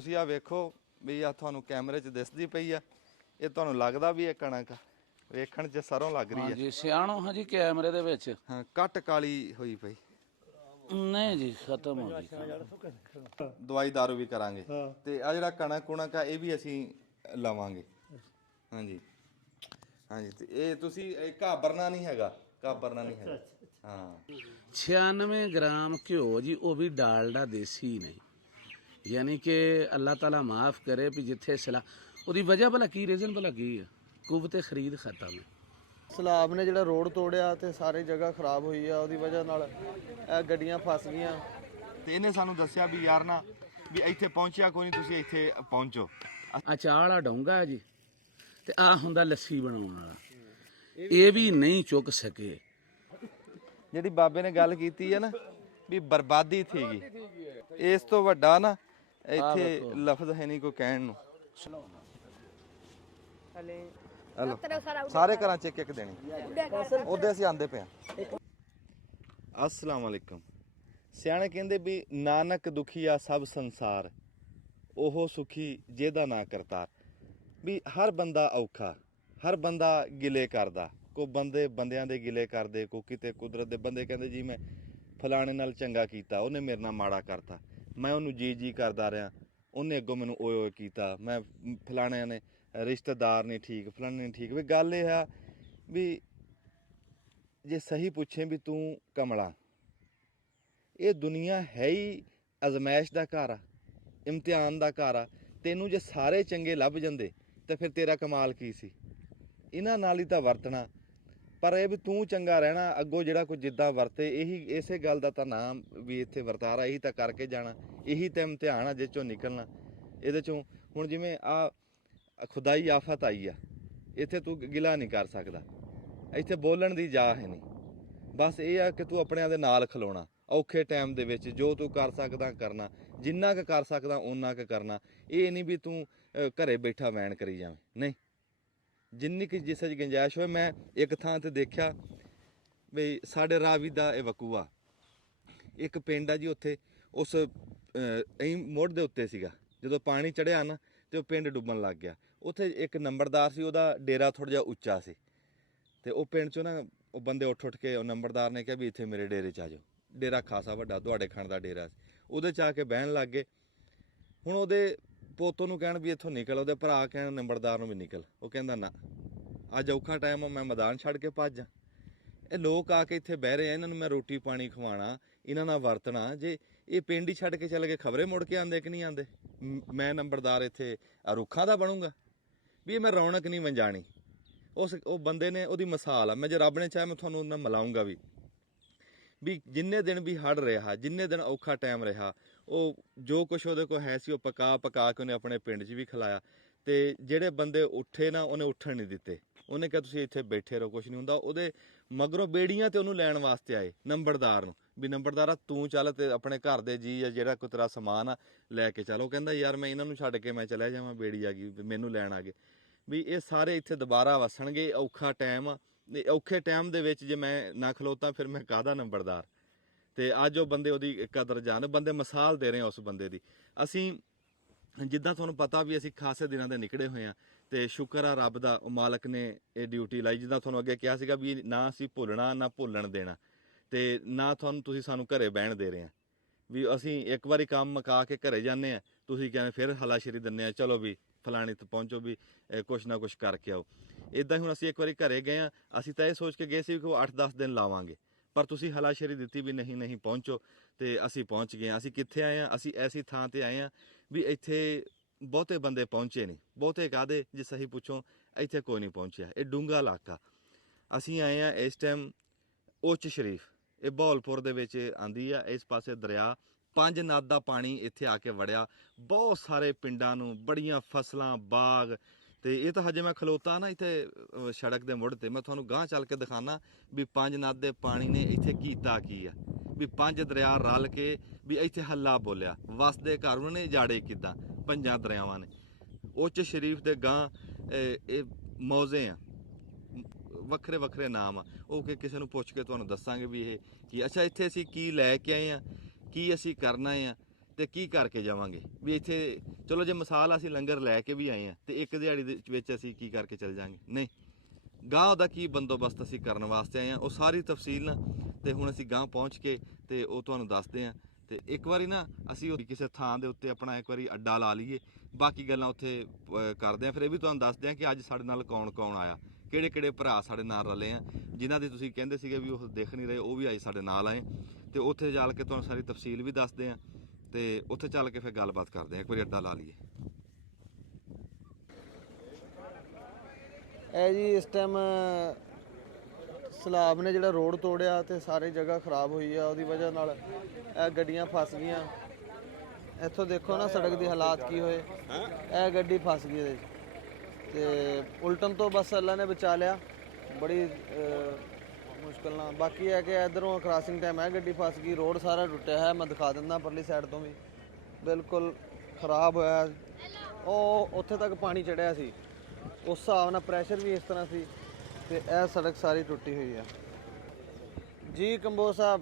ਤੁਸੀਂ ਆ ਵੇਖੋ ਵੀ ਆ ਤੁਹਾਨੂੰ ਕੈਮਰੇ 'ਚ ਦਿਸਦੀ ਪਈ ਆ, ਇਹ ਤੁਹਾਨੂੰ ਲੱਗਦਾ ਵੀ ਇਹ ਕਣਕ ਵੇਖਣ 'ਚ ਸਰੋਂ ਲੱਗ ਰਹੀ ਹੈ। ਹਾਂਜੀ ਸਿਆਣੋ ਹਾਂ ਜੀ ਕੈਮਰੇ ਦੇ ਵਿੱਚ। ਹਾਂ, ਕੱਟ ਕਾਲੀ ਹੋਈ ਪਈ। ਨਹੀਂ ਜੀ ਖਤਮ ਹੋ ਗਈ। ਦਵਾਈ ਦਾਰੂ ਵੀ ਕਰਾਂਗੇ ਤੇ ਆ ਜਿਹੜਾ ਕਣਕ ਕੁਣਕ ਆ ਇਹ ਵੀ ਅਸੀਂ ਲਵਾਂਗੇ। ਹਾਂਜੀ ਹਾਂਜੀ, ਤੇ ਇਹ ਤੁਸੀਂ ਇਹ ਘਾਬਰਨਾ ਨਹੀਂ ਹੈਗਾ, ਘਾਬਰਨਾ ਨਹੀਂ ਹੈਗਾ। ਹਾਂ 96 ਗ੍ਰਾਮ ਘਿਓ ਜੀ, ਉਹ ਵੀ ਡਾਲਡਾ ਦੇਸੀ ਨਹੀਂ, ਯਾਨੀ ਕਿ ਅੱਲਾਹ ਤਾਲਾ ਮਾਫ ਕਰੇ ਵੀ ਜਿੱਥੇ ਸਲਾ ਉਹਦੀ ਵਜ੍ਹਾ ਭਲਾ ਕੀ, ਰੀਜ਼ਨ ਭਲਾ ਕੀ ਹੈ? ਕੁਵਤੇ ਖਰੀਦ ਖਤਮ ਹੈ। ਸਲਾਬ ਨੇ ਜਿਹੜਾ ਰੋਡ ਤੋੜਿਆ ਤੇ ਸਾਰੀ ਜਗ੍ਹਾ ਖਰਾਬ ਹੋਈ ਆ, ਉਹਦੀ ਵਜ੍ਹਾ ਨਾਲ ਇਹ ਗੱਡੀਆਂ ਫਸ ਗਈਆਂ। ਤੇ ਇਹਨੇ ਸਾਨੂੰ ਦੱਸਿਆ ਵੀ ਯਾਰ ਨਾ ਵੀ ਇੱਥੇ ਪਹੁੰਚਿਆ ਕੋਈ ਨਹੀਂ, ਤੁਸੀਂ ਇੱਥੇ ਪਹੁੰਚੋ। ਚਾਹ ਵਾਲਾ ਡੋਂਗਾ ਹੈ ਜੀ, ਤੇ ਆ ਹੁੰਦਾ ਲੱਸੀ ਬਣਾਉਣ ਵਾਲਾ, ਇਹ ਵੀ ਨਹੀਂ ਚੁੱਕ ਸਕੇ। ਜਿਹੜੀ ਬਾਬੇ ਨੇ ਗੱਲ ਕੀਤੀ ਹੈ ਨਾ ਵੀ ਬਰਬਾਦੀ ਥੀਗੀ, ਇਸ ਤੋਂ ਵੱਡਾ ਨਾ ਇੱਥੇ ਲਫ਼ਜ਼ ਹੈ ਨਹੀਂ ਕੋਈ ਕਹਿਣ ਨੂੰ। ਹਲੋ ਸਾਰੇ ਘਰਾਂ ਚ ਇੱਕ ਦੇਣੀ, ਉਹਦੇ ਅਸੀਂ ਆਂਦੇ ਪਏ ਆ। ਅਸਲਾਮ ਵਾਲੇਕਮ। ਸਿਆਣੇ ਕਹਿੰਦੇ ਵੀ ਨਾਨਕ ਦੁਖੀਆ ਸਭ ਸੰਸਾਰ, ਉਹ ਸੁਖੀ ਜਿਹਦਾ ਨਾ ਕਰਤਾਰ। ਵੀ ਹਰ ਬੰਦਾ ਔਖਾ, ਹਰ ਬੰਦਾ ਗਿਲੇ ਕਰਦਾ। ਕੋ ਬੰਦੇ ਬੰਦਿਆਂ ਦੇ ਗਿਲੇ ਕਰਦੇ, ਕੋ ਕਿਤੇ ਕੁਦਰਤ ਦੇ ਬੰਦੇ ਕਹਿੰਦੇ ਜੀ ਮੈਂ ਫਲਾਣੇ ਨਾਲ ਚੰਗਾ ਕੀਤਾ, ਉਹਨੇ ਮੇਰੇ ਨਾਲ ਮਾੜਾ ਕਰਤਾ, ਮੈਂ ਉਹਨੂੰ ਜੀ ਕਰਦਾ ਰਿਹਾ, ਉਹਨੇ ਅੱਗੋਂ ਮੈਨੂੰ ਓਏ ਕੀਤਾ, ਮੈਂ ਫਲਾਣਿਆਂ ਨੇ ਰਿਸ਼ਤੇਦਾਰ ਨਹੀਂ ਠੀਕ, ਫਲਾਣੇ ਨਹੀਂ ਠੀਕ। ਵੀ ਗੱਲ ਇਹ ਆ ਵੀ ਜੇ ਸਹੀ ਪੁੱਛੇ ਵੀ ਤੂੰ ਕਮਲਾ, ਇਹ ਦੁਨੀਆ ਹੈ ਹੀ ਅਜ਼ਮਾਇਸ਼ ਦਾ ਘਰ ਆ, ਇਮਤਿਹਾਨ ਦਾ ਘਰ ਆ। ਤੈਨੂੰ ਜੇ ਸਾਰੇ ਚੰਗੇ ਲੱਭ ਜਾਂਦੇ ਤਾਂ ਫਿਰ ਤੇਰਾ ਕਮਾਲ ਕੀ ਸੀ? ਇਹਨਾਂ ਨਾਲ ਹੀ ਤਾਂ ਵਰਤਣਾ। ਪਰ ਇਹ ਵੀ ਤੂੰ ਚੰਗਾ ਰਹਿਣਾ, ਅੱਗੋਂ ਜਿਹੜਾ ਕੋਈ ਜਿੱਦਾਂ ਵਰਤੇ, ਇਹੀ ਇਸੇ ਗੱਲ ਦਾ ਤਾਂ ਨਾਮ ਵੀ ਇੱਥੇ ਵਰਤਾਰਾ, ਇਹੀ ਤਾਂ ਕਰਕੇ ਜਾਣਾ, ਇਹੀ ਤਾਂ ਇਮਤਿਹਾਨ ਆ ਜਿਸ ਚੋਂ ਨਿਕਲਣਾ। ਇਹਦੇ ਚੋਂ ਹੁਣ ਜਿਵੇਂ ਆ ਖੁਦਾਈ ਆਫਤ ਆਈ ਆ, ਇੱਥੇ ਤੂੰ ਗਿਲਾ ਨਹੀਂ ਕਰ ਸਕਦਾ, ਇੱਥੇ ਬੋਲਣ ਦੀ ਜਾ ਹੈ ਨਹੀਂ। ਬਸ ਇਹ ਆ ਕਿ ਤੂੰ ਆਪਣਿਆਂ ਦੇ ਨਾਲ ਖਲੋਣਾ ਔਖੇ ਟਾਈਮ ਦੇ ਵਿੱਚ, ਜੋ ਤੂੰ ਕਰ ਸਕਦਾ ਕਰਨਾ, ਜਿੰਨਾ ਕੁ ਕਰ ਸਕਦਾ ਓਨਾ ਕੁ ਕਰਨਾ। ਇਹ ਨਹੀਂ ਵੀ ਤੂੰ ਘਰੇ ਬੈਠਾ ਵੈਣ ਕਰੀ ਜਾਵੇਂ, ਨਹੀਂ, ਜਿੰਨੀ ਕਿ ਜਿਸ 'ਚ ਗੁੰਜਾਇਸ਼ ਹੋਵੇ। ਮੈਂ ਇੱਕ ਥਾਂ ਤੇ ਦੇਖਿਆ ਵੀ ਸਾਡੇ ਰਾਵੀ ਦਾ ਇਹ ਵਕੂਆ, ਇੱਕ ਪਿੰਡ ਆ ਜੀ, ਉੱਥੇ ਉਸ ਐਂ ਮੋੜ ਦੇ ਉੱਤੇ ਸੀਗਾ, ਜਦੋਂ ਪਾਣੀ ਚੜ੍ਹਿਆ ਨਾ ਤੇ ਉਹ ਪਿੰਡ ਡੁੱਬਣ ਲੱਗ ਗਿਆ। ਉੱਥੇ ਇੱਕ ਨੰਬਰਦਾਰ ਸੀ, ਉਹਦਾ ਡੇਰਾ ਥੋੜ੍ਹਾ ਜਿਹਾ ਉੱਚਾ ਸੀ, ਤੇ ਉਹ ਪਿੰਡ 'ਚੋਂ ਨਾ ਉਹ ਬੰਦੇ ਉੱਠ ਕੇ ਉਹ ਨੰਬਰਦਾਰ ਨੇ ਕਿਹਾ ਵੀ ਇੱਥੇ ਮੇਰੇ ਡੇਰੇ 'ਚ ਆ ਜਾਓ। ਡੇਰਾ ਖਾਸਾ ਵੱਡਾ ਦੁਹਾੜੇ ਖਾਣ ਦਾ ਡੇਰਾ ਸੀ, ਉਹਦੇ 'ਚ ਆ ਕੇ ਬਹਿਣ ਲੱਗ ਗਏ। ਹੁਣ ਉਹਦੇ ਪੋਤੋਂ ਨੂੰ ਕਹਿਣ ਵੀ ਇੱਥੋਂ ਨਿਕਲ, ਉਹਦੇ ਭਰਾ ਕਹਿਣ ਨੰਬਰਦਾਰ ਨੂੰ ਵੀ ਨਿਕਲ, ਉਹ ਕਹਿੰਦਾ ਨਾ, ਅੱਜ ਔਖਾ ਟਾਈਮ ਆ, ਮੈਂ ਮੈਦਾਨ ਛੱਡ ਕੇ ਭੱਜਾਂ। ਇਹ ਲੋਕ ਆ ਕੇ ਇੱਥੇ ਬਹਿ ਰਹੇ ਆ, ਇਹਨਾਂ ਨੂੰ ਮੈਂ ਰੋਟੀ ਪਾਣੀ ਖਵਾਉਣਾ, ਇਹਨਾਂ ਨਾਲ ਵਰਤਣਾ। ਜੇ ਇਹ ਪਿੰਡ ਹੀ ਛੱਡ ਕੇ ਚਲੇ ਗਏ, ਖਬਰੇ ਮੁੜ ਕੇ ਆਉਂਦੇ ਕਿ ਨਹੀਂ ਆਉਂਦੇ? ਮੈਂ ਨੰਬਰਦਾਰ ਇੱਥੇ ਰੁੱਖਾਂ ਦਾ ਬਣੂੰਗਾ? ਵੀ ਇਹ ਮੈਂ ਰੌਣਕ ਨਹੀਂ ਵੰਜਾਣੀ। ਉਹ ਬੰਦੇ ਨੇ ਉਹਦੀ ਮਿਸਾਲ ਆ। ਮੈਂ ਜੇ ਰੱਬ ਨੇ ਚਾਹਿਆ ਮੈਂ ਤੁਹਾਨੂੰ ਉਹਨਾਂ ਮਿਲਾਉਂਗਾ ਵੀ ਜਿੰਨੇ ਦਿਨ ਵੀ ਹੜ੍ਹ ਰਿਹਾ, ਜਿੰਨੇ ਦਿਨ ਔਖਾ ਟਾਈਮ ਰਿਹਾ, ਉਹ ਜੋ ਕੁਛ ਉਹਦੇ ਕੋਲ ਹੈ ਸੀ ਉਹ ਪਕਾ ਕੇ ਉਹਨੇ ਆਪਣੇ ਪਿੰਡ 'ਚ ਵੀ ਖਿਲਾਇਆ। ਤੇ ਜਿਹੜੇ ਬੰਦੇ ਉੱਠੇ ਨਾ, ਉਹਨੇ ਉੱਠਣ ਨਹੀਂ ਦਿੱਤੇ। ਉਹਨੇ ਕਿਹਾ ਤੁਸੀਂ ਇੱਥੇ ਬੈਠੇ ਰਹੋ, ਕੁਛ ਨਹੀਂ ਹੁੰਦਾ। ਉਹਦੇ ਮਗਰੋਂ ਬੇੜੀਆਂ ਤੇ ਉਹਨੂੰ ਲੈਣ ਵਾਸਤੇ ਆਏ, ਨੰਬਰਦਾਰ ਨੂੰ, ਵੀ ਨੰਬਰਦਾਰਾ ਤੂੰ ਚੱਲ ਤੇ ਆਪਣੇ ਘਰ ਦੇ ਜੀ ਆ, ਜਿਹੜਾ ਕੋਈ ਤੇਰਾ ਸਮਾਨ ਆ ਲੈ ਕੇ ਚੱਲ। ਉਹ ਕਹਿੰਦਾ ਯਾਰ ਮੈਂ ਇਹਨਾਂ ਨੂੰ ਛੱਡ ਕੇ ਮੈਂ ਚਲਿਆ ਜਾਵਾਂ, ਬੇੜੀ ਆ ਗਈ, ਮੈਨੂੰ ਲੈਣ ਆ ਗਏ। ਵੀ ਇਹ ਸਾਰੇ ਇੱਥੇ ਦੁਬਾਰਾ ਵਸਣਗੇ। ਔਖਾ ਟਾਈਮ ਆ, ਔਖੇ ਟਾਈਮ ਦੇ ਵਿੱਚ ਜੇ ਮੈਂ ਨਾ ਖਲੋਤਾ ਫਿਰ ਮੈਂ ਕਾਹਦਾ ਨੰਬਰਦਾਰ? ਤੇ ਅੱਜ ਉਹ ਬੰਦੇ ਉਹਦੀ ਕਦਰ ਜਾਣ, ਬੰਦੇ ਮਿਸਾਲ ਦੇ ਰਹੇ ਆ ਉਸ ਬੰਦੇ ਦੀ। ਅਸੀਂ ਜਿੱਦਾਂ ਤੁਹਾਨੂੰ ਪਤਾ ਵੀ ਅਸੀਂ ਖਾਸੇ ਦਿਨਾਂ ਦੇ ਨਿਕਲੇ ਹੋਏ ਆ, ਤੇ ਸ਼ੁਕਰ ਆ ਰੱਬ ਦਾ, ਉਹ ਮਾਲਕ ਨੇ ਇਹ ਡਿਊਟੀ ਲਾਈ। ਜਿੱਦਾਂ ਤੁਹਾਨੂੰ ਅੱਗੇ ਕਿਹਾ ਸੀਗਾ ਵੀ ਨਾ ਅਸੀਂ ਭੁੱਲਣਾ ਨਾ ਭੁੱਲਣ ਦੇਣਾ, ਤੇ ਨਾ ਤੁਸੀਂ ਸਾਨੂੰ ਘਰੇ ਬਹਿਣ ਦੇ ਰਹੇ ਆ। ਵੀ ਅਸੀਂ ਇੱਕ ਵਾਰੀ ਕੰਮ ਮੁਕਾ ਕੇ ਘਰੇ ਜਾਂਦੇ ਆ, ਤੁਸੀਂ ਕਹਿੰਦੇ ਫਿਰ ਹਲਾਸ਼ੇਰੀ ਦਿੰਦੇ ਆ, ਚਲੋ ਵੀ ਫਲਾਣੀ ਤੋਂ ਪਹੁੰਚੋ, ਵੀ ਕੁਛ ਨਾ ਕੁਛ ਕਰਕੇ ਆਓ। ਇੱਦਾਂ ਹੀ ਹੁਣ ਅਸੀਂ ਇੱਕ ਵਾਰੀ ਘਰੇ ਗਏ ਆ, ਅਸੀਂ ਤਾਂ ਇਹ ਸੋਚ ਕੇ ਗਏ ਸੀ ਕਿ ਉਹ 8-10 ਦਿਨ ਲਾਵਾਂਗੇ, ਪਰ ਤੁਸੀਂ ਹਲਾਸ਼ੇਰੀ ਦਿੱਤੀ ਵੀ ਨਹੀਂ ਪਹੁੰਚੋ, ਤੇ ਅਸੀਂ ਪਹੁੰਚ ਗਏ ਆ। ਅਸੀਂ ਕਿੱਥੇ ਆਏ ਆ? ਅਸੀਂ ਐਸੀ ਥਾਂ ਤੇ ਆਏ ਆ ਵੀ ਇੱਥੇ ਬਹੁਤੇ ਬੰਦੇ ਪਹੁੰਚੇ ਨਹੀਂ। ਬਹੁਤੇ ਕਾਹਦੇ ਜੇ ਸਹੀ ਪੁੱਛੋ, ਇੱਥੇ ਕੋਈ ਨਹੀਂ ਪਹੁੰਚਿਆ। ਇਹ ਡੂੰਘਾ ਇਲਾਕਾ। ਅਸੀਂ ਆਏ ਆ ਇਸ ਟਾਈਮ ਉੱਚ ਸ਼ਰੀਫ, ਇਹ ਬਹਾਵਲਪੁਰ ਦੇ ਵਿੱਚ ਆਂਦੀ ਆ। ਇਸ ਪਾਸੇ ਦਰਿਆ, 5 ਨਦ ਦਾ ਪਾਣੀ ਇੱਥੇ ਆ ਕੇ ਵੜਿਆ, ਬਹੁਤ ਸਾਰੇ ਪਿੰਡਾਂ ਨੂੰ, ਬੜੀਆਂ ਫਸਲਾਂ, ਬਾਗ। ਤੇ ਇਹ ਤਾਂ ਹਜੇ ਮੈਂ ਖਲੋਤਾ ਨਾ ਇੱਥੇ ਸੜਕ ਦੇ ਮੁੱਢ ਤੇ, ਮੈਂ ਤੁਹਾਨੂੰ ਗਾਂਹ ਚੱਲ ਕੇ ਦਿਖਾਣਾ ਵੀ 5 ਨਦ ਦੇ ਪਾਣੀ ਨੇ ਇੱਥੇ ਕੀਤਾ ਕੀ ਆ। ਵੀ 5 ਦਰਿਆ ਰਲ ਕੇ ਵੀ ਇੱਥੇ ਹੱਲਾ ਬੋਲਿਆ, ਵਸਦੇ ਘਰ ਉਹਨਾਂ ਨੇ ਜਾੜੇ ਕਿੱਦਾਂ 5 ਦਰਿਆਵਾਂ ਨੇ। ਉੱਚ ਸ਼ਰੀਫ ਦੇ ਗਾਂਹ ਇਹ ਮੌਜ਼ੇ ਆ, ਵੱਖਰੇ ਨਾਮ ਆ। ਉਹ ਕਿ ਕਿਸੇ ਨੂੰ ਪੁੱਛ ਕੇ ਤੁਹਾਨੂੰ ਦੱਸਾਂਗੇ ਵੀ ਇਹ ਕੀ। ਅੱਛਾ, ਇੱਥੇ ਅਸੀਂ ਕੀ ਲੈ ਕੇ ਆਏ ਆ, ਕੀ ਅਸੀਂ ਕਰਨਾ ਆ, ਤੇ ਕੀ ਕਰਕੇ ਜਾਵਾਂਗੇ ਵੀ ਇੱਥੇ। ਚਲੋ ਜੇ ਮਿਸਾਲ ਅਸੀਂ ਲੰਗਰ ਲੈ ਕੇ ਵੀ ਆਏ ਆ ਤੇ ਇੱਕ ਦਿਹਾੜੀ ਦੇ ਵਿੱਚ ਅਸੀਂ ਕੀ ਕਰਕੇ ਚੱਲ ਜਾਾਂਗੇ, ਨਹੀਂ। ਗਾਂਹ ਉਹਦਾ ਕੀ ਬੰਦੋਬਸਤ ਅਸੀਂ ਕਰਨ ਵਾਸਤੇ ਆਏ ਆ, ਉਹ ਸਾਰੀ ਤਫਸੀਲ ਨਾ ਤੇ ਹੁਣ ਅਸੀਂ ਗਾਂਹ ਪਹੁੰਚ ਕੇ ਤੇ ਉਹ ਤੁਹਾਨੂੰ ਦੱਸਦੇ ਆ। ਤੇ ਇੱਕ ਵਾਰੀ ਨਾ ਅਸੀਂ ਕਿਸੇ ਥਾਂ ਦੇ ਉੱਤੇ ਆਪਣਾ ਇੱਕ ਵਾਰੀ ਅੱਡਾ ਲਾ ਲਈਏ, ਬਾਕੀ ਗੱਲਾਂ ਉੱਥੇ ਕਰਦੇ ਆ। ਫਿਰ ਇਹ ਵੀ ਤੁਹਾਨੂੰ ਦੱਸਦੇ ਆ ਕਿ ਅੱਜ ਸਾਡੇ ਨਾਲ ਕੌਣ ਕੌਣ ਆਇਆ, ਕਿਹੜੇ ਕਿਹੜੇ ਭਰਾ ਸਾਡੇ ਨਾਲ ਰਲੇ ਆ, ਜਿਨ੍ਹਾਂ ਦੀ ਤੁਸੀਂ ਕਹਿੰਦੇ ਸੀਗੇ ਵੀ ਉਹ ਦਿਖ ਨਹੀਂ ਰਹੇ, ਉਹ ਵੀ ਅੱਜ ਸਾਡੇ ਨਾਲ ਆਏ। ਤੇ ਉੱਥੇ ਜਾ ਕੇ ਤੁਹਾਨੂੰ ਸਾਰੀ ਤਫਸੀਲ ਵੀ ਦੱਸਦੇ ਆ ਤੇ ਉੱਥੇ ਚੱਲ ਕੇ ਫਿਰ ਗੱਲਬਾਤ ਕਰਦੇ ਆ। ਇੱਕ ਵਾਰੀ ਅੱਡਾ ਲਾ ਲਈਏ। ਇਹ ਜੀ ਇਸ ਟਾਈਮ ਸਲਾਬ ਨੇ ਜਿਹੜਾ ਰੋਡ ਤੋੜਿਆ ਤੇ ਸਾਰੀ ਜਗ੍ਹਾ ਖਰਾਬ ਹੋਈ ਆ, ਉਹਦੀ ਵਜ੍ਹਾ ਨਾਲ ਇਹ ਗੱਡੀਆਂ ਫਸ ਗਈਆਂ। ਇੱਥੋਂ ਦੇਖੋ ਨਾ ਸੜਕ ਦੀ ਹਾਲਾਤ ਕੀ ਹੋਏ, ਇਹ ਗੱਡੀ ਫਸ ਗਈ ਇਹਦੇ 'ਚ ਤੇ ਉਲਟਣ ਤੋਂ ਬਸ ਅੱਲਾ ਨੇ ਬਚਾ ਲਿਆ ਬੜੀ ਮੁਸ਼ਕਲ ਨਾਲ। ਬਾਕੀ ਹੈ ਕਿ ਇਧਰੋਂ ਕ੍ਰਾਸਿੰਗ ਟਾਈਮ ਹੈ ਗੱਡੀ ਫਸ ਗਈ, ਰੋਡ ਸਾਰਾ ਟੁੱਟਿਆ ਹੈ। ਮੈਂ ਦਿਖਾ ਦਿੰਦਾ ਪਰਲੀ ਸਾਈਡ ਤੋਂ ਵੀ ਬਿਲਕੁਲ ਖਰਾਬ ਹੋਇਆ। ਉਹ ਉੱਥੇ ਤੱਕ ਪਾਣੀ ਚੜਿਆ ਸੀ, ਉਸ ਹਿਸਾਬ ਨਾਲ ਪ੍ਰੈਸ਼ਰ ਵੀ ਇਸ ਤਰ੍ਹਾਂ ਸੀ ਤੇ ਇਹ ਸੜਕ ਸਾਰੀ ਟੁੱਟੀ ਹੋਈ ਹੈ ਜੀ। ਕੰਬੋਜ ਸਾਹਿਬ,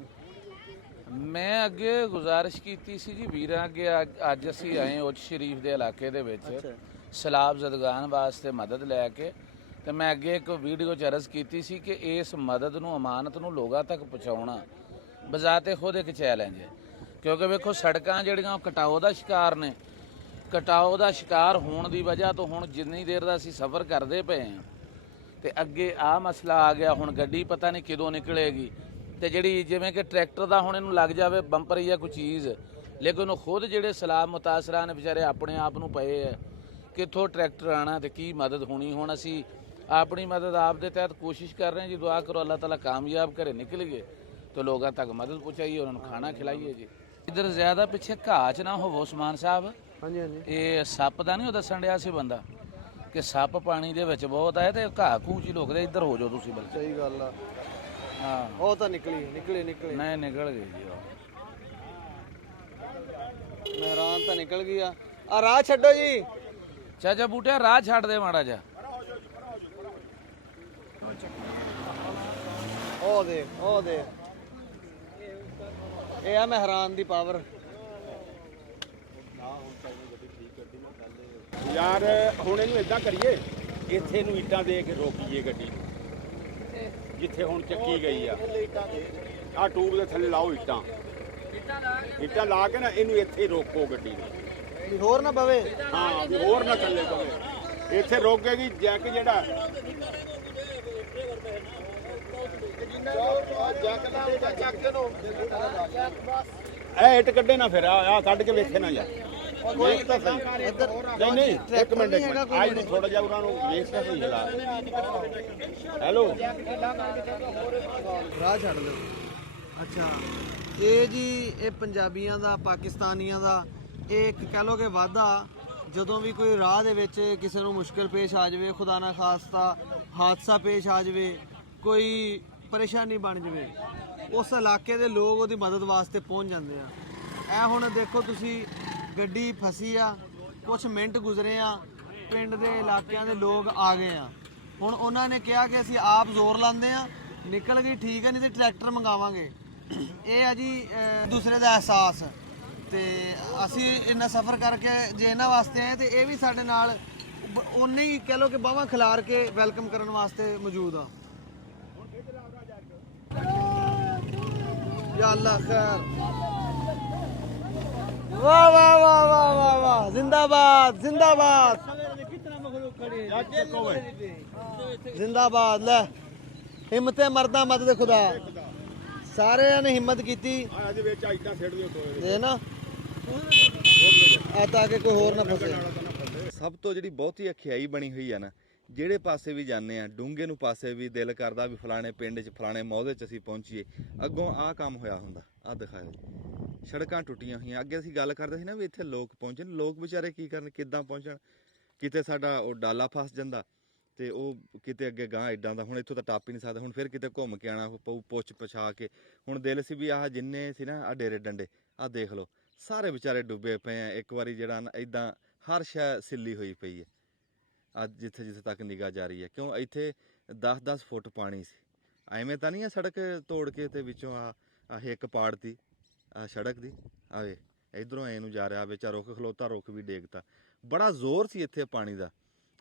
ਮੈਂ ਅੱਗੇ ਗੁਜ਼ਾਰਿਸ਼ ਕੀਤੀ ਸੀ ਜੀ ਵੀਰਾਂ ਅੱਗੇ, ਅੱਜ ਅਸੀਂ ਆਏ ਉੱਚ ਸ਼ਰੀਫ ਦੇ ਇਲਾਕੇ ਦੇ ਵਿੱਚ ਸਲਾਬ ਜ਼ਦਗਾਨ ਵਾਸਤੇ ਮਦਦ ਲੈ ਕੇ। ਤੇ ਮੈਂ ਅੱਗੇ ਇੱਕ ਵੀਡੀਓ 'ਚ ਅਰਜ਼ ਕੀਤੀ ਸੀ ਕਿ ਇਸ ਮਦਦ ਨੂੰ, ਅਮਾਨਤ ਨੂੰ ਲੋਕਾਂ ਤੱਕ ਪਹੁੰਚਾਉਣਾ ਬਜ਼ਾਤੇ ਖੁਦ ਇੱਕ ਚੈਲੰਜ ਹੈ, ਕਿਉਂਕਿ ਵੇਖੋ ਸੜਕਾਂ ਜਿਹੜੀਆਂ ਉਹ ਕਟਾਓ ਦਾ ਸ਼ਿਕਾਰ ਨੇ। ਕਟਾਓ ਦਾ ਸ਼ਿਕਾਰ ਹੋਣ ਦੀ ਵਜ੍ਹਾ ਤੋਂ ਹੁਣ ਜਿੰਨੀ ਦੇਰ ਦਾ ਅਸੀਂ ਸਫ਼ਰ ਕਰਦੇ ਪਏ ਹਾਂ ਤੇ ਅੱਗੇ ਆਹ ਮਸਲਾ ਆ ਗਿਆ। ਹੁਣ ਗੱਡੀ ਪਤਾ ਨਹੀਂ ਕਦੋਂ ਨਿਕਲੇਗੀ ਤੇ ਜਿਹੜੀ ਜਿਵੇਂ ਕਿ ਟਰੈਕਟਰ ਦਾ ਹੁਣ ਇਹਨੂੰ ਲੱਗ ਜਾਵੇ ਬੰਪਰ ਜਾਂ ਕੋਈ ਚੀਜ਼, ਲੇਕਿਨ ਉਹ ਖੁਦ ਜਿਹੜੇ ਸਲਾਬ ਮੁਤਾਸਰਾਂ ਨੇ ਵਿਚਾਰੇ ਆਪਣੇ ਆਪ ਨੂੰ ਪਏ ਹੈ ਕਿੱਥੋਂ ਟਰੈਕਟਰ ਆਣਾ ਤੇ ਕੀ ਮਦਦ ਹੋਣੀ। ਹੁਣ ਅਸੀਂ ਆਪਣੀ ਮਦਦ ਆਪ ਦੇ ਤਹਿਤ ਕੋਸ਼ਿਸ਼ ਕਰ ਰਹੇ ਹਾਂ ਜੀ। ਦੁਆ ਕਰੋ ਅੱਲਾਹ ਤਾਲਾ ਕਾਮਯਾਬ ਕਰੇ, ਨਿਕਲ ਗਏ तो लोगों तक मदद पहुँचाइए, उन्होंने खाना खिलाइए जी। इधर ज़्यादा पिछे घाह च ना होवो उस्मान साहब। हाँ जी हाँ जी। ये सप का नहीं दसन दिया सी बंदा कि सप पानी दे विच बहुत है तो घाह घूह च लोग इधर हो जाओ तुसीं बल्कि। सही गल आ। हाँ वो तो निकली निकली निकली नहीं निकल गई जी। मेहरान तो निकल गया। आ राह छड्डो जी। चाचा बूटिया राह छड़ दे माड़ा जा। ओ दे ओ दे ਇਹ ਆ ਮਹਿਰਾਨ ਦੀ ਪਾਵਰ। ਯਾਰ ਹੁਣ ਇਹਨੂੰ ਇਦਾਂ ਕਰੀਏ, ਇੱਥੇ ਨੂੰ ਇੱਟਾਂ ਦੇ ਕੇ ਰੋਕੀਏ ਗੱਡੀ ਜਿੱਥੇ ਹੁਣ ਚੱਕੀ ਗਈ ਆ। ਆਹ ਟੂਬ ਦੇ ਥੱਲੇ ਲਾਓ ਇੱਟਾਂ ਲਾ ਕੇ ਨਾ ਇਹਨੂੰ ਇੱਥੇ ਰੋਕੋ ਗੱਡੀ ਨੂੰ, ਵੀ ਹੋਰ ਨਾ ਪਵੇ। ਹਾਂ ਵੀ ਹੋਰ ਨਾ ਥੱਲੇ ਪਵੇ, ਇੱਥੇ ਰੋਕੇਗੀ ਜੈਕ ਜਿਹੜਾ ਇਹ ਇੱਟ ਕੱਢੇ ਨਾ, ਫਿਰ ਆ ਕੱਢ ਕੇ ਵੇਖੇ ਨਾ ਯਾਰ। ਵੇਖ ਤਾਂ ਸਹੀ। ਨਹੀਂ ਨਹੀਂ ਇੱਕ ਮਿੰਟ ਆਜ ਨੂੰ ਥੋੜਾ ਜਿਹਾ ਉਹਨਾਂ ਨੂੰ ਵੇਖ ਤਾਂ ਸਹੀ ਹਿਲਾ। ਹੈਲੋ ਰਾਹ ਛੱਡ ਦਿਓ। ਅੱਛਾ ਇਹ ਜੀ ਇਹ ਪੰਜਾਬੀਆਂ ਦਾ, ਪਾਕਿਸਤਾਨੀਆਂ ਦਾ ਇਹ ਇੱਕ ਕਹਿ ਲਓ ਕਿ ਵਾਅਦਾ, ਜਦੋਂ ਵੀ ਕੋਈ ਰਾਹ ਦੇ ਵਿੱਚ ਕਿਸੇ ਨੂੰ ਮੁਸ਼ਕਿਲ ਪੇਸ਼ ਆ ਜਾਵੇ, ਖੁਦਾ ਨਾ ਖਾਸਤਾ ਹਾਦਸਾ ਪੇਸ਼ ਆ ਜਾਵੇ, ਕੋਈ ਪਰੇਸ਼ਾਨੀ ਬਣ ਜਾਵੇ, ਉਸ ਇਲਾਕੇ ਦੇ ਲੋਕ ਉਹਦੀ ਮਦਦ ਵਾਸਤੇ ਪਹੁੰਚ ਜਾਂਦੇ ਆ। ਇਹ ਹੁਣ ਦੇਖੋ ਤੁਸੀਂ ਗੱਡੀ ਫਸੀ ਆ, ਕੁਝ ਮਿੰਟ ਗੁਜ਼ਰੇ ਆ, ਪਿੰਡ ਦੇ ਇਲਾਕਿਆਂ ਦੇ ਲੋਕ ਆ ਗਏ ਆ। ਹੁਣ ਉਹਨਾਂ ਨੇ ਕਿਹਾ ਕਿ ਅਸੀਂ ਆਪ ਜ਼ੋਰ ਲਾਉਂਦੇ ਆ, ਨਿਕਲ ਗਈ ਠੀਕ ਹੈ, ਨਹੀਂ ਤੇ ਟਰੈਕਟਰ ਮੰਗਾਵਾਂਗੇ। ਇਹ ਆ ਜੀ ਦੂਸਰੇ ਦਾ ਅਹਿਸਾਸ। ਤੇ ਅਸੀਂ ਇੰਨਾ ਸਫ਼ਰ ਕਰਕੇ ਜੇ ਇਹਨਾਂ ਵਾਸਤੇ ਆਏ ਤੇ ਇਹ ਵੀ ਸਾਡੇ ਨਾਲ ਉਨੇ ਹੀ ਕਹਿ ਲਓ ਕਿ ਬਾਹਾਂ ਖਿਲਾਰ ਕੇ ਵੈਲਕਮ ਕਰਨ ਵਾਸਤੇ ਮੌਜੂਦ ਆ। या अल्लाह खैर। वाह वाह वाह वाह वाह वाह, जिंदाबाद जिंदाबाद जिंदाबाद। ले हिम्मते मरदा मदद खुदा, सारे ने हिम्मत की दे ना आता के कोई होर ना फसे। ਸਭ ਤੋਂ ਜਿਹੜੀ ਬਹੁਤੀ ਅਖਿਆਈ ਬਣੀ ਹੋਈ ਆ ਨਾ, ਜਿਹੜੇ ਪਾਸੇ ਵੀ ਜਾਂਦੇ ਆ, ਡੂੰਘੇ ਨੂੰ ਪਾਸੇ ਵੀ ਦਿਲ ਕਰਦਾ ਵੀ ਫਲਾਣੇ ਪਿੰਡ 'ਚ ਫਲਾਣੇ ਮੌਹਦੇ 'ਚ ਅਸੀਂ ਪਹੁੰਚੀਏ। ਅੱਗੋਂ ਆਹ ਕੰਮ ਹੋਇਆ ਹੁੰਦਾ, ਆਹ ਦਿਖਾਓ ਸੜਕਾਂ ਟੁੱਟੀਆਂ ਹੋਈਆਂ। ਅੱਗੇ ਅਸੀਂ ਗੱਲ ਕਰਦੇ ਸੀ ਨਾ ਵੀ ਇੱਥੇ ਲੋਕ ਪਹੁੰਚਣ, ਲੋਕ ਵਿਚਾਰੇ ਕੀ ਕਰਨ, ਕਿੱਦਾਂ ਪਹੁੰਚਣ। ਕਿਤੇ ਸਾਡਾ ਉਹ ਡਾਲਾ ਫਸ ਜਾਂਦਾ ਤੇ ਉਹ ਕਿਤੇ ਅੱਗੇ ਗਾਂ ਐਡਾਂ ਦਾ, ਹੁਣ ਇੱਥੋਂ ਤਾਂ ਟੱਪ ਹੀ ਨਹੀਂ ਸਕਦਾ। ਹੁਣ ਫਿਰ ਕਿਤੇ ਘੁੰਮ ਕੇ ਆਉਣਾ ਪਊ, ਪੁੱਛ ਪਛਾ ਕੇ। ਹੁਣ ਦਿਲ ਸੀ ਵੀ ਆਹ ਜਿੰਨੇ ਸੀ ਨਾ ਆਹ ਡੇਰੇ ਡੰਡੇ, ਆਹ ਦੇਖ ਲਓ ਸਾਰੇ ਵਿਚਾਰੇ ਡੁੱਬੇ ਪਏ ਆ। ਇੱਕ ਵਾਰੀ ਜਿਹੜਾ ਨਾ ਇੱਦਾਂ ਹਰ ਸ਼ੈ ਸਿੱਲੀ ਹੋਈ ਪਈ ਹੈ ਅੱਜ ਜਿੱਥੇ ਜਿੱਥੇ ਤੱਕ ਨਿਗਾਹ ਜਾ ਰਹੀ ਹੈ। ਕਿਉਂ ਇੱਥੇ 10-10 ਫੁੱਟ ਪਾਣੀ ਸੀ। ਐਵੇਂ ਤਾਂ ਨਹੀਂ ਆ ਸੜਕ ਤੋੜ ਕੇ ਤੇ ਵਿੱਚੋਂ ਆਹ ਹਿੱਕ ਪਾੜਤੀ ਆ ਸੜਕ ਦੀ। ਆਵੇ ਇਧਰੋਂ ਐ ਨੂੰ ਜਾ ਰਿਹਾ, ਵਿੱਚ ਰੁੱਖ ਖਲੋਤਾ, ਰੁੱਖ ਵੀ ਡੇਗਤਾ। ਬੜਾ ਜ਼ੋਰ ਸੀ ਇੱਥੇ ਪਾਣੀ ਦਾ,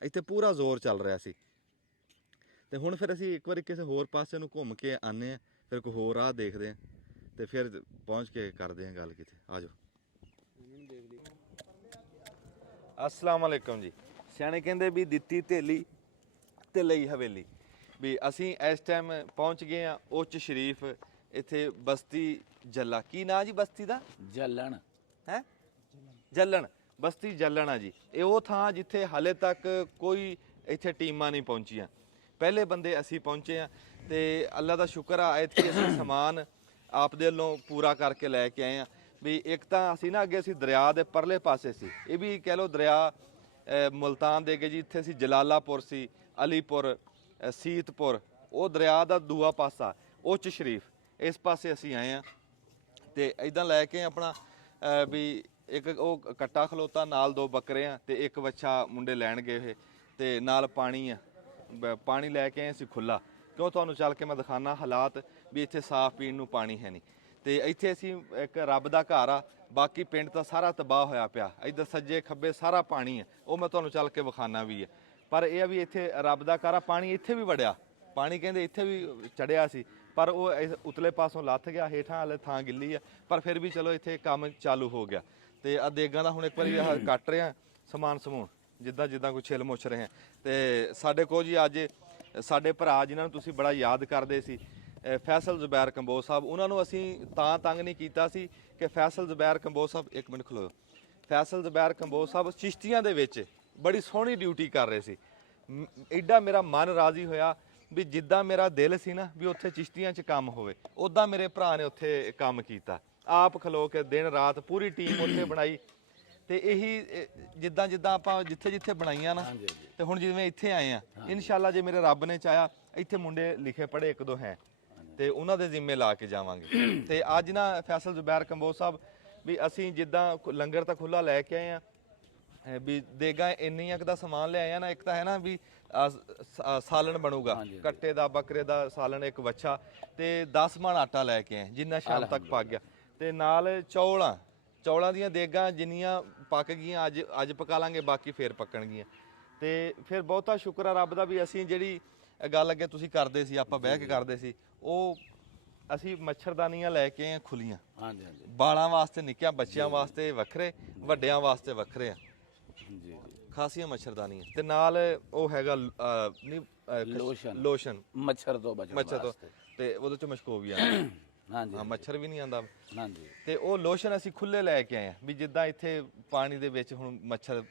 ਇੱਥੇ ਪੂਰਾ ਜ਼ੋਰ ਚੱਲ ਰਿਹਾ ਸੀ। ਤੇ ਹੁਣ ਫਿਰ ਅਸੀਂ ਇੱਕ ਵਾਰੀ ਕਿਸੇ ਹੋਰ ਪਾਸੇ ਨੂੰ ਘੁੰਮ ਕੇ ਆਨੇ ਆ, ਫਿਰ ਕੋਈ ਹੋਰ ਰਾਹ ਦੇਖਦੇ ਆ ਤੇ ਫਿਰ ਪਹੁੰਚ ਕੇ ਕਰਦੇ ਆ ਗੱਲ ਕਿਤੇ। ਆ ਜਾਓ। अस्सलाम वालेकुम जी। ਸਿਆਣੇ ਕਹਿੰਦੇ ਵੀ ਦਿੱਤੀ ਢੇਲੀ ਤੇ ਲਈ ਹਵੇਲੀ। ਵੀ ਅਸੀਂ ਇਸ ਟਾਈਮ ਪਹੁੰਚ ਗਏ ਆ ਉੱਚ ਸ਼ਰੀਫ, ਇੱਥੇ ਬਸਤੀ ਜੱਲਾ। ਕੀ ਨਾਂ ਜੀ ਬਸਤੀ ਦਾ? ਜੱਲਣ ਹੈ ਜੱਲਣ, ਬਸਤੀ ਜੱਲਣ ਆ ਜੀ। ਇਹ ਉਹ ਥਾਂ ਜਿੱਥੇ ਹਾਲੇ ਤੱਕ ਕੋਈ ਇੱਥੇ ਟੀਮਾਂ ਨਹੀਂ ਪਹੁੰਚੀਆਂ। ਪਹਿਲੇ ਬੰਦੇ ਅਸੀਂ ਪਹੁੰਚੇ ਆ ਤੇ ਅੱਲਾ ਦਾ ਸ਼ੁਕਰ ਆ ਇੱਥੇ ਅਸੀਂ ਸਮਾਨ ਆਪ ਦੇ ਵੱਲੋਂ ਪੂਰਾ ਕਰਕੇ ਲੈ ਕੇ ਆਏ ਆ। ਵੀ ਇੱਕ ਤਾਂ ਅਸੀਂ ਨਾ ਅੱਗੇ ਅਸੀਂ ਦਰਿਆ ਦੇ ਪਰਲੇ ਪਾਸੇ ਸੀ, ਇਹ ਵੀ ਕਹਿ ਲਓ ਦਰਿਆ ਮੁਲਤਾਨ ਦੇ ਅੱਗੇ ਜੀ। ਇੱਥੇ ਸੀ ਜਲਾਲਾਪੁਰ ਸੀ, ਅਲੀਪੁਰ, ਸੀਤਪੁਰ, ਉਹ ਦਰਿਆ ਦਾ ਦੂਆ ਪਾਸਾ ਉੱਚ ਸ਼ਰੀਫ, ਇਸ ਪਾਸੇ ਅਸੀਂ ਆਏ ਆ। ਤੇ ਇਦਾਂ ਲੈ ਕੇ ਆਪਣਾ ਵੀ ਇੱਕ ਉਹ ਕੱਟਾ ਖਲੋਤਾ, ਨਾਲ 2 ਬੱਕਰੇ ਆ ਤੇ ਇੱਕ ਵੱਛਾ ਮੁੰਡੇ ਲੈਣ ਗਏ ਹੋਏ, ਤੇ ਨਾਲ ਪਾਣੀ ਆ। ਪਾਣੀ ਲੈ ਕੇ ਆਏ ਅਸੀਂ ਖੁੱਲਾ, ਕਿਉਂ ਤੁਹਾਨੂੰ ਚੱਲ ਕੇ ਮੈਂ ਦਿਖਾਣਾ ਹਾਲਾਤ ਵੀ ਇੱਥੇ ਸਾਫ਼ ਪੀਣ ਨੂੰ ਪਾਣੀ ਹੈ ਨਹੀਂ। ਤੇ ਇੱਥੇ ਅਸੀਂ ਇੱਕ ਰੱਬ ਦਾ ਘਰ ਆ, ਬਾਕੀ ਪਿੰਡ ਤਾਂ ਸਾਰਾ ਤਬਾਹ ਹੋਇਆ ਪਿਆ। ਇੱਧਰ ਸੱਜੇ ਖੱਬੇ ਸਾਰਾ ਪਾਣੀ ਹੈ, ਉਹ ਮੈਂ ਤੁਹਾਨੂੰ ਚੱਲ ਕੇ ਵਿਖਾਣਾ ਵੀ ਹੈ। ਪਰ ਇਹ ਆ ਵੀ ਇੱਥੇ ਰੱਬ ਦਾ ਘਰ ਆ। ਪਾਣੀ ਇੱਥੇ ਵੀ ਵੜਿਆ, ਪਾਣੀ ਕਹਿੰਦੇ ਇੱਥੇ ਵੀ ਚੜਿਆ ਸੀ, ਪਰ ਉਹ ਉਤਲੇ ਪਾਸੋਂ ਲੱਥ ਗਿਆ, ਹੇਠਾਂ ਵਾਲੇ ਥਾਂ ਗਿੱਲੀ ਆ। ਪਰ ਫਿਰ ਵੀ ਚਲੋ ਇੱਥੇ ਕੰਮ ਚਾਲੂ ਹੋ ਗਿਆ। ਤੇ ਆ ਦੇਗਾਂ ਦਾ ਹੁਣ ਇੱਕ ਵਾਰੀ ਆਹ ਕੱਟ ਰਿਹਾ ਸਮਾਨ ਸਮੂਨ, ਜਿੱਦਾਂ ਜਿੱਦਾਂ ਕੋਈ ਛਿਲ ਮੁੱਛ ਰਹੇ ਆ। ਤੇ ਸਾਡੇ ਕੋਲ ਜੀ ਅੱਜ ਸਾਡੇ ਭਰਾ ਜਿਨ੍ਹਾਂ ਨੂੰ ਤੁਸੀਂ ਬੜਾ ਯਾਦ ਕਰਦੇ ਸੀ, ਫੈਸਲ ਜ਼ੁਬੈਰ ਕੰਬੋਜ ਸਾਹਿਬ, ਉਹਨਾਂ ਨੂੰ ਅਸੀਂ ਤਾਂ ਤੰਗ ਨਹੀਂ ਕੀਤਾ ਸੀ ਕਿ ਫੈਸਲ ਜ਼ੁਬੈਰ ਕੰਬੋਜ ਸਾਹਿਬ, ਇੱਕ ਮਿੰਟ ਖਲੋਓ, ਫੈਸਲ ਜ਼ੁਬੈਰ ਕੰਬੋਜ ਸਾਹਿਬ ਚਿਸ਼ਤੀਆਂ ਦੇ ਵਿੱਚ ਬੜੀ ਸੋਹਣੀ ਡਿਊਟੀ ਕਰ ਰਹੇ ਸੀ। ਐਡਾ ਮੇਰਾ ਮਨ ਰਾਜ਼ੀ ਹੋਇਆ ਵੀ ਜਿੱਦਾਂ ਮੇਰਾ ਦਿਲ ਸੀ ਨਾ ਵੀ ਉੱਥੇ ਚਿਸ਼ਤੀਆਂ 'ਚ ਕੰਮ ਹੋਵੇ, ਉੱਦਾਂ ਮੇਰੇ ਭਰਾ ਨੇ ਉੱਥੇ ਕੰਮ ਕੀਤਾ। ਆਪ ਖਲੋ ਕੇ ਦਿਨ ਰਾਤ ਪੂਰੀ ਟੀਮ ਉੱਥੇ ਬਣਾਈ। ਤੇ ਇਹੀ ਜਿੱਦਾਂ ਜਿੱਦਾਂ ਆਪਾਂ ਜਿੱਥੇ ਜਿੱਥੇ ਬਣਾਈਆਂ ਨਾ, ਤੇ ਹੁਣ ਜਿਵੇਂ ਇੱਥੇ ਆਏ ਆ, ਇਨਸ਼ਾਅੱਲਾ ਜੇ ਮੇਰੇ ਰੱਬ ਨੇ ਚਾਹਿਆ ਇੱਥੇ ਮੁੰਡੇ ਲਿਖੇ ਪੜ੍ਹੇ 1-2 ਹੈ ਤੇ ਉਹਨਾਂ ਦੇ ਜ਼ਿੰਮੇ ਲਾ ਕੇ ਜਾਵਾਂਗੇ। ਤੇ ਅੱਜ ਨਾ ਫੈਸਲ ਜ਼ੁਬੈਰ ਕੰਬੋਜ ਸਾਹਿਬ ਵੀ ਅਸੀਂ ਜਿੱਦਾਂ ਲੰਗਰ ਤਾਂ ਖੁੱਲਾ ਲੈ ਕੇ ਆਏ ਆ, ਵੀ ਦੇਗਾ ਇੰਨੀਆਂ ਕੁ ਦਾ ਸਮਾਨ ਲਿਆਏ ਆ ਨਾ। ਇੱਕ ਤਾਂ ਹੈ ਨਾ ਵੀ ਸਾਲਣ ਬਣੂਗਾ, ਕੱਟੇ ਦਾ, ਬੱਕਰੇ ਦਾ ਸਾਲਣ, ਇੱਕ ਵੱਛਾ, ਤੇ 10 ਮਣ ਆਟਾ ਲੈ ਕੇ ਆਏ ਜਿੰਨਾ ਸ਼ਾਮ ਤੱਕ ਪੱਕ ਗਿਆ। ਤੇ ਨਾਲ ਚੌਲਾਂ ਦੀਆਂ ਦੇਗਾਂ ਜਿੰਨੀਆਂ ਪੱਕ ਗਈਆਂ ਅੱਜ ਪਕਾ ਲਾਂਗੇ, ਬਾਕੀ ਫੇਰ ਪੱਕਣਗੀਆਂ। ਤੇ ਫਿਰ ਬਹੁਤਾ ਸ਼ੁਕਰ ਆ ਰੱਬ ਦਾ ਵੀ ਅਸੀਂ ਜਿਹੜੀ ਗੱਲ ਅੱਗੇ ਤੁਸੀਂ ਕਰਦੇ ਸੀ, ਆਪਾਂ ਬਹਿ ਕੇ ਕਰਦੇ ਸੀ, ਉਹ ਅਸੀਂ ਮੱਛਰਦਾਨੀਆਂ ਲੈ ਕੇ ਆਏ ਖੁੱਲੀਆਂ। ਹਾਂਜੀ ਹਾਂਜੀ ਬਾਲਾਂ ਵਾਸਤੇ ਨਿੱਕਿਆਂ ਬੱਚਿਆਂ ਵਾਸਤੇ ਵੱਖਰੇ, ਵੱਡਿਆਂ ਵਾਸਤੇ ਵੱਖਰੇ ਆ ਜੀ ਖਾਸੀਆਂ ਮੱਛਰਦਾਨੀਆਂ। ਤੇ ਨਾਲ ਉਹ ਹੈਗਾ ਲੋਸ਼ਨ ਮੱਛਰ ਤੋਂ ਬਚਣ ਮੱਛਰ ਤੋਂ, ਤੇ ਉਹਦੇ ਚ ਮਸ਼ਕੋ ਵੀ ਆਉਂਦਾ। ਹਾਂਜੀ ਹਾਂ, ਮੱਛਰ ਵੀ ਨਹੀਂ ਆਉਂਦਾ। ਹਾਂਜੀ ਤੇ ਉਹ ਲੋਸ਼ਨ ਅਸੀਂ ਖੁੱਲੇ ਲੈ ਕੇ ਆਏ ਆ ਵੀ ਜਿੱਦਾਂ ਇੱਥੇ ਪਾਣੀ ਦੇ ਵਿੱਚ ਹੁਣ ਮੱਛਰ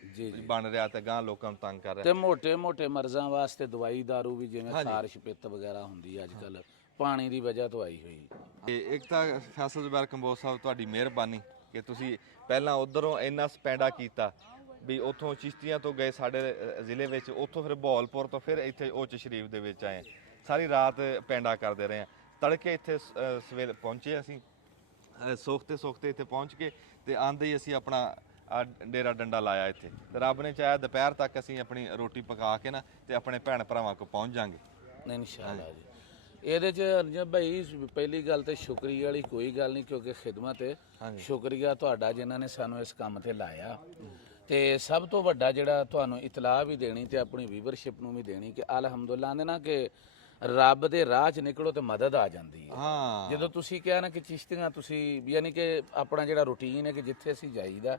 ਬਣ ਰਿਹਾ ਤੇ ਗਾਂ ਲੋਕਾਂ ਨੂੰ ਤੰਗ ਕਰ ਰਿਹਾ। ਤੇ ਮੋਟੇ ਮਰਜ਼ਾਂ ਵਾਸਤੇ ਦਵਾਈ ਦਾਰੂ ਵੀ, ਜਿਵੇਂ ਖਾਰਸ਼ ਪਿੱਤ ਵਗੈਰਾ ਹੁੰਦੀ ਅੱਜ ਕੱਲ ਪਾਣੀ ਦੀ ਵਜ੍ਹਾ ਤੋਂ ਆਈ ਹੋਈ। ਤੇ ਇੱਕ ਤਾਂ ਫੈਸਲ ਜ਼ੁਬੈਰ ਕੰਬੋਜ ਸਾਹਿਬ ਤੁਹਾਡੀ ਮਿਹਰਬਾਨੀ ਕਿ ਤੁਸੀਂ ਪਹਿਲਾਂ ਉਧਰੋਂ ਇੰਨਾ ਸਪੈਂਡਾ ਕੀਤਾ, ਵੀ ਉੱਥੋਂ ਚਿਸ਼ਤੀਆਂ ਤੋਂ ਗਏ ਸਾਡੇ ਜ਼ਿਲ੍ਹੇ ਵਿੱਚ, ਉੱਥੋਂ ਫਿਰ ਬਹਾਵਲਪੁਰ ਤੋਂ ਫਿਰ ਇੱਥੇ ਉੱਚ ਸ਼ਰੀਫ ਦੇ ਵਿੱਚ ਆਏ। ਸਾਰੀ ਰਾਤ ਪੈਂਡਾ ਕਰਦੇ ਰਹੇ ਆ, ਤੜਕੇ ਇੱਥੇ ਸਵੇਰ ਪਹੁੰਚੇ ਅਸੀਂ, ਸੋਖਤੇ ਇੱਥੇ ਪਹੁੰਚ ਕੇ ਤੇ ਆਂਦੇ ਹੀ ਅਸੀਂ ਆਪਣਾ ਡੇਰਾ ਡੰਡਾ ਲਾਇਆ ਇੱਥੇ। ਤੇ ਰੱਬ ਨੇ ਚਾਹਿਆ ਦੁਪਹਿਰ ਤੱਕ ਅਸੀਂ ਆਪਣੀ ਰੋਟੀ ਪਕਾ ਕੇ ਨਾ ਤੇ ਆਪਣੇ ਭੈਣ ਭਰਾਵਾਂ ਕੋਲ ਪਹੁੰਚ ਜਾਾਂਗੇ ਇਨਸ਼ਾਅੱਲਾ ਜੀ। ਇਹਦੇ ਚ ਅਰਜਨ ਭਾਈ ਪਹਿਲੀ ਗੱਲ ਤੇ ਸ਼ੁਕਰੀਆ ਵਾਲੀ ਕੋਈ ਗੱਲ ਨਹੀਂ, ਕਿਉਂਕਿ ਖਿਦਮਤ ਹੈ। ਸ਼ੁਕਰੀਆ ਤੁਹਾਡਾ ਜਿਨ੍ਹਾਂ ਨੇ ਸਾਨੂੰ ਇਸ ਕੰਮ ਤੇ ਲਾਇਆ। ਤੇ ਸਭ ਤੋਂ ਵੱਡਾ ਜਿਹੜਾ ਤੁਹਾਨੂੰ ਇਤਲਾਹ ਵੀ ਦੇਣੀ ਤੇ ਆਪਣੀ ਵੀਵਰਸ਼ਿਪ ਨੂੰ ਵੀ ਦੇਣੀ ਕਿ ਅਲਹਮਦੁਲਿਲਾ ਨੇ ਨਾ ਕਿ ਰੱਬ ਦੇ ਰਾਹ 'ਚ ਨਿਕਲੋ ਤੇ ਮਦਦ ਆ ਜਾਂਦੀ ਹੈ। ਜਦੋਂ ਤੁਸੀਂ ਕਿਹਾ ਨਾ ਕਿ ਚਿਸ਼ਤੀਆਂ ਤੁਸੀਂ ਯਾਨੀ ਕਿ ਆਪਣਾ ਜਿਹੜਾ ਰੂਟੀਨ ਹੈ ਕਿ ਜਿੱਥੇ ਅਸੀਂ ਜਾਈਦਾ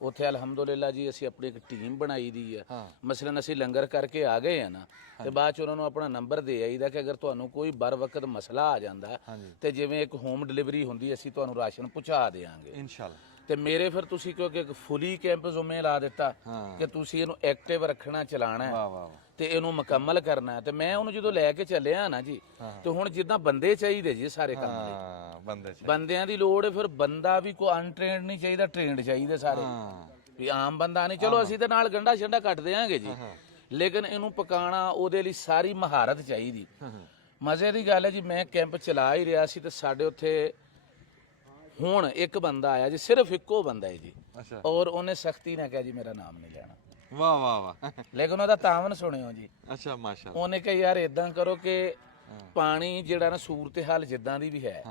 ਉੱਥੇ ਅਲਹਮਦੁਲਿਲਾ ਜੀ ਅਸੀਂ ਆਪਣੀ ਇੱਕ ਟੀਮ ਬਣਾਈ ਦੀ ਆ। ਮਸਲਨ ਅਸੀਂ ਲੰਗਰ ਕਰਕੇ ਆ ਗਏ ਆ ਨਾ, ਤੇ ਬਾਅਦ 'ਚ ਉਹਨਾਂ ਨੂੰ ਆਪਣਾ ਨੰਬਰ ਦੇ ਆਈਦਾ ਕਿ ਅਗਰ ਤੁਹਾਨੂੰ ਕੋਈ ਬਰ ਵਕਤ ਮਸਲਾ ਆ ਜਾਂਦਾ ਤੇ ਜਿਵੇਂ ਇੱਕ ਹੋਮ ਡਿਲੀਵਰੀ ਹੁੰਦੀ, ਅਸੀਂ ਤੁਹਾਨੂੰ ਰਾਸ਼ਨ ਪਹੁੰਚਾ ਦੇਵਾਂਗੇ ਇਨਸ਼ਾਅੱਲਾ। ਤੇ ਮੇਰੇ ਫਿਰ ਤੁਸੀਂ ਕਿਉਂਕਿ ਇੱਕ ਫੁੱਲੀ ਕੈਂਪ ਜ਼ਿੰਮੇ ਲਾ ਦਿੱਤਾ ਕਿ ਤੁਸੀਂ ਇਹਨੂੰ ਐਕਟਿਵ ਰੱਖਣਾ, ਚਲਾਣਾ ਤੇ ਇਹਨੂੰ ਮੁਕੰਮਲ ਕਰਨਾ ਹੈ। ਤੇ ਮੈਂ ਉਹਨੂੰ ਜਦੋਂ ਲੈ ਕੇ ਚੱਲਿਆ ਨਾ ਜੀ, ਤੇ ਹੁਣ ਜਿੱਦਾਂ ਬੰਦੇ ਚਾਹੀਦੇ ਜੀ ਸਾਰੇ ਕੰਮ ਲਈ, ਬੰਦਿਆਂ ਦੀ ਲੋੜ ਹੈ। ਫਿਰ ਬੰਦਾ ਵੀ ਕੋਈ ਅਨਟ੍ਰੇਨਡ ਨਹੀਂ ਚਾਹੀਦਾ, ਟ੍ਰੇਨਡ ਚਾਹੀਦੇ ਸਾਰੇ, ਵੀ ਆਮ ਬੰਦਾ ਨਹੀਂ। ਚਲੋ ਅਸੀਂ ਤੇ ਨਾਲ ਗੰਢਾ ਛੰਡਾ ਕੱਟ ਦੇਵਾਂਗੇ ਜੀ, ਲੇਕਿਨ ਇਹਨੂੰ ਪਕਾਣਾ ਉਹਦੇ ਲਈ ਸਾਰੀ ਮਹਾਰਤ ਚਾਹੀਦੀ। ਮਜ਼ੇ ਦੀ ਗੱਲ ਹੈ ਜੀ, ਮੈਂ ਕੈਂਪ ਚਲਾ ਹੀ ਰਿਹਾ ਸੀ ਤੇ ਸਾਡੇ ਉੱਥੇ ਹੁਣ ਇੱਕ ਬੰਦਾ ਆਇਆ ਜੀ, ਸਿਰਫ ਇੱਕੋ ਬੰਦਾ ਹੈ ਜੀ, ਔਰ ਉਹਨੇ ਸਖਤੀ ਨਾਲ ਕਿਹਾ ਜੀ ਮੇਰਾ ਨਾਮ ਨਹੀਂ ਲੈਣਾ। ਵਾਹ ਵਾਹ ਵਾਹ। ਲੇਕਿਨ ਉਹਦਾ ਤਾਵਨ ਸੁਣਿਓ ਜੀ। ਅੱਛਾ, ਮਾਸ਼ਾਅੱਲਾ। ਉਹਨੇ ਕਿਹਾ ਯਾਰ ਇਦਾਂ ਕਰੋ ਕਿ ਪਾਣੀ ਜਿਹੜਾ ਨਾ ਸੂਰਤ ਹਾਲ ਜਿੱਦਾਂ ਦੀ ਵੀ ਹੈ,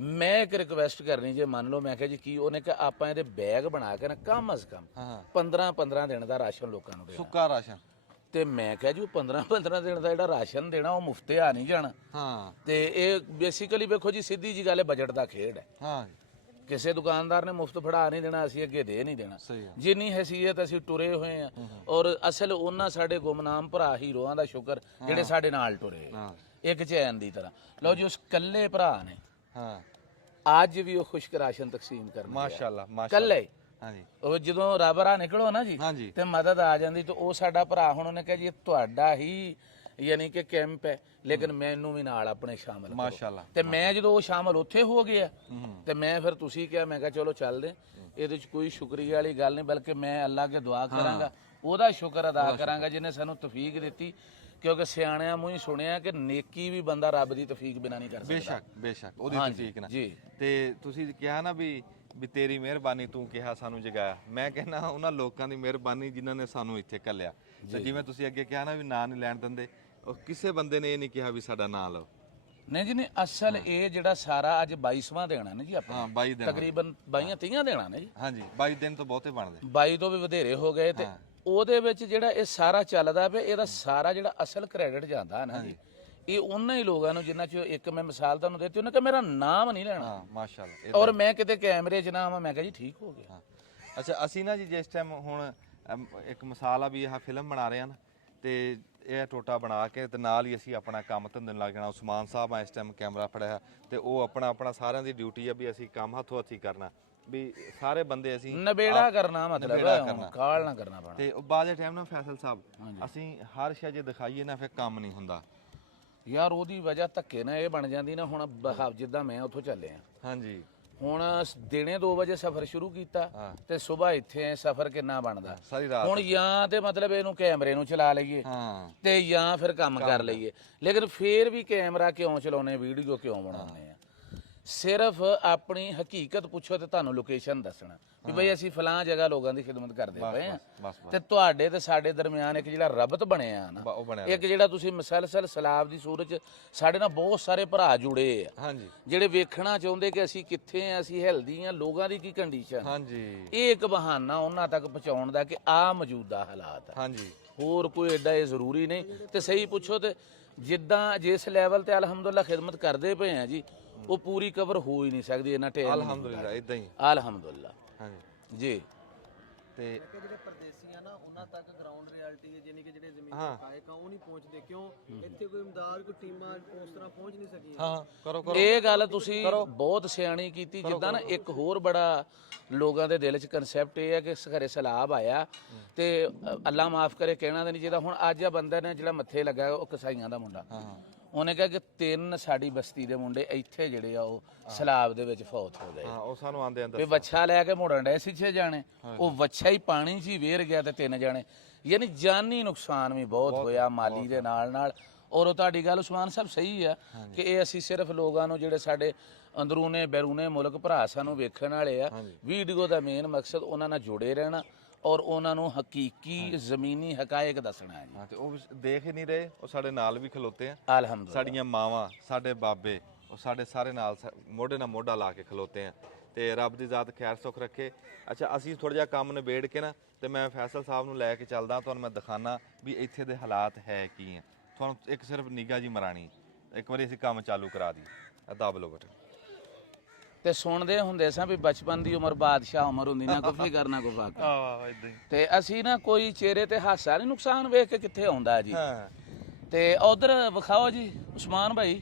ਮੈਂ ਇੱਕ ਰਿਕਵੈਸਟ ਕਰਨੀ ਜੇ ਮੰਨ ਲਓ, ਮੈਂ ਕਿਹਾ ਜੀ ਕੀ, ਉਹਨੇ ਕਿਹਾ ਆਪਾਂ ਇਹਦੇ ਬੈਗ ਬਣਾ ਕੇ ਨਾ ਕਮ ਅਜ਼ ਕਮ ਹਾਂ 15 ਦਿਨ ਦਾ ਰਾਸ਼ਨ ਲੋਕਾਂ ਨੂੰ ਦੇਣਾ। ਸੁੱਕਾ ਰਾਸ਼ਨ। ਤੇ ਮੈਂ ਕਿਹਾ ਜੀ ਉਹ 15 ਦਿਨ ਦਾ ਜਿਹੜਾ ਰਾਸ਼ਨ ਦੇਣਾ ਉਹ ਮੁਫਤੇ ਆ ਨਹੀਂ ਜਾਣਾ। ਹਾਂ ਤੇ ਇਹ ਬੇਸਿਕਲੀ ਵੇਖੋ ਜੀ, ਸਿੱਧੀ ਜੀ ਗੱਲ ਹੈ, ਬਜਟ ਦਾ ਖੇਡ ਹੈ। ਹਾਂ ਕਿਸੇ ਦੁਕਾਨਦਾਰ ਨੇ ਮੁਫਤ ਫੜਾ ਨਹੀਂ ਦੇਣਾ, ਅਸੀਂ ਅੱਗੇ ਦੇ ਨਹੀਂ ਦੇਣਾ। ਸਹੀ ਹੈ। ਜਿੰਨੀ ਹੈਸੀਅਤ ਅਸੀਂ ਟੁਰੇ ਹੋਏ ਆ, ਔਰ ਅਸਲ ਉਹਨਾਂ ਸਾਡੇ ਗੁਮਨਾਮ ਭਰਾ ਹੀਰੋਆਂ ਦਾ ਸ਼ੁਕਰ ਜਿਹੜੇ ਸਾਡੇ ਨਾਲ ਟੁਰੇ ਹਾਂ ਇੱਕ ਚੈਨ ਦੀ ਤਰ੍ਹਾਂ। ਲਓ ਜੀ, ਉਸ ਕੱਲੇ ਭਰਾ ਨੇ ਹਾਂ ਅੱਜ ਵੀ ਉਹ ਖੁਸ਼ਕ ਰਾਸ਼ਨ ਤਕਸੀਮ ਕਰਨਾ ਮਾਸ਼ਾਅੱਲਾ ਮਾਸ਼ਾਅੱਲਾ। ਕੱਲੇ। ਹਾਂਜੀ ਉਹ ਜਦੋਂ ਰੱਬ ਰਾਹ ਨਿਕਲੋ ਨਾ ਜੀ ਹਾਂਜੀ ਤੇ ਮਦਦ ਆ ਜਾਂਦੀ। ਤੇ ਉਹ ਸਾਡਾ ਭਰਾ ਹੁਣ ਉਹਨੇ ਕਿਹਾ ਜੀ ਇਹ ਤੁਹਾਡਾ ਹੀ ਯਾਨੀ ਕਿ ਕੈਂਪ ਹੈ, ਲੇਕਿਨ ਮੈਨੂੰ ਵੀ ਨਾਲ ਆਪਣੇ ਸ਼ਾਮਲ ਕਰੋ। ਮਾਸ਼ਾਅੱਲਾ। ਤੇ ਮੈਂ ਜਦੋਂ ਉਹ ਸ਼ਾਮਲ ਉੱਥੇ ਹੋ ਗਿਆ ਤੇ ਮੈਂ ਫਿਰ ਤੁਸੀਂ ਕਿਹਾ, ਮੈਂ ਕਿਹਾ ਚਲੋ ਚੱਲਦੇ। ਇਹਦੇ ਚ ਕੋਈ ਸ਼ੁਕਰੀਆ ਵਾਲੀ ਗੱਲ ਨਹੀਂ, ਬਲਕਿ ਮੈਂ ਅੱਲਾ ਅੱਗੇ ਦੁਆ ਕਰਾਂਗਾ, ਉਹਦਾ ਸ਼ੁਕਰ ਅਦਾ ਕਰਾਂਗਾ ਜਿਹਨੇ ਸਾਨੂੰ ਤੌਫੀਕ ਦਿੱਤੀ। ਕਿਉਂਕਿ ਸਿਆਣਿਆਂ ਮੂੰਹ ਹੀ ਸੁਣਿਆ ਕਿ ਨੇਕੀ ਵੀ ਬੰਦਾ ਰੱਬ ਦੀ ਤੌਫੀਕ ਬਿਨਾਂ ਨਹੀਂ ਕਰ ਸਕਦਾ। ਬੇਸ਼ੱਕ ਬੇਸ਼ੱਕ ਉਹਦੀ ਹਾਂਜੀ, ਤੌਫੀਕ ਨਾਲ। ਜੀ। ਤੇ ਤੁਸੀਂ ਕਿਹਾ ਨਾ ਵੀ ਤੇਰੀ ਮਿਹਰਬਾਨੀ, ਤੂੰ ਕਿਹਾ ਸਾਨੂੰ ਜਗਾਇਆ। ਮੈਂ ਕਹਿੰਦਾ ਉਹਨਾਂ ਲੋਕਾਂ ਦੀ ਮਿਹਰਬਾਨੀ ਜਿਨ੍ਹਾਂ ਨੇ ਸਾਨੂੰ ਇੱਥੇ ਘੱਲਿਆ। ਤੇ ਜਿਵੇਂ ਤੁਸੀਂ ਅੱਗੇ ਕਿਹਾ ਨਾ ਵੀ ਨਾਂ ਨਹੀਂ ਲੈਣ ਦਿੰਦੇ, ਉਹ ਕਿਸੇ ਬੰਦੇ ਨੇ ਇਹ ਨਹੀਂ ਕਿਹਾ ਵੀ ਸਾਡਾ ਨਾਂ ਲਓ। ਨਹੀਂ ਜੀ, ਨਹੀਂ, ਅਸਲ ਇਹ ਜਿਹੜਾ ਸਾਰਾ ਅੱਜ 22ਵਾਂ ਦੇਣਾ ਨੇ ਜੀ ਆਪਾਂ, ਹਾਂ 22 ਦਿਨ ਤਕਰੀਬਨ 22-23 ਦੇਣਾ ਨੇ ਜੀ। ਹਾਂਜੀ 22 ਦਿਨ ਤੋਂ ਬਹੁਤੇ ਬਣਦੇ। 22 ਤੋਂ ਵੀ ਵਧੇਰੇ ਹੋ ਗਏ। ਤੇ ਉਹਦੇ ਵਿੱਚ ਜਿਹੜਾ ਇਹ ਸਾਰਾ ਚੱਲਦਾ ਪਿਆ, ਇਹਦਾ ਸਾਰਾ ਜਿਹੜਾ ਅਸਲ ਕ੍ਰੈਡਿਟ ਜਾਂਦਾ ਨਾ ਜੀ, ਇਹ ਉਹਨਾਂ ਹੀ ਲੋਕਾਂ ਨੂੰ ਜਿਨ੍ਹਾਂ ਚੋਂ ਇੱਕ ਮੈਂ ਮਿਸਾਲ ਤੁਹਾਨੂੰ ਦਿੱਤੀ। ਉਹਨੇ ਕਿਹਾ ਮੇਰਾ ਨਾਮ ਨਹੀਂ ਲੈਣਾ। ਹਾਂ ਮਾਸ਼ਾਅੱਲਾ। ਔਰ ਮੈਂ ਕਿਤੇ ਕੈਮਰੇ 'ਚ ਨਾ ਆਵਾਂ। ਮੈਂ ਕਿਹਾ ਜੀ ਠੀਕ ਹੋ ਗਿਆ। ਅੱਛਾ ਅਸੀਂ ਨਾ ਜੀ ਜਿਸ ਟਾਈਮ ਹੁਣ ਇੱਕ ਮਿਸਾਲ ਆ ਵੀ ਇਹ ਫਿਲਮ ਬਣਾ ਰਹੇ ਹਾਂ ਨਾ, ਤੇ ਇਹ ਟੋਟਾ ਬਣਾ ਕੇ ਤੇ ਨਾਲ ਹੀ ਅਸੀਂ ਆਪਣਾ ਕੰਮ ਧੰਦੇ ਨੂੰ ਲੱਗ ਜਾਣਾ। ਉਸਮਾਨ ਸਾਹਿਬ ਆ ਇਸ ਟਾਈਮ ਕੈਮਰਾ ਫੜਿਆ, ਤੇ ਉਹ ਆਪਣਾ ਸਾਰਿਆਂ ਦੀ ਡਿਊਟੀ ਆ ਵੀ ਅਸੀਂ ਕੰਮ ਹੱਥੋਂ ਹੱਥੀ ਕਰਨਾ, ਵੀ ਸਾਰੇ ਬੰਦੇ ਅਸੀਂ ਨਵੇੜਾ ਕਰਨਾ, ਮਤਲਬ ਕਾਲ ਨਾ ਕਰਨਾ ਪੈਣਾ। ਤੇ ਬਾਅਦ ਦੇ ਟਾਈਮ ਨਾ ਫੈਸਲ ਸਾਹਿਬ, ਅਸੀਂ ਹਰ ਸ਼ੈ ਜੇ ਦਿਖਾਈਏ ਨਾ ਫਿਰ ਕੰਮ ਨਹੀਂ ਹੁੰਦਾ ਯਾਰ। ਉਹਦੀ ਵਜ੍ਹਾ ਧੱਕੇ ਨਾਲ ਇਹ ਬਣ ਜਾਂਦੀ ਨਾ। ਹੁਣ ਜਿੱਦਾਂ ਮੈਂ ਉੱਥੋਂ ਚੱਲਿਆ, ਹਾਂਜੀ ਹੁਣ ਦਿਨੇ 2 ਵਜੇ ਸਫ਼ਰ ਸ਼ੁਰੂ ਕੀਤਾ ਤੇ ਸਵੇਰ ਇੱਥੇ ਆਏ, ਸਫ਼ਰ ਕਿੰਨਾ ਬਣਦਾ ਸਾਰੀ ਰਾਤ। ਹੁਣ ਜਾਂ ਤੇ ਮਤਲਬ ਇਹਨੂੰ ਕੈਮਰੇ ਨੂੰ ਚਲਾ ਲਈਏ ਹਾਂ ਤੇ ਜਾਂ ਫਿਰ ਕੰਮ ਕਰ ਲਈਏ। ਲੇਕਿਨ ਫੇਰ ਵੀ ਕੈਮਰਾ ਕਿਉਂ ਚਲਾਉਨੇ, ਵੀਡੀਓ ਕਿਉਂ ਬਣਾਉਨੇ ਆ? ਸਿਰਫ ਆਪਣੀ ਹਕੀਕਤ ਪੁੱਛੋ ਤੇ ਤੁਹਾਨੂੰ ਲੋਕੇਸ਼ਨ ਦੱਸਣਾ ਵੀ ਬਈ ਅਸੀਂ ਫਲਾਂ ਜਗ੍ਹਾ ਲੋਕਾਂ ਦੀ ਖਿਦਮਤ ਕਰਦੇ ਪਏ ਆ। ਤੇ ਤੁਹਾਡੇ ਤੇ ਸਾਡੇ ਦਰਮਿਆਨ ਇੱਕ ਜਿਹੜਾ ਰਬਤ ਬਣਿਆ ਨਾ, ਉਹ ਬਣਿਆ ਇੱਕ ਜਿਹੜਾ ਤੁਸੀਂ ਮਸਲਸਲ ਸਲਾਬ ਦੀ ਸੂਰਤ 'ਚ ਸਾਡੇ ਨਾਲ ਬਹੁਤ ਸਾਰੇ ਭਰਾ ਜੁੜੇ ਆ, ਹਾਂਜੀ ਜਿਹੜੇ ਵੇਖਣਾ ਚਾਹੁੰਦੇ ਕਿ ਅਸੀਂ ਕਿੱਥੇ ਆ, ਅਸੀਂ ਹੈਲਦੀ ਆ, ਲੋਕਾਂ ਦੀ ਕੀ ਕੰਡੀਸ਼ਨ। ਹਾਂਜੀ ਇਹ ਇੱਕ ਬਹਾਨਾ ਉਹਨਾਂ ਤੱਕ ਪਹੁੰਚਾਉਣ ਦਾ ਕਿ ਆ ਮੌਜੂਦਾ ਹਾਲਾਤ ਆ। ਹਾਂਜੀ ਹੋਰ ਕੋਈ ਐਡਾ ਇਹ ਜ਼ਰੂਰੀ ਨਹੀਂ। ਤੇ ਸਹੀ ਪੁੱਛੋ ਤੇ ਜਿੱਦਾਂ ਜਿਸ ਲੈਵਲ ਤੇ ਅਲਹਮਦੁਲਿਲਾ ਖਿਦਮਤ ਕਰਦੇ ਪਏ ਆ ਜੀ, ਉਹ ਪੂਰੀ ਕਵਰ ਹੋ ਹੀ ਨਹੀਂ ਸਕਦੀ ਇਹਨਾਂ ਟਾਈਮ। ਅਲਹਮਦੁਲਿਲਾ ਇਦਾਂ ਹੀ। ਅਲਹਮਦੁਲਿਲਾ ਹਾਂਜੀ ਜੀ। ਤੇ ਜਿਹੜੇ ਪਰਦੇਸੀ ਆ ਨਾ, ਉਹਨਾਂ ਤੱਕ ਗਰਾਊਂਡ ਰਿਐਲਿਟੀ ਹੈ, ਯਾਨੀ ਕਿ ਜਿਹੜੇ ਜ਼ਮੀਨ ਦੇ ਹਕਾਇਕ ਆ ਉਹ ਨਹੀਂ ਪਹੁੰਚਦੇ। ਕਿਉਂ? ਇੱਥੇ ਕੋਈ ਇਮਦਾਦ, ਕੋਈ ਟੀਮਾਂ ਉਸ ਤਰ੍ਹਾਂ ਪਹੁੰਚ ਨਹੀਂ ਸਕੀਆਂ। ਹਾਂ ਕਰੋ ਇਹ ਗੱਲ ਤੁਸੀਂ ਬਹੁਤ ਸਿਆਣੀ ਕੀਤੀ। ਜਿੱਦਾਂ ਨਾ ਇੱਕ ਹੋਰ ਬੜਾ ਲੋਕਾਂ ਦੇ ਦਿਲ 'ਚ ਕਨਸੈਪਟ ਇਹ ਹੈ ਕਿ ਘਰੇ ਸਲਾਬ ਆਇਆ ਤੇ ਅੱਲਾ ਮਾਫ ਕਰੇ, ਕਹਿਣਾ ਤਾਂ ਨਹੀਂ ਚਾਹੀਦਾ। ਹੁਣ ਅੱਜ ਆ ਬੰਦੇ ਨੇ ਜਿਹੜਾ ਮੱਥੇ ਲੱਗਾ ਉਹ ਕਸਾਈਆਂ ਦਾ ਮੁੰਡਾ, ਉਹਨੇ ਕਿਹਾ ਕਿ 3 ਸਾਡੀ ਬਸਤੀ ਦੇ ਮੁੰਡੇ ਇੱਥੇ ਜਿਹੜੇ ਆ ਉਹ ਸਲਾਬ ਦੇ ਵਿੱਚ ਫੌਤ ਹੋ ਗਏ। ਹਾਂ ਉਹ ਸਾਨੂੰ ਆਂਦੇ ਵੀ ਵੱਛਾ ਲੈ ਕੇ ਮੁੜਨ ਡਏ ਸੀ 6 ਜਾਣੇ, ਉਹ ਵੱਛਾ ਹੀ ਪਾਣੀ 'ਚ ਹੀ ਵੇਰ ਗਿਆ ਤੇ 3 ਜਾਣੇ। ਯਾਨੀ ਜਾਨੀ ਨੁਕਸਾਨ ਵੀ ਬਹੁਤ ਹੋਇਆ ਮਾਲੀ ਦੇ ਨਾਲ ਨਾਲ। ਔਰ ਉਹ ਤੁਹਾਡੀ ਗੱਲ ਉਸਮਾਨ ਸਾਹਿਬ ਸਹੀ ਆ ਕਿ ਇਹ ਅਸੀਂ ਸਿਰਫ ਲੋਕਾਂ ਨੂੰ ਜਿਹੜੇ ਸਾਡੇ ਅੰਦਰੂਨੇ ਬੈਰੂਨੇ ਮੁਲਕ ਭਰਾ ਸਾਨੂੰ ਵੇਖਣ ਵਾਲੇ ਆ, ਵੀਡੀਓ ਦਾ ਮੇਨ ਮਕਸਦ ਉਹਨਾਂ ਨਾਲ ਜੁੜੇ ਰਹਿਣਾ ਔਰ ਉਹਨਾਂ ਨੂੰ ਹਕੀਕੀ ਜ਼ਮੀਨੀ ਹਕਾਇਕ ਦੱਸਣਾ ਹੈ। ਹਾਂ ਤੇ ਉਹ ਦੇਖ ਹੀ ਨਹੀਂ ਰਹੇ, ਉਹ ਸਾਡੇ ਨਾਲ ਵੀ ਖਲੋਤੇ ਆ। ਅਲਹਮਦੁਲਿਲਾ ਸਾਡੀਆਂ ਮਾਵਾਂ, ਸਾਡੇ ਬਾਬੇ, ਉਹ ਸਾਡੇ ਸਾਰੇ ਨਾਲ ਮੋਢੇ ਨਾਲ ਮੋਢਾ ਲਾ ਕੇ ਖਲੋਤੇ ਆ। ਤੇ ਰੱਬ ਦੀ ਜ਼ਾਤ ਖੈਰ ਸੁੱਖ ਰੱਖੇ। ਅੱਛਾ ਅਸੀਂ ਥੋੜਾ ਜਿਹਾ ਕੰਮ ਨਿਬੇੜ ਕੇ ਨਾ ਤੇ ਮੈਂ ਫੈਸਲ ਸਾਹਿਬ ਨੂੰ ਲੈ ਕੇ ਚੱਲਦਾ, ਤੁਹਾਨੂੰ ਮੈਂ ਦਿਖਾਣਾ ਵੀ ਇੱਥੇ ਦੇ ਹਾਲਾਤ ਹੈ ਕੀ ਆ। ਤੁਹਾਨੂੰ ਇੱਕ ਸਿਰਫ ਨਿਗਾਹ ਜੀ ਮਰਾਣੀ, ਇੱਕ ਵਾਰੀ ਅਸੀਂ ਕੰਮ ਚਾਲੂ ਕਰਾ ਦੀ। ਦੱਬ ਲਓ ਬਟਨ। ਤੇ ਸੁਣਦੇ ਹੁੰਦੇ ਸਾਂ ਵੀ ਬਚਪਨ ਦੀ ਉਮਰ ਬਾਦਸ਼ਾਹ ਉਮਰ ਹੁੰਦੀ, ਨਾ ਕੋਈ ਫਿਕਰ ਨਾ ਕੋਈ ਫਾਕਰ। ਆਹ ਇਦਾਂ ਹੀ। ਤੇ ਅਸੀਂ ਨਾ ਕੋਈ ਚਿਹਰੇ ਤੇ ਹਾਸਾ ਨਹੀਂ, ਨੁਕਸਾਨ ਵੇਖ ਕੇ ਕਿੱਥੇ ਆਉਂਦਾ ਜੀ। ਹਾਂ ਤੇ ਉਧਰ ਵਿਖਾਓ ਜੀ ਉਸਮਾਨ ਭਾਈ,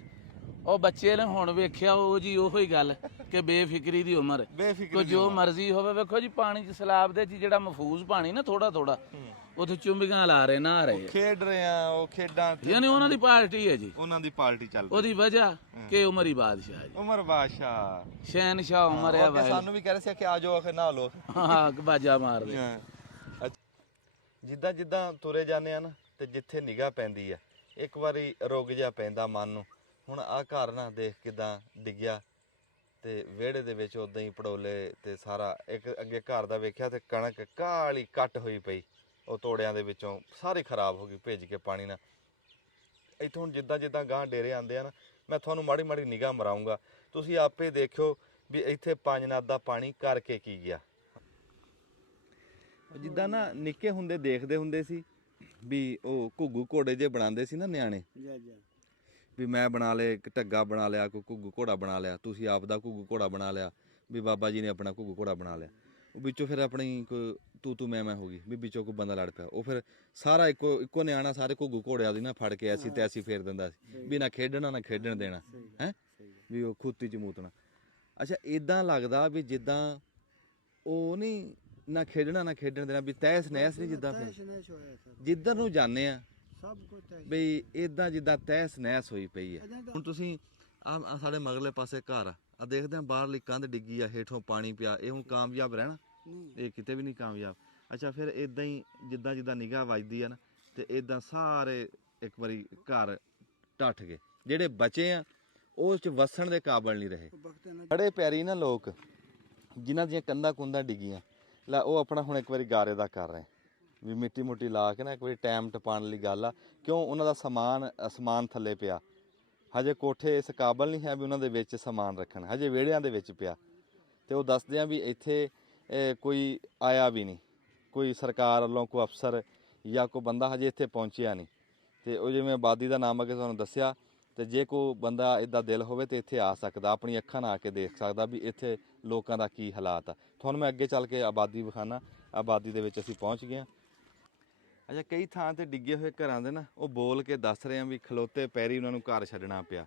ਉਹ ਬੱਚੇ ਨੇ ਹੁਣ ਵੇਖਿਆ ਉਹ ਜੀ ਉਹੋ ਹੀ ਗੱਲ ਕਿ ਬੇਫਿਕਰੀ ਦੀ ਉਮਰ, ਕੋਈ ਜੋ ਮਰਜ਼ੀ ਹੋਵੇ। ਵੇਖੋ ਜੀ ਪਾਣੀ 'ਚ ਸਲਾਬ ਦੇ ਜੀ ਜਿਹੜਾ ਮਹਫੂਜ਼ ਪਾਣੀ ਨਾ ਥੋੜਾ ਥੋੜਾ, ਉੱਥੇ ਚੁੰਬੀਆਂ ਲਾ ਰਹੇ, ਨਹਾ ਰਹੇ, ਖੇਡ ਰਹੇ ਆ ਉਹ ਖੇਡਾਂ। ਯਾਨੀ ਉਹਨਾਂ ਦੀ ਪਾਰਟੀ ਹੈ ਜੀ, ਉਹਨਾਂ ਦੀ ਪਾਰਟੀ ਚੱਲ ਉਹਦੀ ਵਜ੍ਹਾ ਕਿ ਉਮਰ ਹੀ ਬਾਦਸ਼ਾਹ ਜੀ, ਉਮਰ ਬਾਦਸ਼ਾਹ, ਸ਼ਹਿਨਸ਼ਾਹ ਉਮਰ ਆ ਭਾਈ। ਸਾਨੂੰ ਵੀ ਕਹਿ ਰਹੇ ਸੀ ਕਿ ਆ ਜਾਓ, ਆਖੇ ਨਹਾ ਲਓ। ਹਾਂ ਬਾਜਾ ਮਾਰਦੇ। ਜਿੱਦਾਂ ਜਿੱਦਾਂ ਤੁਰੇ ਜਾਂਦੇ ਆ ਨਾ ਤੇ ਜਿੱਥੇ ਨਿਗਾਹ ਪੈਂਦੀ ਆ, ਇੱਕ ਵਾਰੀ ਰੁਕ ਜਾ ਪੈਂਦਾ ਮਨ ਨੂੰ। ਹੁਣ ਆਹ ਘਰ ਨਾ ਦੇਖ ਕਿਦਾਂ ਡਿੱਗਿਆ ਤੇ ਵਿਹੜੇ ਦੇ ਵਿੱਚ ਉਦਾਂ ਹੀ ਪੜੋਲੇ ਤੇ ਸਾਰਾ। ਇੱਕ ਅੱਗੇ ਘਰ ਦਾ ਵੇਖਿਆ ਤੇ ਕਣਕ ਕਾਲੀ ਕੱਟ ਹੋਈ ਪਈ, ਉਹ ਤੋੜਿਆਂ ਦੇ ਵਿੱਚੋਂ ਸਾਰੀ ਖਰਾਬ ਹੋ ਗਈ ਭਿੱਜ ਕੇ ਪਾਣੀ ਨਾਲ। ਇੱਥੋਂ ਹੁਣ ਜਿੱਦਾਂ ਜਿੱਦਾਂ ਗਾਂਹ ਡੇਰੇ ਆਉਂਦੇ ਆ ਨਾ, ਮੈਂ ਤੁਹਾਨੂੰ ਮਾੜੀ ਮਾੜੀ ਨਿਗਾਹ ਮਰਾਉਂਗਾ। ਤੁਸੀਂ ਆਪੇ ਦੇਖਿਓ ਵੀ ਇੱਥੇ ਪੰਜ ਨਦ ਦਾ ਪਾਣੀ ਕਰਕੇ ਕੀ ਗਿਆ। ਜਿੱਦਾਂ ਨਾ ਨਿੱਕੇ ਹੁੰਦੇ ਦੇਖਦੇ ਹੁੰਦੇ ਸੀ ਵੀ ਉਹ ਘੁੱਗੂ ਘੋੜੇ ਜੇ ਬਣਾਉਂਦੇ ਸੀ ਨਾ ਨਿਆਣੇ, ਵੀ ਮੈਂ ਬਣਾ ਲਿਆ ਇੱਕ ਢੱਗਾ ਬਣਾ ਲਿਆ, ਕੋਈ ਘੁੱਗੂ ਘੋੜਾ ਬਣਾ ਲਿਆ, ਤੁਸੀਂ ਆਪ ਦਾ ਘੁੱਗੂ ਘੋੜਾ ਬਣਾ ਲਿਆ, ਵੀ ਬਾਬਾ ਜੀ ਨੇ ਆਪਣਾ ਘੁੱਗੂ ਘੋੜਾ ਬਣਾ ਲਿਆ। ਉਹ ਵਿੱਚੋਂ ਫਿਰ ਆਪਣੀ ਕੋਈ ਤੂੰ ਮੈਂ ਹੋ ਗਈ, ਵੀ ਵਿੱਚੋਂ ਕੋਈ ਬੰਦਾ ਲੜ ਪਿਆ, ਉਹ ਫਿਰ ਸਾਰਾ ਇੱਕੋ ਨਿਆਣਾ ਸਾਰੇ ਘੁੱਗੂ ਘੋੜਿਆਂ ਦੀ ਨਾ ਫੜ ਕੇ ਐਸੀ ਤੇ ਐਸੀ ਫੇਰ ਦਿੰਦਾ ਸੀ ਵੀ ਨਾ ਖੇਡਣਾ ਨਾ ਖੇਡਣ ਦੇਣਾ ਹੈ, ਵੀ ਉਹ ਖੂਤੀ ਚ ਮੂਤਣਾ। ਅੱਛਾ ਇਦਾਂ ਲੱਗਦਾ ਵੀ ਜਿੱਦਾਂ ਉਹ ਨਹੀਂ ਨਾ ਖੇਡਣਾ ਨਾ ਖੇਡਣ ਦੇਣਾ, ਵੀ ਤਹਿਸ ਨਹਿਸ ਨਹੀਂ ਜਿੱਦਾਂ ਜਿੱਧਰ ਨੂੰ ਜਾਂਦੇ ਆ ਬਈ ਇਦਾਂ ਜਿੱਦਾਂ ਤਹਿਸ ਨਹਿਸ ਹੋਈ ਪਈ ਹੈ। ਹੁਣ ਤੁਸੀਂ ਆ ਸਾਡੇ ਮਗਰਲੇ ਪਾਸੇ ਘਰ ਆ ਦੇਖਦੇ ਆ, ਬਾਹਰਲੀ ਕੰਧ ਡਿੱਗੀ ਆ, ਹੇਠੋਂ ਪਾਣੀ ਪਿਆ, ਇਹ ਹੁਣ ਕਾਮਯਾਬ ਰਹਿਣਾ? ਇਹ ਕਿਤੇ ਵੀ ਨਹੀਂ ਕਾਮਯਾਬ। ਅੱਛਾ ਫਿਰ ਇਦਾਂ ਹੀ ਜਿੱਦਾਂ ਜਿੱਦਾਂ ਨਿਗਾਹ ਵੱਜਦੀ ਆ ਨਾ ਤੇ ਇਦਾਂ ਸਾਰੇ ਇੱਕ ਵਾਰੀ ਘਰ ਢੱਠ ਗਏ, ਜਿਹੜੇ ਬਚੇ ਆ ਉਹ ਚ ਵਸਣ ਦੇ ਕਾਬਲ ਨਹੀਂ ਰਹੇ। ਬੜੇ ਪਿਆਰੀ ਨਾ ਲੋਕ ਜਿਨ੍ਹਾਂ ਦੀਆਂ ਕੰਧਾਂ ਕੁੰਧਾਂ ਡਿੱਗੀਆਂ ਲੈ, ਉਹ ਆਪਣਾ ਹੁਣ ਇੱਕ ਵਾਰੀ ਗਾਰੇ ਦਾ ਕਰ ਰਹੇ ਵੀ ਮਿੱਟੀ ਮੁੱਟੀ ਲਾ ਕੇ ਨਾ ਇੱਕ ਵਾਰੀ ਟਾਈਮ ਟਪਾਉਣ ਲਈ ਗੱਲ ਆ, ਕਿਉਂ ਉਹਨਾਂ ਦਾ ਸਮਾਨ ਥੱਲੇ ਪਿਆ, ਹਜੇ ਕੋਠੇ ਇਸ ਕਾਬਲ ਨਹੀਂ ਹੈ ਵੀ ਉਹਨਾਂ ਦੇ ਵਿੱਚ ਸਮਾਨ ਰੱਖਣ, ਹਜੇ ਵਿਹੜਿਆਂ ਦੇ ਵਿੱਚ ਪਿਆ। ਤੇ ਉਹ ਦੱਸਦੇ ਆ ਵੀ ਇੱਥੇ ਕੋਈ ਆਇਆ ਵੀ ਨਹੀਂ, ਕੋਈ ਸਰਕਾਰ ਵੱਲੋਂ ਕੋਈ ਅਫਸਰ ਜਾਂ ਕੋਈ ਬੰਦਾ ਹਜੇ ਇੱਥੇ ਪਹੁੰਚਿਆ ਨਹੀਂ। ਤੇ ਉਹ ਜਿਵੇਂ ਆਬਾਦੀ ਦਾ ਨਾਮ ਅੱਗੇ ਤੁਹਾਨੂੰ ਦੱਸਿਆ, ਤੇ ਜੇ ਕੋਈ ਬੰਦਾ ਇੱਦਾਂ ਦਿਲ ਹੋਵੇ ਤੇ ਇੱਥੇ ਆ ਸਕਦਾ, ਆਪਣੀ ਅੱਖਾਂ ਨਾਲ ਆ ਕੇ ਦੇਖ ਸਕਦਾ ਵੀ ਇੱਥੇ ਲੋਕਾਂ ਦਾ ਕੀ ਹਾਲਾਤ ਆ। ਤੁਹਾਨੂੰ ਮੈਂ ਅੱਗੇ ਚੱਲ ਕੇ ਆਬਾਦੀ ਵਿਖਾਣਾ, ਆਬਾਦੀ ਦੇ ਵਿੱਚ ਅਸੀਂ ਪਹੁੰਚ ਗਏ ਹਾਂ। ਅੱਛਾ ਕਈ ਥਾਂ ਤੇ ਡਿੱਗੇ ਹੋਏ ਘਰਾਂ ਦੇ ਨਾ ਉਹ ਬੋਲ ਕੇ ਦੱਸ ਰਹੇ ਆ ਵੀ ਖਲੋਤੇ ਪੈਰੀ ਉਹਨਾਂ ਨੂੰ ਘਰ ਛੱਡਣਾ ਪਿਆ,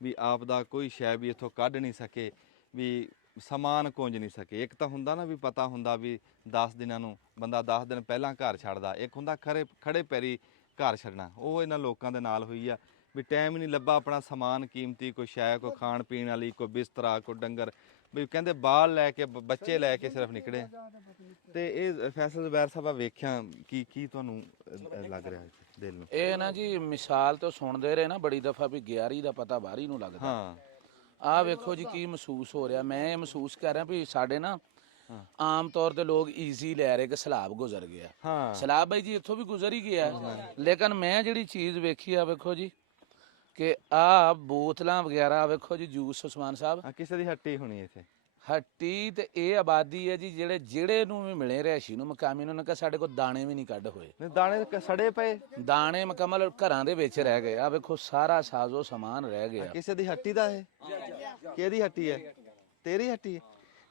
ਵੀ ਆਪ ਦਾ ਕੋਈ ਸ਼ੈ ਵੀ ਇੱਥੋਂ ਕੱਢ ਨਹੀਂ ਸਕੇ, ਵੀ ਸਮਾਨ ਕੁੰਝ ਨਹੀਂ ਸਕੇ। ਇੱਕ ਤਾਂ ਹੁੰਦਾ ਨਾ ਵੀ ਪਤਾ ਹੁੰਦਾ ਵੀ 10 ਦਿਨਾਂ ਨੂੰ ਬੰਦਾ 10 ਦਿਨ ਪਹਿਲਾਂ ਘਰ ਛੱਡਦਾ, ਇੱਕ ਹੁੰਦਾ ਖੜੇ ਪੈਰੀ ਘਰ ਛੱਡਣਾ। ਉਹ ਇਹਨਾਂ ਲੋਕਾਂ ਦੇ ਨਾਲ ਹੋਈ ਆ ਵੀ ਟਾਈਮ ਨਹੀਂ ਲੱਭਾ ਆਪਣਾ ਸਮਾਨ ਕੀਮਤੀ, ਕੋਈ ਸ਼ੈ, ਕੋਈ ਖਾਣ ਪੀਣ ਵਾਲੀ, ਕੋਈ ਬਿਸਤਰਾ, ਕੋਈ ਡੰਗਰ, ਵੀ ਕਹਿੰਦੇ ਬਾਲ ਲੈ ਕੇ ਬੱਚੇ ਲੈ ਕੇ ਸਿਰਫ ਨਿਕਲੇ। ਤੇ ਇਹ ਫੈਸਲ ਜ਼ੁਬੈਰ ਸਾਹਿਬ ਵੇਖਿਆ ਕੀ ਤੁਹਾਨੂੰ ਲੱਗ ਰਿਹਾ ਦਿਲ ਨੂੰ? ਇਹ ਨਾ ਜੀ ਮਿਸਾਲ ਤੋਂ ਸੁਣਦੇ ਰਹੇ ਨਾ ਬੜੀ ਦਫਾ ਵੀ ਗਿਆਰੀ ਦਾ ਪਤਾ ਬਾਹਰੀ ਨੂੰ ਲੱਗਦਾ। ਹਾਂ ਆਹ ਵੇਖੋ ਜੀ ਕੀ ਮਹਿਸੂਸ ਹੋ ਰਿਹਾ। ਮੈਂ ਇਹ ਮਹਿਸੂਸ ਕਰ ਰਿਹਾ ਵੀ ਸਾਡੇ ਨਾ ਆਮ ਤੌਰ ਤੇ ਲੋਕ ਈਜ਼ੀ ਲੈ ਰਹੇ ਕਿ ਸਲਾਬ ਗੁਜ਼ਰ ਗਿਆ। ਹਾਂ ਸਲਾਬ ਬਾਈ ਜੀ ਇੱਥੋਂ ਵੀ ਗੁਜ਼ਰ ਹੀ ਗਿਆ, ਲੇਕਿਨ ਮੈਂ ਜਿਹੜੀ ਚੀਜ਼ ਵੇਖੀ ਆ ਵੇਖੋ ਜੀ ਕਿ ਆਹ ਬੋਤਲਾਂ ਵਗੈਰਾ ਵੇਖੋ ਜੀ, ਜੂਸ ਉਸਮਾਨ ਸਾਹਿਬ ਕਿਸੇ ਦੀ ਹੱਟੀ ਹੋਣੀ ਇੱਥੇ ਹੱਟੀ। ਤੇ ਇਹ ਆਬਾਦੀ ਹੈ ਜੀ ਜਿਹੜੇ ਨੂੰ ਵੀ ਮਿਲੇ ਰਿਹਾਇਸ਼ੀ ਨੂੰ ਮਕਾਮੀ ਨੂੰ, ਕਿ ਸਾਡੇ ਕੋਲ ਦਾਣੇ ਵੀ ਨਹੀਂ ਕੱਢ ਹੋਏ, ਦਾਣੇ ਸੜੇ ਪਏ, ਦਾਣੇ ਮੁਕੰਮਲ ਘਰਾਂ ਦੇ ਵਿੱਚ ਰਹਿ ਗਏ। ਆ ਵੇਖੋ ਸਾਰਾ ਸਾਜ਼ੋ ਸਮਾਨ ਰਹਿ ਗਿਆ। ਕਿਸੇ ਦੀ ਹੱਟੀ ਦਾ ਇਹ ਕਿਹਦੀ ਹੱਟੀ ਹੈ? ਤੇਰੀ ਹੱਟੀ ਹੈ?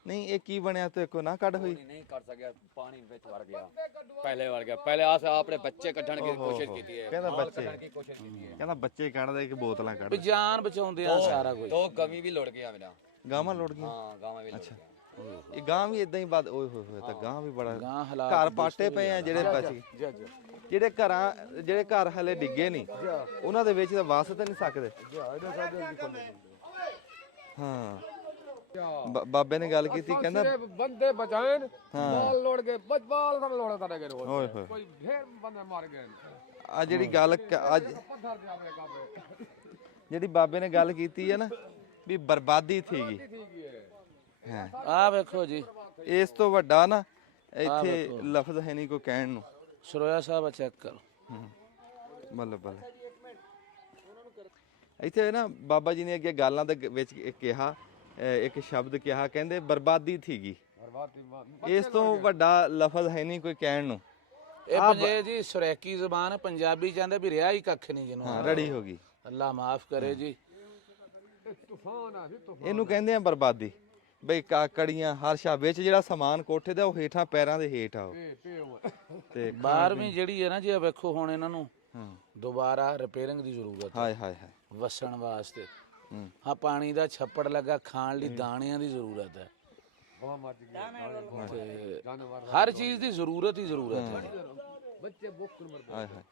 ਨਹੀਂ ਇਹ ਕੀ ਬਣਿਆ ਤੇ ਕੋ ਨਾ ਕੱਢ ਹੋਈ? ਨਹੀਂ ਕਰ ਸਕਿਆ, ਪਾਣੀ ਵਿੱਚ ਵੜ ਗਿਆ, ਪਹਿਲੇ ਵੜ ਗਿਆ। ਪਹਿਲੇ ਆਸ ਆਪਣੇ ਬੱਚੇ ਕੱਢਣ ਦੀ ਕੋਸ਼ਿਸ਼ ਕੀਤੀ ਹੈ, ਕਹਿੰਦਾ ਬੱਚੇ ਕੋਸ਼ਿਸ਼ ਕੀਤੀ ਹੈ, ਕਹਿੰਦਾ ਬੱਚੇ ਕੱਢਦੇ ਕਿ ਬੋਤਲਾਂ ਕੱਢ, ਵੀ ਜਾਨ ਬਚਾਉਂਦੇ ਆ ਸਾਰਾ ਕੁਝ। ਦੋ ਗਮੀ ਵੀ ਲੁੜ ਗਿਆ ਮੇਰਾ। ਗਾਵਾਂ ਲੁੱਟ ਗਈਆਂ? ਹਾਂ ਗਾਵਾਂ ਵੀ ਲੁੜ ਗਿਆ। ਇਹ ਗਾਂ ਵੀ ਇਦਾਂ ਹੀ ਬਾਦ ਓਏ ਹੋਏ ਤਾਂ ਗਾਂ ਵੀ ਬੜਾ ਗਾਂ ਹਾਲਾਤ ਘਰ ਪਾਟੇ ਪਏ ਆ ਜਿਹੜੇ ਬਚ ਗਏ, ਜਿਹੜੇ ਘਰ ਹਲੇ ਡਿੱਗੇ ਨਹੀਂ ਉਹਨਾਂ ਦੇ ਵਿੱਚ ਤਾਂ ਵਸ ਤਾਂ ਨਹੀਂ ਸਕਦੇ। ਹਾਂ ਬਾਬੇ ਨੇ ਗੱਲ ਕੀਤੀ, ਕਹਿੰਦਾ ਬੰਦੇ ਬਚਾਣ ਬਾਲ ਲੋੜ ਗਏ, ਬਾਲ ਸਭ ਲੋੜ ਕਰ ਗਏ, ਓਏ ਹੋਏ ਕੋਈ ਫੇਰ ਬੰਦੇ ਮਾਰ ਗਏ। ਆ ਜਿਹੜੀ ਗੱਲ ਅੱਜ ਜਿਹੜੀ ਬਾਬੇ ਨੇ ਗੱਲ ਕੀਤੀ ਹੈ ਨਾ ਵੀ ਬਰਬਾਦੀ ਥੀਗੀ। ਹਾਂ ਆ ਵੇਖੋ ਜੀ, ਇਸ ਤੋਂ ਵੱਡਾ ਨਾ ਇੱਥੇ ਲਫ਼ਜ਼ ਹੈ ਨਹੀਂ ਕੋਈ ਕਹਿਣ ਨੂੰ। ਸਰੋਇਆ ਸਾਹਿਬ ਚੈੱਕ ਕਰੋ। ਬੱਲੇ ਬੱਲੇ। ਇੱਥੇ ਨਾ ਬਾਬਾ ਜੀ ਨੇ ਅੱਗੇ ਗਾਲਾਂ ਦੇ ਵਿੱਚ ਕਿਹਾ, ਇੱਕ ਸ਼ਬਦ ਕਿਹਾ, ਕਹਿੰਦੇ ਬਰਬਾਦੀ ਥੀਗੀ। ਇਸ ਤੋਂ ਵੱਡਾ ਲਫ਼ਜ਼ ਹੈ ਨਹੀਂ ਕੋਈ ਕਹਿਣ ਨੂੰ। ਇਹ ਪੰਜੇ ਜੀ ਸੁਰੈਕੀ ਜ਼ਬਾਨ, ਪੰਜਾਬੀ ਚਾਹੁੰਦੇ ਵੀ ਰਿਹਾ ਹੀ ਕੱਖ ਨਹੀਂ ਜਿਹਨੂੰ। ਹਾਂ ਰੜੀ ਹੋ ਗਈ, ਅੱਲਾ ਮਾਫ ਕਰੇ ਜੀ। ਇਹਨੂੰ ਕਹਿੰਦੇ ਆ ਬਰਬਾਦੀ। ਬਈ ਕੜੀਆਂ ਹਰ ਸ਼ਾ ਵਿੱਚ ਜਿਹੜਾ ਸਮਾਨ ਕੋਠੇ ਦਾ ਉਹ ਹੇਠਾਂ ਪੈਰਾਂ ਦੇ ਹੇਠ ਆ ਉਹ। ਤੇ 12ਵੀਂ ਜਿਹੜੀ ਹੈ ਨਾ ਜੀ, ਵੇਖੋ ਹੁਣ ਇਹਨਾਂ ਨੂੰ ਦੁਬਾਰਾ ਰਿਪੇਅਰਿੰਗ ਦੀ ਜ਼ਰੂਰਤ ਹੈ। ਹਾਏ ਹਾਏ ਹਾਏ ਵਸਣ ਵਾਸਤੇ ਹਾਂ ਪਾਣੀ ਦਾ ਛੱਪੜ ਲੱਗਾ, ਖਾਣ ਲਈ ਦਾਣਿਆਂ ਦੀ ਜ਼ਰੂਰਤ ਹੈ, ਤੇ ਹਰ ਚੀਜ਼ ਦੀ ਜ਼ਰੂਰਤ ਹੀ ਜ਼ਰੂਰਤ ਹੈ। ਬੱਚੇ ਭੁੱਖ ਮਰਦੇ, ਹਾਏ ਹਾਏ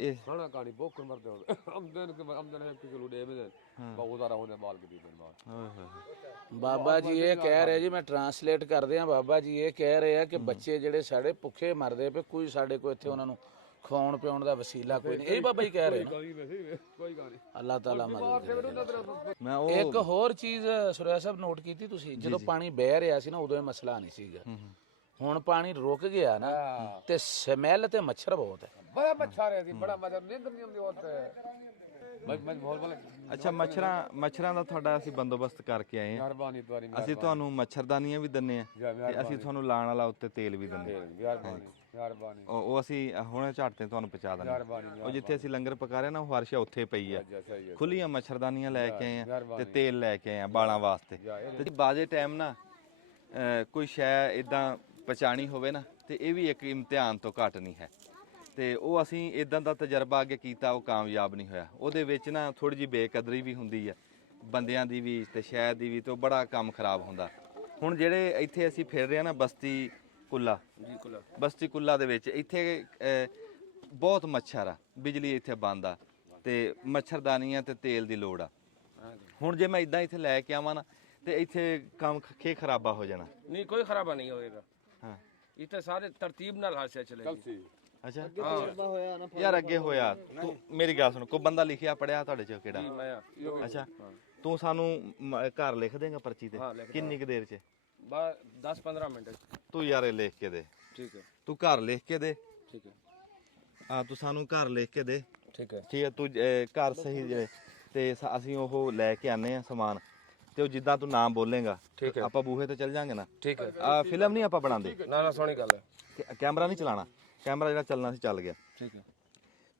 ਇਹ ਖਾਣਾ ਖਾਣੀ ਭੁੱਖ ਮਰਦੇ ਹੋ। ਆਮਦਨ ਹੈ ਕਿਲੋ ਦੇ ਦੇ ਬਹੁਤ ਜ਼ਿਆਦਾ ਹੋਣੇ ਮਾਲ ਕੇ ਦੀਨ ਬਾਅਦ। ਹਾਏ ਹਾਏ ਬਾਬਾ ਜੀ ਇਹ ਕਹਿ ਰਹੇ ਜੀ, ਮੈਂ ਟਰਾਂਸਲੇਟ ਕਰਦੇ ਆ, ਬਾਬਾ ਜੀ ਇਹ ਕਹਿ ਰਹੇ ਆ ਕਿ ਬੱਚੇ ਜਿਹੜੇ ਸਾਡੇ ਭੁੱਖੇ ਮਰਦੇ ਪਏ, ਕੋਈ ਸਾਡੇ ਕੋਲ ਇੱਥੇ ਉਹਨਾਂ ਨੂੰ ਖਾਣ ਪਿਆਉਣ ਦਾ ਵਸੀਲਾ ਕੋਈ ਨਹੀਂ। ਇਹ ਬਾਬਾ ਜੀ ਕਹਿ ਰਹੇ ਨੇ। ਕੋਈ ਗੱਲ ਨਹੀਂ, ਅੱਲਾਹ ਤਾਲਾ ਮਦਦ ਕਰੇ। ਮੈਂ ਉਹ ਇੱਕ ਹੋਰ ਚੀਜ਼ ਸੁਰਿਆ ਸਾਹਿਬ ਨੋਟ ਕੀਤੀ ਤੁਸੀਂ, ਜਦੋਂ ਪਾਣੀ ਬਹਿ ਰਿਹਾ ਸੀ ਨਾ ਉਦੋਂ ਇਹ ਮਸਲਾ ਨਹੀਂ ਸੀਗਾ। ਹੁਣ ਪਾਣੀ ਰੁਕ ਗਿਆ ਨਾ ਤੇ ਸਮੈਲ ਤੇ ਮੱਛਰ ਬਹੁਤ ਹੈ। ਬੜਾ ਮੱਛਰ ਹੈ ਸੀ, ਬੜਾ ਮਜ਼ਾ ਨੀਂਦ ਨਹੀਂ ਆਉਂਦੀ ਉੱਥੇ। मैं बहुत बोले ਅੱਛਾ ਮੱਛਰਾਂ ਦਾ ਤੁਹਾਡਾ ਅਸੀਂ ਬੰਦੋਬਸਤ ਕਰਕੇ ਆਏ ਹਾਂ। मेहरबानी तुम्हारी ਅਸੀਂ ਤੁਹਾਨੂੰ ਮੱਛਰਦਾਨੀਆਂ ਵੀ ਦਿੰਨੇ ਆ ਤੇ ਅਸੀਂ ਤੁਹਾਨੂੰ ਲਾਣ ਵਾਲਾ ਉੱਤੇ ਤੇਲ ਵੀ ਦਿੰਨੇ ਆ। मेहरबानी ਉਹ ਅਸੀਂ ਹੁਣੇ ਝੱਟ ਤੇ ਤੁਹਾਨੂੰ ਪਹੁੰਚਾ ਦਿੰਦੇ मेहरबानी ਉਹ ਜਿੱਥੇ ਅਸੀਂ ਲੰਗਰ ਪਕਾ ਰਹੇ ਨਾ ਉਹ ਫਰਸ਼ ਉੱਥੇ ਪਈ ਆ। सही है ਖੁੱਲੀਆਂ ਮੱਛਰਦਾਨੀਆਂ ਲੈ ਕੇ ਆਏ ਆ ਤੇ ਤੇਲ ਲੈ ਕੇ ਆਏ ਆ ਬਾਲਾਂ ਵਾਸਤੇ। ਤੇ ਬਾਜੇ ਟਾਈਮ ਨਾ ਕੋਈ ਸ਼ੈ ਇਦਾਂ ਪਛਾਣੀ ਹੋਵੇ ਨਾ ਤੇ ਇਹ ਵੀ ਇੱਕ ਇਮਤਿਹਾਨ ਤੋਂ ਘੱਟ ਨਹੀਂ ਹੈ। ਤੇ ਉਹ ਅਸੀਂ ਇਦਾਂ ਦਾ ਤਜਰਬਾ ਅੱਗੇ ਕੀਤਾ ਉਹ ਕਾਮਯਾਬ ਨਹੀਂ ਹੋਇਆ। ਉਹਦੇ ਵਿੱਚ ਨਾ ਥੋੜੀ ਜਿਹੀ ਬੇਕਦਰੀ ਵੀ ਹੁੰਦੀ ਆ ਬੰਦਿਆਂ ਦੀ ਵੀ ਤੇ ਸ਼ਹਿਰ ਦੀ ਵੀ, ਤੇ ਉਹ ਬੜਾ ਕੰਮ ਖਰਾਬ ਹੁੰਦਾ। ਹੁਣ ਜਿਹੜੇ ਇੱਥੇ ਅਸੀਂ ਫਿਰ ਰਹੇ ਆ ਨਾ ਬਸਤੀ ਕੁੱਲਾ ਦੇ ਵਿੱਚ ਇੱਥੇ ਬਹੁਤ ਮੱਛਰ ਆ, ਬਿਜਲੀ ਇੱਥੇ ਬੰਦ ਆ ਤੇ ਮੱਛਰਦਾਨੀਆਂ ਤੇ ਤੇਲ ਦੀ ਲੋੜ ਆ। ਹੁਣ ਜੇ ਮੈਂ ਇਦਾਂ ਇੱਥੇ ਲੈ ਕੇ ਆਵਾਂ ਨਾ ਤੇ ਇੱਥੇ ਕੰਮ ਖਰਾਬਾ ਹੋ ਜਾਣਾ। नहीं कोई खराबा नहीं होएगा। ਹਾਂ इतने सारे तरतीब नाल हाथ से चलेगी। ਅੱਛਾ ਤਜਰਬਾ ਹੋਇਆ ਨਾ ਯਾਰ ਅੱਗੇ ਹੋਇਆ ਤੂੰ ਮੇਰੀ ਗੱਲ ਸੁਣ, ਕੋਈ ਬੰਦਾ ਲਿਖਿਆ ਪੜਿਆ ਤੁਹਾਡੇ ਚ ਕਿਹੜਾ? मैं ਅੱਛਾ ਤੂੰ ਸਾਨੂੰ ਘਰ ਲਿਖ ਦੇਗਾ ਪਰਚੀ ਤੇ ਕਿੰਨੀ ਕੁ ਦੇਰ ਚ? 10-15 मिनट। ਤੂੰ ਯਾਰ ਇਹ ਲਿਖ ਕੇ ਦੇ। ठीक है ਤੂੰ ਘਰ ਲਿਖ ਕੇ ਦੇ। ठीक है ਆ ਤੂੰ ਸਾਨੂੰ ਘਰ ਲਿਖ ਕੇ ਦੇ। ठीक है ਠੀਕ ਹੈ ਤੂੰ ਘਰ ਸਹੀ ਜੇ ਤੇ ਅਸੀਂ ਉਹ ਲੈ ਕੇ ਆਨੇ ਆ ਸਮਾਨ ਤੇ ਉਹ ਜਿੱਦਾਂ ਤੂੰ ਨਾਮ ਬੋਲੇਗਾ ਆਪਾਂ ਬੂਹੇ ਤੇ ਚੱਲ ਜਾਾਂਗੇ ਨਾ। ठीक है ਆ ਫਿਲਮ ਨਹੀਂ ਆਪਾਂ ਬਣਾਉਂਦੇ, ना ना सोनी गल है। ਕੈਮਰਾ ਨਹੀਂ ਚਲਾਣਾ, ਕੈਮਰਾ ਜਿਹੜਾ ਚੱਲਣਾ ਸੀ ਚੱਲ ਗਿਆ। ठीक है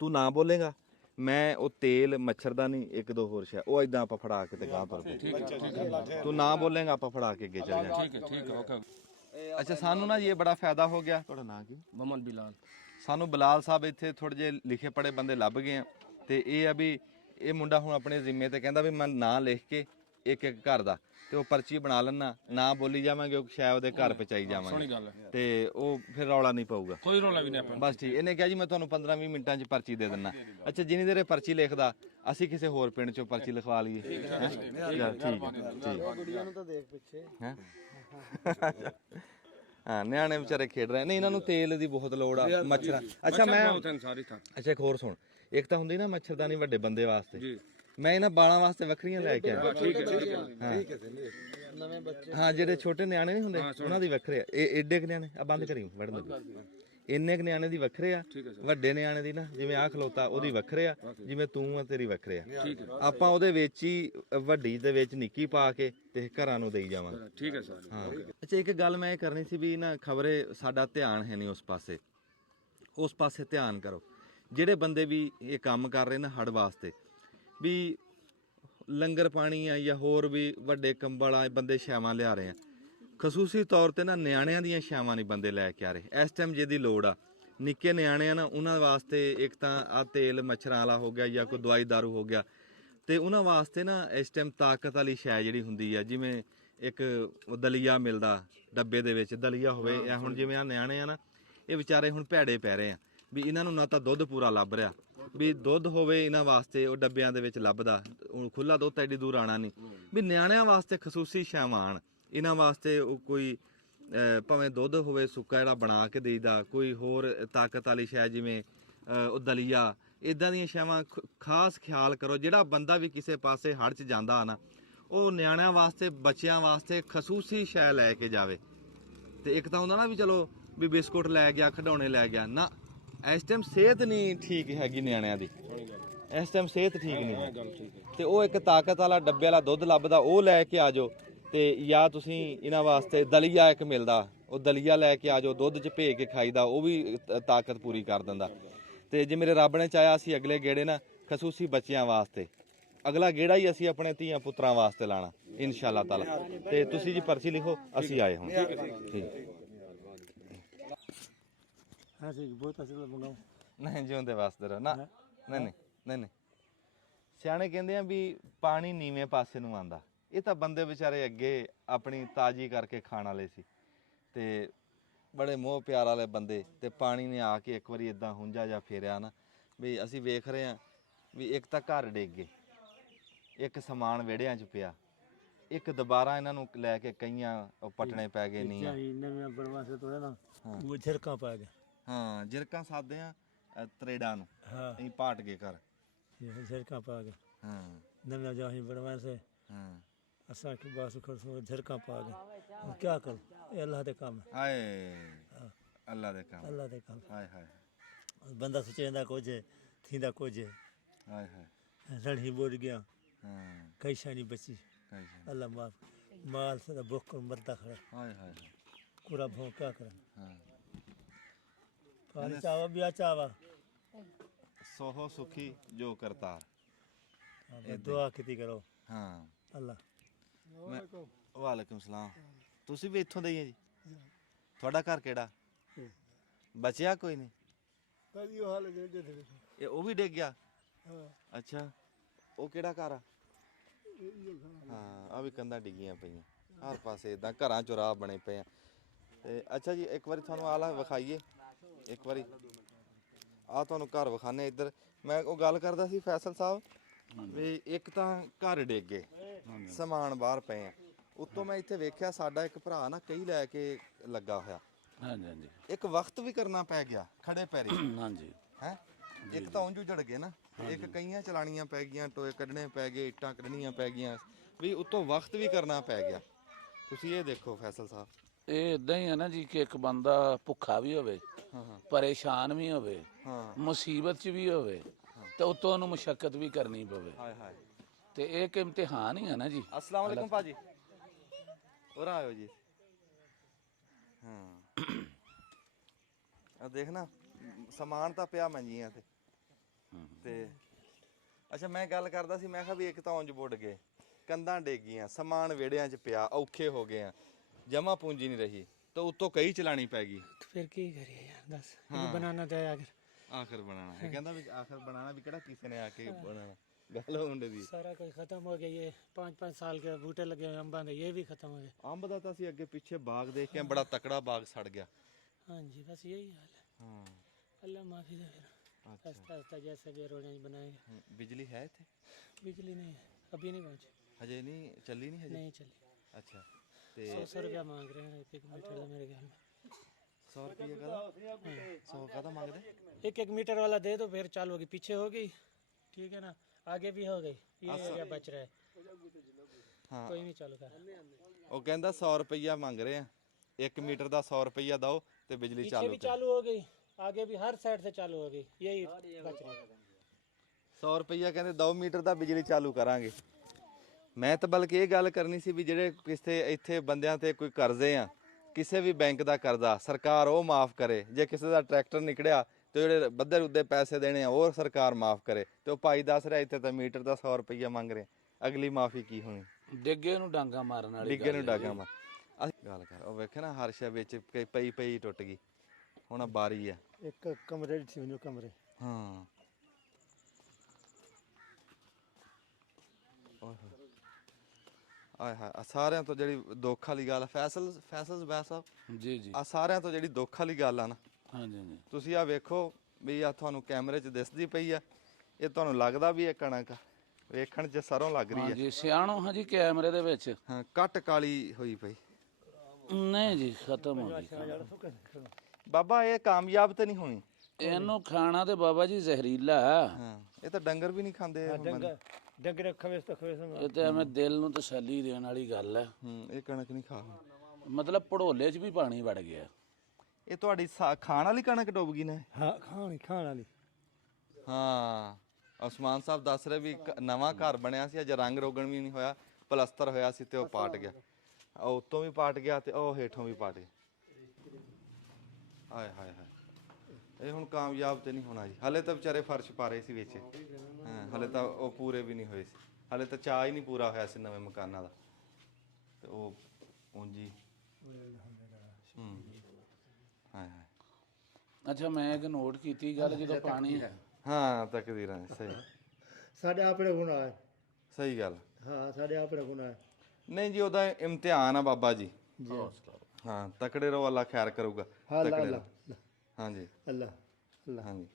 ਤੂੰ ਨਾਮ ਬੋਲੇਗਾ ਮੈਂ ਉਹ ਤੇਲ ਮੱਛਰਦਾਨੀ ਇੱਕ ਦੋ ਹੋਰ ਸ਼ੈ ਉਹ ਇਦਾਂ ਆਪਾਂ ਫੜਾ ਕੇ ਤੇ ਗਾਂ ਤੁਰ ਪਏ। ਤੂੰ ਨਾਮ ਬੋਲੇਗਾ ਆਪਾਂ ਫੜਾ ਕੇ ਅੱਗੇ ਚੱਲ ਜਾਾਂਗੇ। ठीक है ओके। ਅੱਛਾ ਸਾਨੂੰ ਨਾ ਇਹ ਬੜਾ ਫਾਇਦਾ ਹੋ ਗਿਆ। ਤੁਹਾਡਾ ਨਾਮ ਕੀ? मोहम्मद बिलाल। ਸਾਨੂੰ ਬਲਾਲ ਸਾਹਿਬ ਇੱਥੇ ਥੋੜੇ ਜਿਹੇ ਲਿਖੇ ਪੜੇ ਬੰਦੇ ਲੱਭ ਗਏ ਆ ਤੇ ਇਹ ਆ ਵੀ ਇਹ ਮੁੰਡਾ ਹੁਣ ਆਪਣੇ ਜ਼ਿੰਮੇ ਤੇ ਕਹਿੰਦਾ ਵੀ ਮੈਂ ਨਾਂ ਲਿਖ ਕੇ ਇੱਕ ਇੱਕ ਘਰ ਦਾ ਤੇ ਉਹ ਪਰਚੀ ਬਣਾ ਲੈਣਾ, ਨਾਂ ਬੋਲੀ ਜਾਵਾਂਗੇ ਉਹ ਸ਼ਾਇਦ ਉਹਦੇ ਘਰ ਪਹੁੰਚਾਈ सोनी ਜਾਵਾਂਗੇ गल है। ਤੇ ਉਹ ਫਿਰ ਰੌਲਾ ਨਹੀਂ ਪਊਗਾ। कोई रोला भी नहीं अपन। ਬਸ ਠੀਕ। ਇਹਨੇ ਕਿਹਾ ਜੀ ਮੈਂ ਤੁਹਾਨੂੰ 15-20 ਮਿੰਟਾਂ 'ਚ ਪਰਚੀ ਦੇ ਦਿੰਦਾ। ਅੱਛਾ ਜਿੰਨੀ ਦੇਰ ਇਹ ਪਰਚੀ ਲਿਖਦਾ ਅਸੀਂ ਕਿਸੇ ਹੋਰ ਪਿੰਡ 'ਚੋਂ ਪਰਚੀ ਲਿਖਵਾ ਲਈਏ। ਹੈਂ? ਚੱਲ ਠੀਕ ਹੈ ਠੀਕ ਗੁੜੀਆਂ ਨੂੰ ਤਾਂ ਦੇਖ ਪਿੱਛੇ ਹੈ। ਹਾਂ ਨਿਆਣੇ ਵਿਚਾਰੇ ਖੇਡ ਰਹੇ ਨੇ, ਇਹਨਾਂ ਨੂੰ ਤੇਲ ਦੀ ਬਹੁਤ ਲੋੜ ਆ ਮੱਛਰਾਂ। ਅੱਛਾ ਮੈਂ सारी था। ਅੱਛਾ ਇੱਕ ਹੋਰ ਸੁਣ, ਇੱਕ ਤਾਂ ਹੁੰਦੀ ਨਾ ਮੱਛਰਦਾਨੀ ਵੱਡੇ ਬੰਦੇ ਵਾਸਤੇ, ਮੈਂ ਇਹਨਾਂ ਬਾਲਾਂ ਵਾਸਤੇ ਵੱਖਰੀਆਂ ਲੈ ਕੇ ਆਇਆ। ठीक है ਨਵੇਂ ਬੱਚੇ ਹਾਂ ਜਿਹੜੇ ਛੋਟੇ ਨਿਆਣੇ ਨਹੀਂ ਹੁੰਦੇ ਉਹਨਾਂ ਦੀ ਵੱਖਰੇ ਆ। ਇਹ ਏਡੇ ਕੁ ਨਿਆਣੇ ਆ ਬੰਦ ਕਰੀ ਵੜਨ ਦੇ ਇੰਨੇ ਕੁ ਨਿਆਣੇ ਦੀ ਵੱਖਰੇ ਆ, ਵੱਡੇ ਨਿਆਣੇ ਦੀ ਨਾ ਜਿਵੇਂ ਆਹ ਖਲੋਤਾ ਉਹਦੀ ਵੱਖਰੇ ਆ, ਜਿਵੇਂ ਤੂੰ ਆ ਤੇਰੀ ਵੱਖਰੇ ਆ। ਆਪਾਂ ਉਹਦੇ ਵਿੱਚ ਹੀ ਵੱਡੀ ਦੇ ਵਿੱਚ ਨਿੱਕੀ ਪਾ ਕੇ ਤੇ ਘਰਾਂ ਨੂੰ ਦੇਈ ਜਾਵਾਂਗੇ। ठीक है सर। ਹਾਂ ਅੱਛਾ ਇੱਕ ਗੱਲ ਮੈਂ ਇਹ ਕਰਨੀ ਸੀ ਵੀ ਨਾ ਖਬਰੇ ਸਾਡਾ ਧਿਆਨ ਹੈ ਨਹੀਂ ਉਸ ਪਾਸੇ ਧਿਆਨ ਕਰੋ। ਜਿਹੜੇ ਬੰਦੇ ਵੀ ਇਹ ਕੰਮ ਕਰ ਰਹੇ ਨਾ ਹੜ ਵਾਸਤੇ ਵੀ ਲੰਗਰ ਪਾਣੀ ਆ ਜਾਂ ਹੋਰ ਵੀ ਵੱਡੇ ਕੰਬਲ ਆ ਬੰਦੇ ਛਾਵਾਂ ਲਿਆ ਰਹੇ ਆ, ਖਸੂਸੀ ਤੌਰ ਤੇ ਨਾ ਨਿਆਣਿਆਂ ਦੀਆਂ ਛਾਵਾਂ ਨਹੀਂ ਬੰਦੇ ਲੈ ਕੇ ਆ ਰਹੇ। ਇਸ ਟਾਈਮ ਜਿਹਦੀ ਲੋੜ ਆ ਨਿੱਕੇ ਨਿਆਣੇ ਆ ਨਾ ਉਹਨਾਂ ਵਾਸਤੇ ਇੱਕ ਤਾਂ ਆ ਤੇਲ ਮੱਛਰਾਂ ਵਾਲਾ ਹੋ ਗਿਆ ਜਾਂ ਕੋਈ ਦਵਾਈ ਦਾਰੂ ਹੋ ਗਿਆ ਤੇ ਉਹਨਾਂ ਵਾਸਤੇ ਨਾ ਇਸ ਟਾਈਮ ਤਾਕਤ ਵਾਲੀ ਸ਼ੈ ਜਿਹੜੀ ਹੁੰਦੀ ਆ, ਜਿਵੇਂ ਇੱਕ ਦਲੀਆ ਮਿਲਦਾ ਡੱਬੇ ਦੇ ਵਿੱਚ ਦਲੀਆ ਹੋਵੇ। ਇਹ ਹੁਣ ਜਿਵੇਂ ਆ ਨਿਆਣੇ ਆ ਨਾ ਇਹ ਵਿਚਾਰੇ ਹੁਣ ਭੈੜੇ ਪੈ ਰਹੇ ਆ ਵੀ ਇਹਨਾਂ ਨੂੰ ਨਾ ਤਾਂ ਦੁੱਧ ਪੂਰਾ ਲੱਭ ਰਿਹਾ, ਵੀ ਦੁੱਧ ਹੋਵੇ ਇਹਨਾਂ ਵਾਸਤੇ ਉਹ ਡੱਬਿਆਂ ਦੇ ਵਿੱਚ ਲੱਭਦਾ, ਹੁਣ ਖੁੱਲਾ ਦੁੱਧ ਐਡੀ ਦੂਰ ਆਣਾ ਨਹੀਂ। ਵੀ ਨਿਆਣਿਆਂ ਵਾਸਤੇ ਖਸੂਸੀ ਛਾਵਾਂ ਆਣ, ਇਹਨਾਂ ਵਾਸਤੇ ਉਹ ਕੋਈ ਭਾਵੇਂ ਦੁੱਧ ਹੋਵੇ ਸੁੱਕਾ ਜਿਹੜਾ ਬਣਾ ਕੇ ਦੇਈਦਾ, ਕੋਈ ਹੋਰ ਤਾਕਤ ਵਾਲੀ ਸ਼ੈ ਜਿਵੇਂ ਉਹ ਦਲੀਆ, ਇਦਾਂ ਦੀਆਂ ਛਾਵਾਂ ਖਾਸ ਖਿਆਲ ਕਰੋ। ਜਿਹੜਾ ਬੰਦਾ ਵੀ ਕਿਸੇ ਪਾਸੇ ਹੜ੍ਹ 'ਚ ਜਾਂਦਾ ਨਾ ਉਹ ਨਿਆਣਿਆਂ ਵਾਸਤੇ ਬੱਚਿਆਂ ਵਾਸਤੇ ਖਸੂਸੀ ਸ਼ੈ ਲੈ ਕੇ ਜਾਵੇ। ਤੇ ਇੱਕ ਤਾਂ ਹੁੰਦਾ ਨਾ ਵੀ ਚਲੋ ਵੀ ਬਿਸਕੁਟ ਲੈ ਗਿਆ ਖਿਡੌਣੇ ਲੈ ਗਿਆ, ਨਾ ਇਸ ਟਾਈਮ ਸਿਹਤ ਨਹੀਂ ਠੀਕ ਹੈਗੀ ਨਿਆਣਿਆਂ ਦੀ, ਇਸ ਟਾਈਮ ਸਿਹਤ ਠੀਕ ਨਹੀਂ ਹੈ। ਤੇ ਉਹ ਇੱਕ ਤਾਕਤ ਵਾਲਾ ਡੱਬੇ ਵਾਲਾ ਦੁੱਧ ਲੱਭਦਾ ਉਹ ਲੈ ਕੇ ਆ ਜਾਓ ਤੇ ਜਾਂ ਤੁਸੀਂ ਇਹਨਾਂ ਵਾਸਤੇ ਦਲੀਆ ਇੱਕ ਮਿਲਦਾ ਉਹ ਦਲੀਆ ਲੈ ਕੇ ਆ ਜਾਓ, ਦੁੱਧ 'ਚ ਭੇ ਕੇ ਖਾਈਦਾ, ਉਹ ਵੀ ਤਾਕਤ ਪੂਰੀ ਕਰ ਦਿੰਦਾ। ਤੇ ਜੇ ਮੇਰੇ ਰੱਬ ਨੇ ਚਾਹਿਆ ਅਸੀਂ ਅਗਲੇ ਗੇੜੇ ਨਾ ਖਸੂਸੀ ਬੱਚਿਆਂ ਵਾਸਤੇ ਅਗਲਾ ਗੇੜਾ ਹੀ ਅਸੀਂ ਆਪਣੇ ਧੀਆਂ ਪੁੱਤਰਾਂ ਵਾਸਤੇ ਲਾਣਾ ਇਨਸ਼ਾਅੱਲਾ ਤਾਲਾ। ਤੇ ਤੁਸੀਂ ਜੀ ਪਰਚੀ ਲਿਖੋ ਅਸੀਂ ਆਏ ਹੁਣ। ਠੀਕ ਹਾਂ ਜੀ ਬਹੁਤ ਅਸਲ ਮੰਗਾਓ ਨਹੀਂ ਜਿਉਂਦੇ ਵਾਸਤੇ ਰਹੋ ਨਾ। ਨਹੀਂ ਨਹੀਂ ਨਹੀਂ ਨਹੀਂ ਸਿਆਣੇ ਕਹਿੰਦੇ ਆ ਵੀ ਪਾਣੀ ਨੀਵੇਂ ਪਾਸੇ ਨੂੰ ਆਂਦਾ। ਇਹ ਤਾਂ ਬੰਦੇ ਵਿਚਾਰੇ ਅੱਗੇ ਆਪਣੀ ਤਾਜੀ ਕਰਕੇ ਖਾਣ ਵਾਲੇ ਸੀ ਤੇ ਬੜੇ ਮੋਹ ਪਿਆਰ ਵਾਲੇ ਬੰਦੇ, ਤੇ ਪਾਣੀ ਨੇ ਆ ਕੇ ਇੱਕ ਵਾਰੀ ਇਦਾਂ ਹੁੰਜਾ ਜਾਂ ਫੇਰਿਆ ਨਾ ਵੀ ਅਸੀਂ ਵੇਖ ਰਹੇ ਆ ਵੀ ਇੱਕ ਤਾਂ ਘਰ ਡਿੱਗ ਗਏ, ਇੱਕ ਸਮਾਨ ਵਿਹੜਿਆਂ 'ਚ ਪਿਆ, ਇੱਕ ਦੁਬਾਰਾ ਇਹਨਾਂ ਨੂੰ ਲੈ ਕੇ ਕਈਆਂ ਪਟਣੇ ਪੈ ਗਏ ਨਹੀਂ ਨਵੇਂ ਬਣਵਾ ਸੇ ਤੋੜੇ ਨਾ ਉਹ ਝਰਕਾਂ ਪਾ ਗਏ। ਹਾਂ ਜਿਰਕਾਂ ਸਾਦੇ ਆ ਤਰੇੜਾਂ ਨੂੰ ਅਸੀਂ ਪਾਟ ਗਏ ਘਰ ਝਰਕਾਂ ਪਾ ਗਏ। ਹਾਂ नया जो ही बनवा से ਹਾਂ असा के बस खरसो झरका पा गए। अब क्या करूं, ये अल्लाह दे काम है, ਹਾਏ ਅੱਲਾ ਦੇ ਕੰਮ अल्लाह दे काम ਹਾਏ ਹਾਏ बंदा सोचेंदा कुछ है थींदा कुछ है। ਹਾਏ ਹਾਏ रड़ी बोल गया ਹਾਂ कैसा नहीं बची ਅੱਛਾ अल्लाह माफ माल से भूख को मरता खड़ा ਹਾਏ ਹਾਏ पूरा भों क्या करा ਹਾਂ पानी चावा भी चावा ਸੋਹੋ ਸੁਖੀ ਜੋ ਕਰਤਾਰ दुआ किती करो ਹਾਂ अल्लाह ਵਾਲੇਕੁਮ ਸਲਾਮ ਤੁਸੀਂ ਵੀ ਇੱਥੋਂ ਦੇ ਹੀ ਆ ਜੀ ਤੁਹਾਡਾ ਘਰ ਕਿਹੜਾ ਬਚਿਆ ਕੋਈ ਨਹੀਂ ਇਹ ਉਹ ਵੀ ਡਿੱਗ ਗਿਆ ਅੱਛਾ ਉਹ ਕਿਹੜਾ ਘਰ ਆ ਹਾਂ ਆ ਵੀ ਕੰਧਾਂ ਡਿੱਗੀਆਂ ਪਈਆਂ ਹਰ ਪਾਸੇ ਇਦਾਂ ਘਰਾਂ ਚੋਂ ਰਾਹ ਬਣੇ ਪਏ ਆ ਤੇ ਅੱਛਾ ਜੀ ਇੱਕ ਵਾਰੀ ਤੁਹਾਨੂੰ ਆਲਾ ਵਿਖਾਈਏ ਇੱਕ ਵਾਰੀ ਆ ਤੁਹਾਨੂੰ ਘਰ ਵਿਖਾਣੇ ਇੱਧਰ ਮੈਂ ਉਹ ਗੱਲ ਕਰਦਾ ਸੀ ਫੈਸਲ ਸਾਹਿਬ ਵੀ ਇੱਕ ਤਾਂ ਘਰ ਡਿੱਗ ਗਏ ਸਮਾਨ ਬਾਹਰ ਪਏ ਆ ਉੱਤੋਂ ਮੈਂ ਇੱਥੇ ਵੇਖਿਆ ਸਾਡਾ ਇੱਕ ਭਰਾ ਨਾ ਕਈ ਲੈ ਕੇ ਲੱਗਾ ਹੋਇਆ ਹਾਂਜੀ ਹਾਂਜੀ ਇੱਕ ਵਕਤ ਵੀ ਕਰਨਾ ਪੈ ਗਿਆ ਖੜੇ ਪੈਰੀ ਹਾਂਜੀ ਹੈ ਇੱਕ ਤਾਂ ਉਂਝ ਉਜੜ ਗਏ ਨਾ ਇੱਕ ਕਈਆਂ ਚਲਾਣੀਆਂ ਪੈ ਗਈਆਂ ਟੋਏ ਕੱਢਣੇ ਪੈ ਗਏ ਇੱਟਾਂ ਕੱਢਣੀਆਂ ਪੈ ਗਈਆਂ ਵੀ ਉੱਤੋਂ ਵਕਤ ਵੀ ਕਰਨਾ ਪੈ ਗਿਆ ਤੁਸੀਂ ਇਹ ਦੇਖੋ ਫੈਸਲ ਸਾਹਿਬ ਇਹ ਇਦਾਂ ਹੀ ਹੈ ਨਾ ਜੀ ਕਿ ਇੱਕ ਬੰਦਾ ਭੁੱਖਾ ਵੀ ਹੋਵੇ ਪਰੇਸ਼ਾਨ ਵੀ ਹੋਵੇ ਹਾਂ ਮੁਸੀਬਤ 'ਚ ਵੀ ਹੋਵੇ ਤੇ ਉਤੋਂ ਉਹਨੂੰ ਮੁਸ਼ਕਲ ਵੀ ਕਰਨੀ ਪਵੇ ਹਾਏ ਹਾਏ ਤੇ ਇਹ ਇੱਕ ਇਮਤਿਹਾਨ ਹੀ ਹੈ ਨਾ ਜੀ अस्सलाम वालेकुम पाजी और आयो जी हाँ आ देखना समान ਤਾਂ ਪਿਆ ਮੰਜੀਆਂ ਤੇ ਅੱਛਾ ਮੈਂ ਗੱਲ ਕਰਦਾ ਸੀ ਮੈਂ ਕਿਹਾ ਵੀ ਇੱਕ ਤਾਂ ਉਂਝ ਬੁੱਢ ਗਏ ਕੰਧਾਂ ਡਿੱਗ ਗਈਆਂ ਸਮਾਨ ਵਿਹੜਿਆਂ 'ਚ ਪਿਆ ਔਖੇ ਹੋ ਗਏ ਆ ਜਮਾ ਪੂੰਜੀ ਨਹੀਂ ਰਹੀ ਤਾਂ ਉੱਤੋਂ ਕਈ ਚਲਾਣੀ ਪੈ ਗਈ फिर की करिए यार दस बनाना तो है अगर ਆਖਰ ਬਣਾਣਾ ਇਹ ਕਹਿੰਦਾ ਵੀ ਆਖਰ ਬਣਾਣਾ ਵੀ ਕਿਹੜਾ ਕਿਸੇ ਨੇ ਆ ਕੇ ਬਣਾਣਾ ਗੱਲ ਹੁੰਦੇ ਦੀ सारा कुछ खत्म हो गया ये 5-5 साल के बूटे लगे हुए अम्बा ये भी खत्म हो गए ਅੰਬ ਦਾ ਤਾਂ ਅਸੀਂ ਅੱਗੇ ਪਿੱਛੇ ਬਾਗ ਦੇਖ ਕੇ ਬੜਾ ਤਕੜਾ ਬਾਗ ਸੜ ਗਿਆ हाँ जी बस यही हाल है ਹਾਂ अल्लाह माफी दे फिर आस्ता आस्ता जैसे भी रोजाना बनाएंगे ਬਿਜਲੀ ਹੈ ਇੱਥੇ बिजली नहीं है अभी नहीं पहुंची ਹਜੇ ਨਹੀਂ ਚੱਲੀ ਨਹੀਂ हजे नहीं चली अच्छा ते 100 रुपया मांग रहे हैं एक मीटर का मेरे ख्याल में 100 रुपये का 100 का तो मांग रहे एक मीटर वाला दे दो फिर चालू होगी पीछे होगी ठीक है ना आगे भी हो गई ये एरिया बच रहा है हाँ कोई नहीं चालू कर ਉਹ ਕਹਿੰਦਾ 100 ਰੁਪਇਆ ਮੰਗ ਰਹੇ ਆ 1 ਮੀਟਰ ਦਾ 100 ਰੁਪਇਆ ਦਿਓ ਤੇ ਬਿਜਲੀ पीछे ਚਾਲੂ भी चालू हो गई आगे भी हर साइड से चालू हो गई यही बच रहा है 100 ਰੁਪਇਆ ਕਹਿੰਦੇ 2 ਮੀਟਰ ਦਾ ਬਿਜਲੀ ਚਾਲੂ ਕਰਾਂਗੇ ਮੈਂ ਤਾਂ ਬਲਕਿ ਇਹ ਗੱਲ ਕਰਨੀ ਸੀ ਵੀ ਜਿਹੜੇ ਕਿਸੇ ਇੱਥੇ ਬੰਦਿਆਂ ਤੇ ਕੋਈ ਕਰਜ਼ੇ ਆ ਕਿਸੇ ਵੀ ਬੈਂਕ ਦਾ ਕਰਜ਼ਾ ਸਰਕਾਰ ਉਹ ਮਾਫ ਕਰੇ ਜੇ ਕਿਸੇ ਦਾ ਟਰੈਕਟਰ ਨਿਕੜਿਆ ਤੇ ਜਿਹੜੇ ਬੱਧੇ ਰੁੱਦੇ ਪੈਸੇ ਦੇਣੇ ਆ ਉਹ ਸਰਕਾਰ ਮਾਫ ਕਰੇ ਤੇ ਉਹ ਭਾਈ ਦੱਸ ਰਿਹਾ ਇੱਥੇ ਤਾਂ ਮੀਟਰ ਦਾ 100 ਰੁਪਇਆ ਮੰਗ ਰਹੇ ਅਗਲੀ ਮਾਫੀ ਕੀ ਹੋਣੀ ਡਿੱਗੇ ਨੂੰ ਡਾਂਗਾ ਮਾਰਨ ਵਾਲੀ ਡਿੱਗੇ ਨੂੰ ਡਾਗਾ ਮਾਰ ਅਸੀਂ ਗੱਲ ਕਰ ਉਹ ਵੇਖੇ ਨਾ ਹਰਸ਼ਾ ਵਿੱਚ ਪਈ ਪਈ ਟੁੱਟ ਗਈ ਹੁਣ ਆਹ ਬਾਰੀ ਆ एक कमरे थी उन्हें कमरे ਹਾਂ ਓਏ ਹੋਏ ਆਏ ਹਾਏ ਆਹ ਸਾਰਿਆਂ ਤੋਂ ਜਿਹੜੀ ਦੁੱਖ ਵਾਲੀ ਗੱਲ ਆ, ਫੈਸਲ ਜ਼ਬੈਰ ਸਾਹਿਬ ਜੀ ਜੀ ਆ ਸਾਰਿਆਂ ਤੋਂ ਜਿਹੜੀ ਦੁੱਖ ਵਾਲੀ ਗੱਲ ਆ ਨਾ ਹਾਂਜੀ ਹਾਂਜੀ ਤੁਸੀਂ ਆ ਵੇਖੋ ਵੀ ਆ ਤੁਹਾਨੂੰ ਕੈਮਰੇ 'ਚ ਦਿਸਦੀ ਪਈ ਆ ਇਹ ਤੁਹਾਨੂੰ ਲੱਗਦਾ ਵੀ ਇਹ ਕਣਕ ਆ ਵੇਖਣ 'ਚ ਸਰੋਂ ਲੱਗ ਰਹੀ ਆ ਹਾਂਜੀ ਸਿਆਣੋ ਹਾਂਜੀ ਕੈਮਰੇ ਦੇ ਵਿੱਚ ਹਾਂ ਕੱਟ ਕਾਲੀ ਹੋਈ ਪਈ ਨਹੀਂ ਜੀ ਖਤਮ ਹੋ ਗਈ ਬਾਬਾ ਇਹ ਕਾਮਯਾਬ ਤੇ ਨਹੀਂ ਹੋਣੀ ਇਹਨੂੰ ਖਾਣਾ ਤੇ ਬਾਬਾ ਜੀ ਜ਼ਹਿਰੀਲਾ ਹਾਂ ਇਹ ਤਾਂ ਡੰਗਰ ਵੀ ਨਹੀਂ ਖਾਂਦੇ डंगर खवेस तो खवेस ਇਹ ਤੇ ਐਵੇਂ ਦਿਲ ਨੂੰ ਤਸੱਲੀ ਦੇਣ ਵਾਲੀ ਗੱਲ ਹੈ ਇਹ ਕਣਕ ਨਹੀਂ ਖਾ ਮਤਲਬ ਪੜੋਲੇ 'ਚ ਵੀ ਪਾਣੀ ਵੜ ਗਿਆ ਇਹ ਤੁਹਾਡੀ ਖਾਣ ਵਾਲੀ ਕਣਕ ਡੁੱਬ ਗਈ ਨੇ हाँ खाने वाली ਹਾਂ ਉਸਮਾਨ ਸਾਹਿਬ ਦੱਸ ਰਹੇ ਵੀ ਇੱਕ ਨਵਾਂ ਘਰ ਬਣਿਆ ਸੀ ਅਜੇ ਰੰਗ ਰੋਗਣ ਵੀ ਨਹੀਂ ਹੋਇਆ ਪਲਸਤਰ ਹੋਇਆ ਸੀ ਤੇ ਉਹ ਪਾਟ ਗਿਆ ਉਹ ਉੱਤੋਂ ਵੀ ਪਾਟ ਗਿਆ ਤੇ ਉਹ ਹੇਠੋਂ ਵੀ ਪਾਟ ਗਿਆ ਹਾਏ ਹਾਏ ਹਾਏ ਇਹ ਹੁਣ ਕਾਮਯਾਬ ਤੇ ਨਹੀਂ ਹੋਣਾ ਜੀ ਹਲੇ ਤਾਂ ਵਿਚਾਰੇ ਫਰਸ਼ ਪਾ ਰਹੇ ਸੀ ਵਿੱਚ ਹਾਂ ਹਲੇ ਤਾਂ ਉਹ ਪੂਰੇ ਵੀ ਨਹੀਂ ਹੋਏ ਸੀ ਹਲੇ ਤਾਂ ਚਾਹ ਹੀ ਨਹੀਂ ਪੂਰਾ ਹੋਇਆ ਸੀ ਨਵੇਂ ਮਕਾਨਾਂ ਦਾ ਤੇ ਉਹ ਉਂਜੀ ਹਾਏ ਹਾਏ ਅੱਛਾ ਮੈਂ ਇੱਕ ਨੋਟ ਕੀਤੀ ਗੱਲ ਜਦੋਂ ਪਾਣੀ ਹਾਂ ਤਕਦੀਰਾਂ ਸਹੀ साढ़े अपने गुना है ਸਹੀ ਗੱਲ हाँ साढ़े अपने गुना है ਨਹੀਂ ਜੀ ਉਹਦਾ ਇਮਤਿਹਾਨ ਆ ਬਾਬਾ ਜੀ ਹਾਂ ਤਕੜੇ ਰਹੋ ਅੱਲਾ ਖੈਰ ਕਰੂਗਾ हाँ अल्लाह ਤਕੜੇ ਰਹੋ। अल्लाह ਹਾਂਜੀ अल्लाह अल्लाह ਹਾਂਜੀ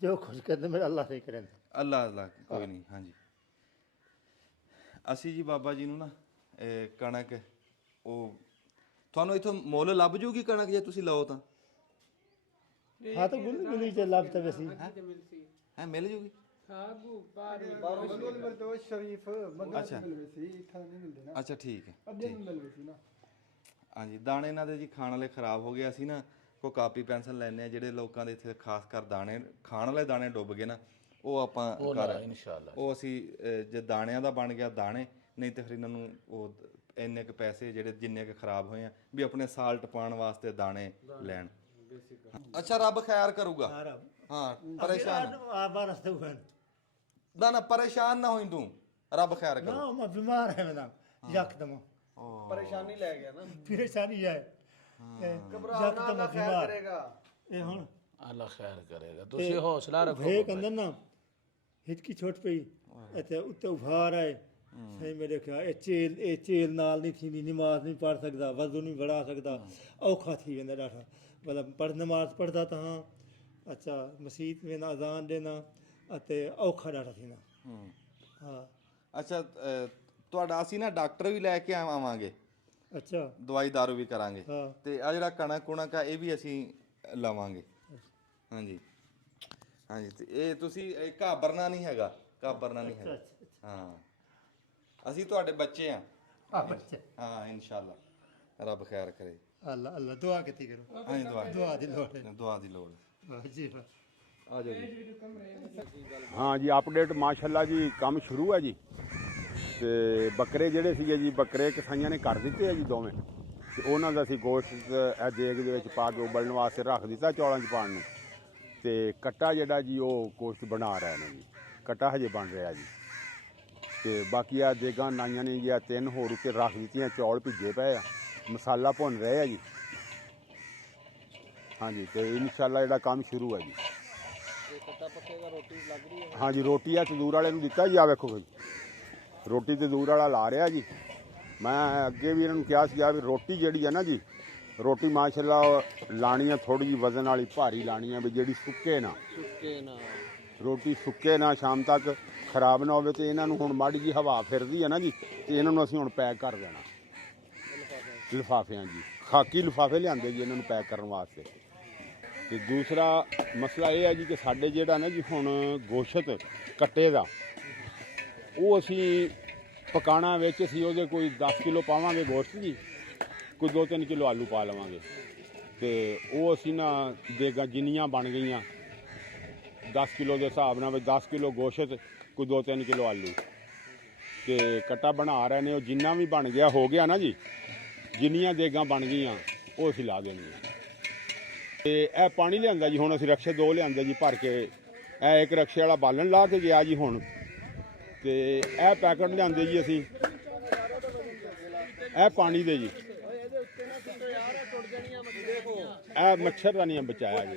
जो खुश करते मेरे अल्लाह से करें ਅੱਲਾ ਕੋਈ ਨਹੀਂ ਹਾਂਜੀ ਅਸੀਂ ਜੀ ਬਾਬਾ ਜੀ ਨੂੰ ਨਾ ਇਹ ਕਣਕ ਉਹ ਤੁਹਾਨੂੰ ਇਥੋਂ ਮੁੱਲ ਲੱਭ ਜੂਗੀ ਕਣਕ ਜੇ ਤੁਸੀਂ ਲਓ ਤਾਂ हाँ तो गुली गुली से लाभ तो वैसी ਹੈ ਮਿਲ ਜੂਗੀ ਅੱਛਾ ਅੱਛਾ ਠੀਕ ਹੈ ਹਾਂਜੀ ਦਾਣੇ ਇਹਨਾਂ ਦੇ ਜੀ ਖਾਣ ਵਾਲੇ ਖਰਾਬ ਹੋ ਗਏ ਅਸੀਂ ਨਾ ਕੋਈ ਕਾਪੀ ਪੈਨਸਲ ਲੈਣੇ ਆ ਜਿਹੜੇ ਲੋਕਾਂ ਦੇ ਇੱਥੇ ਖਾਸ ਕਰ ਦਾਣੇ ਖਾਣ ਵਾਲੇ ਦਾਣੇ ਡੁੱਬ ਗਏ ਨਾ ਉਹ ਆਪਾਂ ਉਹ ਕਰ ਲਾ ਇਨਸ਼ਾਅੱਲਾ। ਉਹ ਅਸੀਂ ਜੇ ਦਾਣਿਆਂ ਦਾ ਬਣ ਗਿਆ ਦਾਣੇ, ਨਹੀਂ ਤੇ ਫਿਰ ਇਹਨਾਂ ਨੂੰ ਉਹ ਇੰਨੇ ਕੁ ਪੈਸੇ ਜਿਹੜੇ ਜਿੰਨੇ ਕੁ ਖਰਾਬ ਹੋਏ ਆ ਵੀ ਆਪਣੇ ਸਾਲਟ ਪਾਉਣ ਵਾਸਤੇ ਦਾਣੇ ਲੈਣ। ਅੱਛਾ ਰੱਬ ਖੈਰ ਕਰੂਗਾ। ਹਾਂ ਪਰੇਸ਼ਾਨ ਨਾ ਪਰੇਸ਼ਾਨ ਨਾ ਹੋਈ ਤੂੰ, ਰੱਬ ਖੈਰ ਕਰੂ। मैं बीमार है मैं यकदम ਪਰੇਸ਼ਾਨੀ ਲੈ ਗਿਆ ਨਾ, परेशानी है ਘਬਰਾ ਨਾ, ਅੱਲਾ ਖੈਰ ਕਰੇਗਾ। ये हुन ਅੱਲਾ ਖੈਰ ਕਰੇਗਾ, ਤੁਸੀਂ ਹੌਸਲਾ ਰੱਖੋ। भे कंदन ना हिचकी छोट पई इते उत्ते उभार आए सही मेरे ख्याल ए चेल नाल नहीं थी, नमाज नहीं पढ़ सकदा, वजू नहीं बढ़ा सकदा, औखा थी वेंदा ॾाढा। मतलब पढ़ नमाज पढ़दा था, अच्छा मसीत में ना अजान देना अते औखा ॾाढा थींदा। हाँ ਅੱਛਾ ਤੁਹਾਡਾ ਅਸੀਂ ਨਾ ਡਾਕਟਰ ਵੀ ਲੈ ਕੇ ਆਵਾਂਗੇ, अच्छा ਦਵਾਈ ਦਾਰੂ ਵੀ ਕਰਾਂਗੇ, ਹਾਂ। ਤੇ ਆ ਜਿਹੜਾ ਕਣਕ ਕੁਣਕ ਆ ਇਹ ਵੀ ਅਸੀਂ ਲਵਾਂਗੇ। ਹਾਂਜੀ ਹਾਂਜੀ, ਤੇ ਇਹ ਤੁਸੀਂ ਘਾਬਰਨਾ ਨਹੀਂ ਹੈਗਾ, ਘਾਬਰਨਾ ਨਹੀਂ ਹੈਗਾ। ਹਾਂ ਅਸੀਂ ਤੁਹਾਡੇ ਬੱਚੇ ਆ। ਹਾਂ ਇਨਸ਼ਾਅੱਲਾ ਰੱਬ ਖੈਰ ਕਰੇ। अल्लाह अल्लाह दुआ कितनी करो। ਹਾਂਜੀ दुआ दी लोड़ है। ਦੁਆ ਦੀ ਲੋੜ। वाह जी वाह। ਆ ਜਾਓ ਜੀ। ਹਾਂ ਜੀ ਅਪਡੇਟ ਮਾਸ਼ਾਅੱਲਾ ਜੀ, ਕੰਮ ਸ਼ੁਰੂ ਹੈ ਜੀ। ਤੇ ਬੱਕਰੇ ਜਿਹੜੇ ਸੀਗੇ ਜੀ, ਬੱਕਰੇ ਕਸਾਈਆਂ ਨੇ ਕਰ ਦਿੱਤੇ ਆ ਜੀ ਦੋਵੇਂ, ਤੇ ਉਹਨਾਂ ਦਾ ਅਸੀਂ ਗੋਸ਼ਤ ਇਹ ਦੇਗ ਦੇ ਵਿੱਚ ਪਾ ਕੇ ਉਬਲਣ ਵਾਸਤੇ ਰੱਖ ਦਿੱਤਾ ਚੌਲਾਂ 'ਚ ਪਾਉਣ ਨੂੰ। ਤੇ ਕੱਟਾ ਜਿਹੜਾ ਜੀ ਉਹ ਗੋਸ਼ਤ ਬਣਾ ਰਹੇ ਨੇ ਜੀ, ਕੱਟਾ ਹਜੇ ਬਣ ਰਿਹਾ ਜੀ। ਤੇ ਬਾਕੀ ਆ ਦੇਗਾਂ ਨਾਈਆਂ ਨੇ ਜੀ, ਆ 3 ਹੋਰ ਉੱਤੇ ਰੱਖ ਦਿੱਤੀਆਂ, ਚੌਲ ਭਿੱਜੇ ਪਏ ਆ, ਮਸਾਲਾ ਭੁੰਨ ਰਹੇ ਆ ਜੀ। ਹਾਂਜੀ ਤੇ ਇਨਸ਼ਾਅੱਲਾ ਜਿਹੜਾ ਕੰਮ ਸ਼ੁਰੂ ਹੈ ਜੀ। ਹਾਂਜੀ ਰੋਟੀ ਆ ਤੰਦੂਰ ਵਾਲੇ ਨੂੰ ਦਿੱਤਾ ਜੀ, ਆ ਵੇਖੋ ਜੀ ਰੋਟੀ ਤੰਦੂਰ ਵਾਲਾ ਲਾ ਰਿਹਾ ਜੀ। ਮੈਂ ਅੱਗੇ ਵੀ ਇਹਨਾਂ ਨੂੰ ਕਿਹਾ ਸੀਗਾ ਵੀ ਰੋਟੀ ਜਿਹੜੀ ਹੈ ਨਾ ਜੀ, ਰੋਟੀ ਮਾਸ਼ਾਅੱਲਾ ਲਾਣੀ ਆ ਥੋੜੀ ਜਿਹੀ ਵਜ਼ਨ ਵਾਲੀ, ਭਾਰੀ ਲਾਣੀ ਆ ਵੀ ਜਿਹੜੀ ਸੁੱਕੇ ਨਾ ਰੋਟੀ ਸੁੱਕੇ ਨਾ, ਸ਼ਾਮ ਤੱਕ ਖਰਾਬ ਨਾ ਹੋਵੇ। ਤੇ ਇਹਨਾਂ ਨੂੰ ਹੁਣ ਮਾੜੀ ਜੀ ਹਵਾ ਫਿਰਦੀ ਹੈ ਨਾ ਜੀ, ਤੇ ਇਹਨਾਂ ਨੂੰ ਅਸੀਂ ਹੁਣ ਪੈਕ ਕਰ ਦੇਣਾ ਲਿਫਾਫਿਆਂ ਜੀ, ਖਾਕੀ ਲਿਫਾਫੇ ਲਿਆਂਦੇ ਜੀ ਇਹਨਾਂ ਨੂੰ ਪੈਕ ਕਰਨ ਵਾਸਤੇ। ਤੇ ਦੂਸਰਾ ਮਸਲਾ ਇਹ ਹੈ ਜੀ ਕਿ ਸਾਡੇ ਜਿਹੜਾ ਨਾ ਜੀ ਹੁਣ ਗੋਸ਼ਤ ਕੱਟੇ ਦਾ, ਉਹ ਅਸੀਂ ਪਕਾਣਾ ਵਿੱਚ ਅਸੀਂ ਉਹਦੇ ਕੋਈ 10 ਕਿਲੋ ਪਾਵਾਂਗੇ ਗੋਸ਼ਤ ਜੀ, ਕੋਈ 2-3 ਕਿਲੋ ਆਲੂ ਪਾ ਲਵਾਂਗੇ। ਤੇ ਉਹ ਅਸੀਂ ਨਾ ਦੇਗਾ ਜਿੰਨੀਆਂ ਬਣ ਗਈਆਂ 10 ਕਿਲੋ ਦੇ ਹਿਸਾਬ ਨਾਲ, ਵੀ 10 ਕਿਲੋ ਗੋਸ਼ਤ, ਕੋਈ 2-3 ਕਿਲੋ ਆਲੂ, ਤੇ ਕੱਟਾ ਬਣਾ ਰਹੇ ਨੇ। ਉਹ ਜਿੰਨਾ ਵੀ ਬਣ ਗਿਆ ਹੋ ਗਿਆ ਨਾ ਜੀ, ਜਿੰਨੀਆਂ ਦੇਗਾਂ ਬਣ ਗਈਆਂ ਉਹ ਅਸੀਂ ਲਾ ਦੇਣੀਆਂ। ਤੇ ਇਹ ਪਾਣੀ ਲਿਆਂਦਾ ਜੀ, ਹੁਣ ਅਸੀਂ ਰਕਸ਼ੇ 2 ਲਿਆਂਦੇ ਜੀ ਭਰ ਕੇ। ਇਹ ਇੱਕ ਰਕਸ਼ੇ ਵਾਲਾ ਬਾਲਣ ਲਾ ਕੇ ਗਿਆ ਜੀ ਹੁਣ। ਤੇ ਇਹ ਪੈਕਟ ਲਿਆਂਦੇ ਜੀ ਅਸੀਂ, ਇਹ ਪਾਣੀ ਦੇ ਜੀ, ਇਹ ਮੱਛਰਦਾਨੀਆਂ ਬਚਾਇਆ ਜੀ।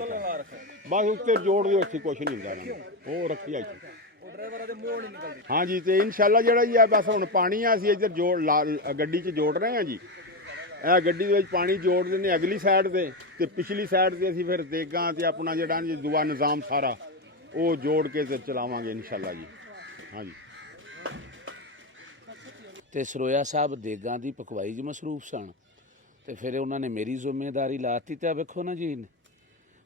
ਬਸ ਉੱਤੇ ਜੋੜ ਦਿਓ, ਉੱਥੇ ਕੁਛ ਨਹੀਂ ਹੁੰਦਾ ਇਹਨਾਂ ਨੂੰ, ਉਹ ਰੱਖੀ ਆਈ ਹਾਂਜੀ। ਤੇ ਇਨਸ਼ਾਅੱਲਾ ਜਿਹੜਾ ਜੀ ਆ ਬਸ ਹੁਣ ਪਾਣੀ ਆ, ਅਸੀਂ ਇੱਧਰ ਗੱਡੀ 'ਚ ਜੋੜ ਰਹੇ ਹਾਂ ਜੀ। ਇਹ ਗੱਡੀ ਦੇ ਵਿੱਚ ਪਾਣੀ ਜੋੜ ਦਿੰਦੇ ਅਗਲੀ ਸਾਈਡ ਤੇ ਪਿਛਲੀ ਸਾਈਡ ਤੇ ਅਸੀਂ ਫਿਰ ਦੇਗਾਂ ਤੇ ਆਪਣਾ ਜਿਹੜਾ ਜੀ ਦੂਆ ਨਿਜ਼ਾਮ ਸਾਰਾ ਉਹ ਜੋੜ ਕੇ ਤੇ ਚਲਾਵਾਂਗੇ ਇਨਸ਼ਾਅੱਲਾ ਜੀ। ਹਾਂਜੀ ਤੇ ਸਰੋਇਆ ਸਾਹਿਬ ਦੇਗਾਂ ਦੀ ਪਕਵਾਈ 'ਚ ਮਸਰੂਫ ਸਨ, ਤੇ ਫਿਰ ਉਹਨਾਂ ਨੇ ਮੇਰੀ ਜ਼ਿੰਮੇਵਾਰੀ ਲਾਤੀ। ਤੇ ਆ ਵੇਖੋ ਨਾ ਜੀ,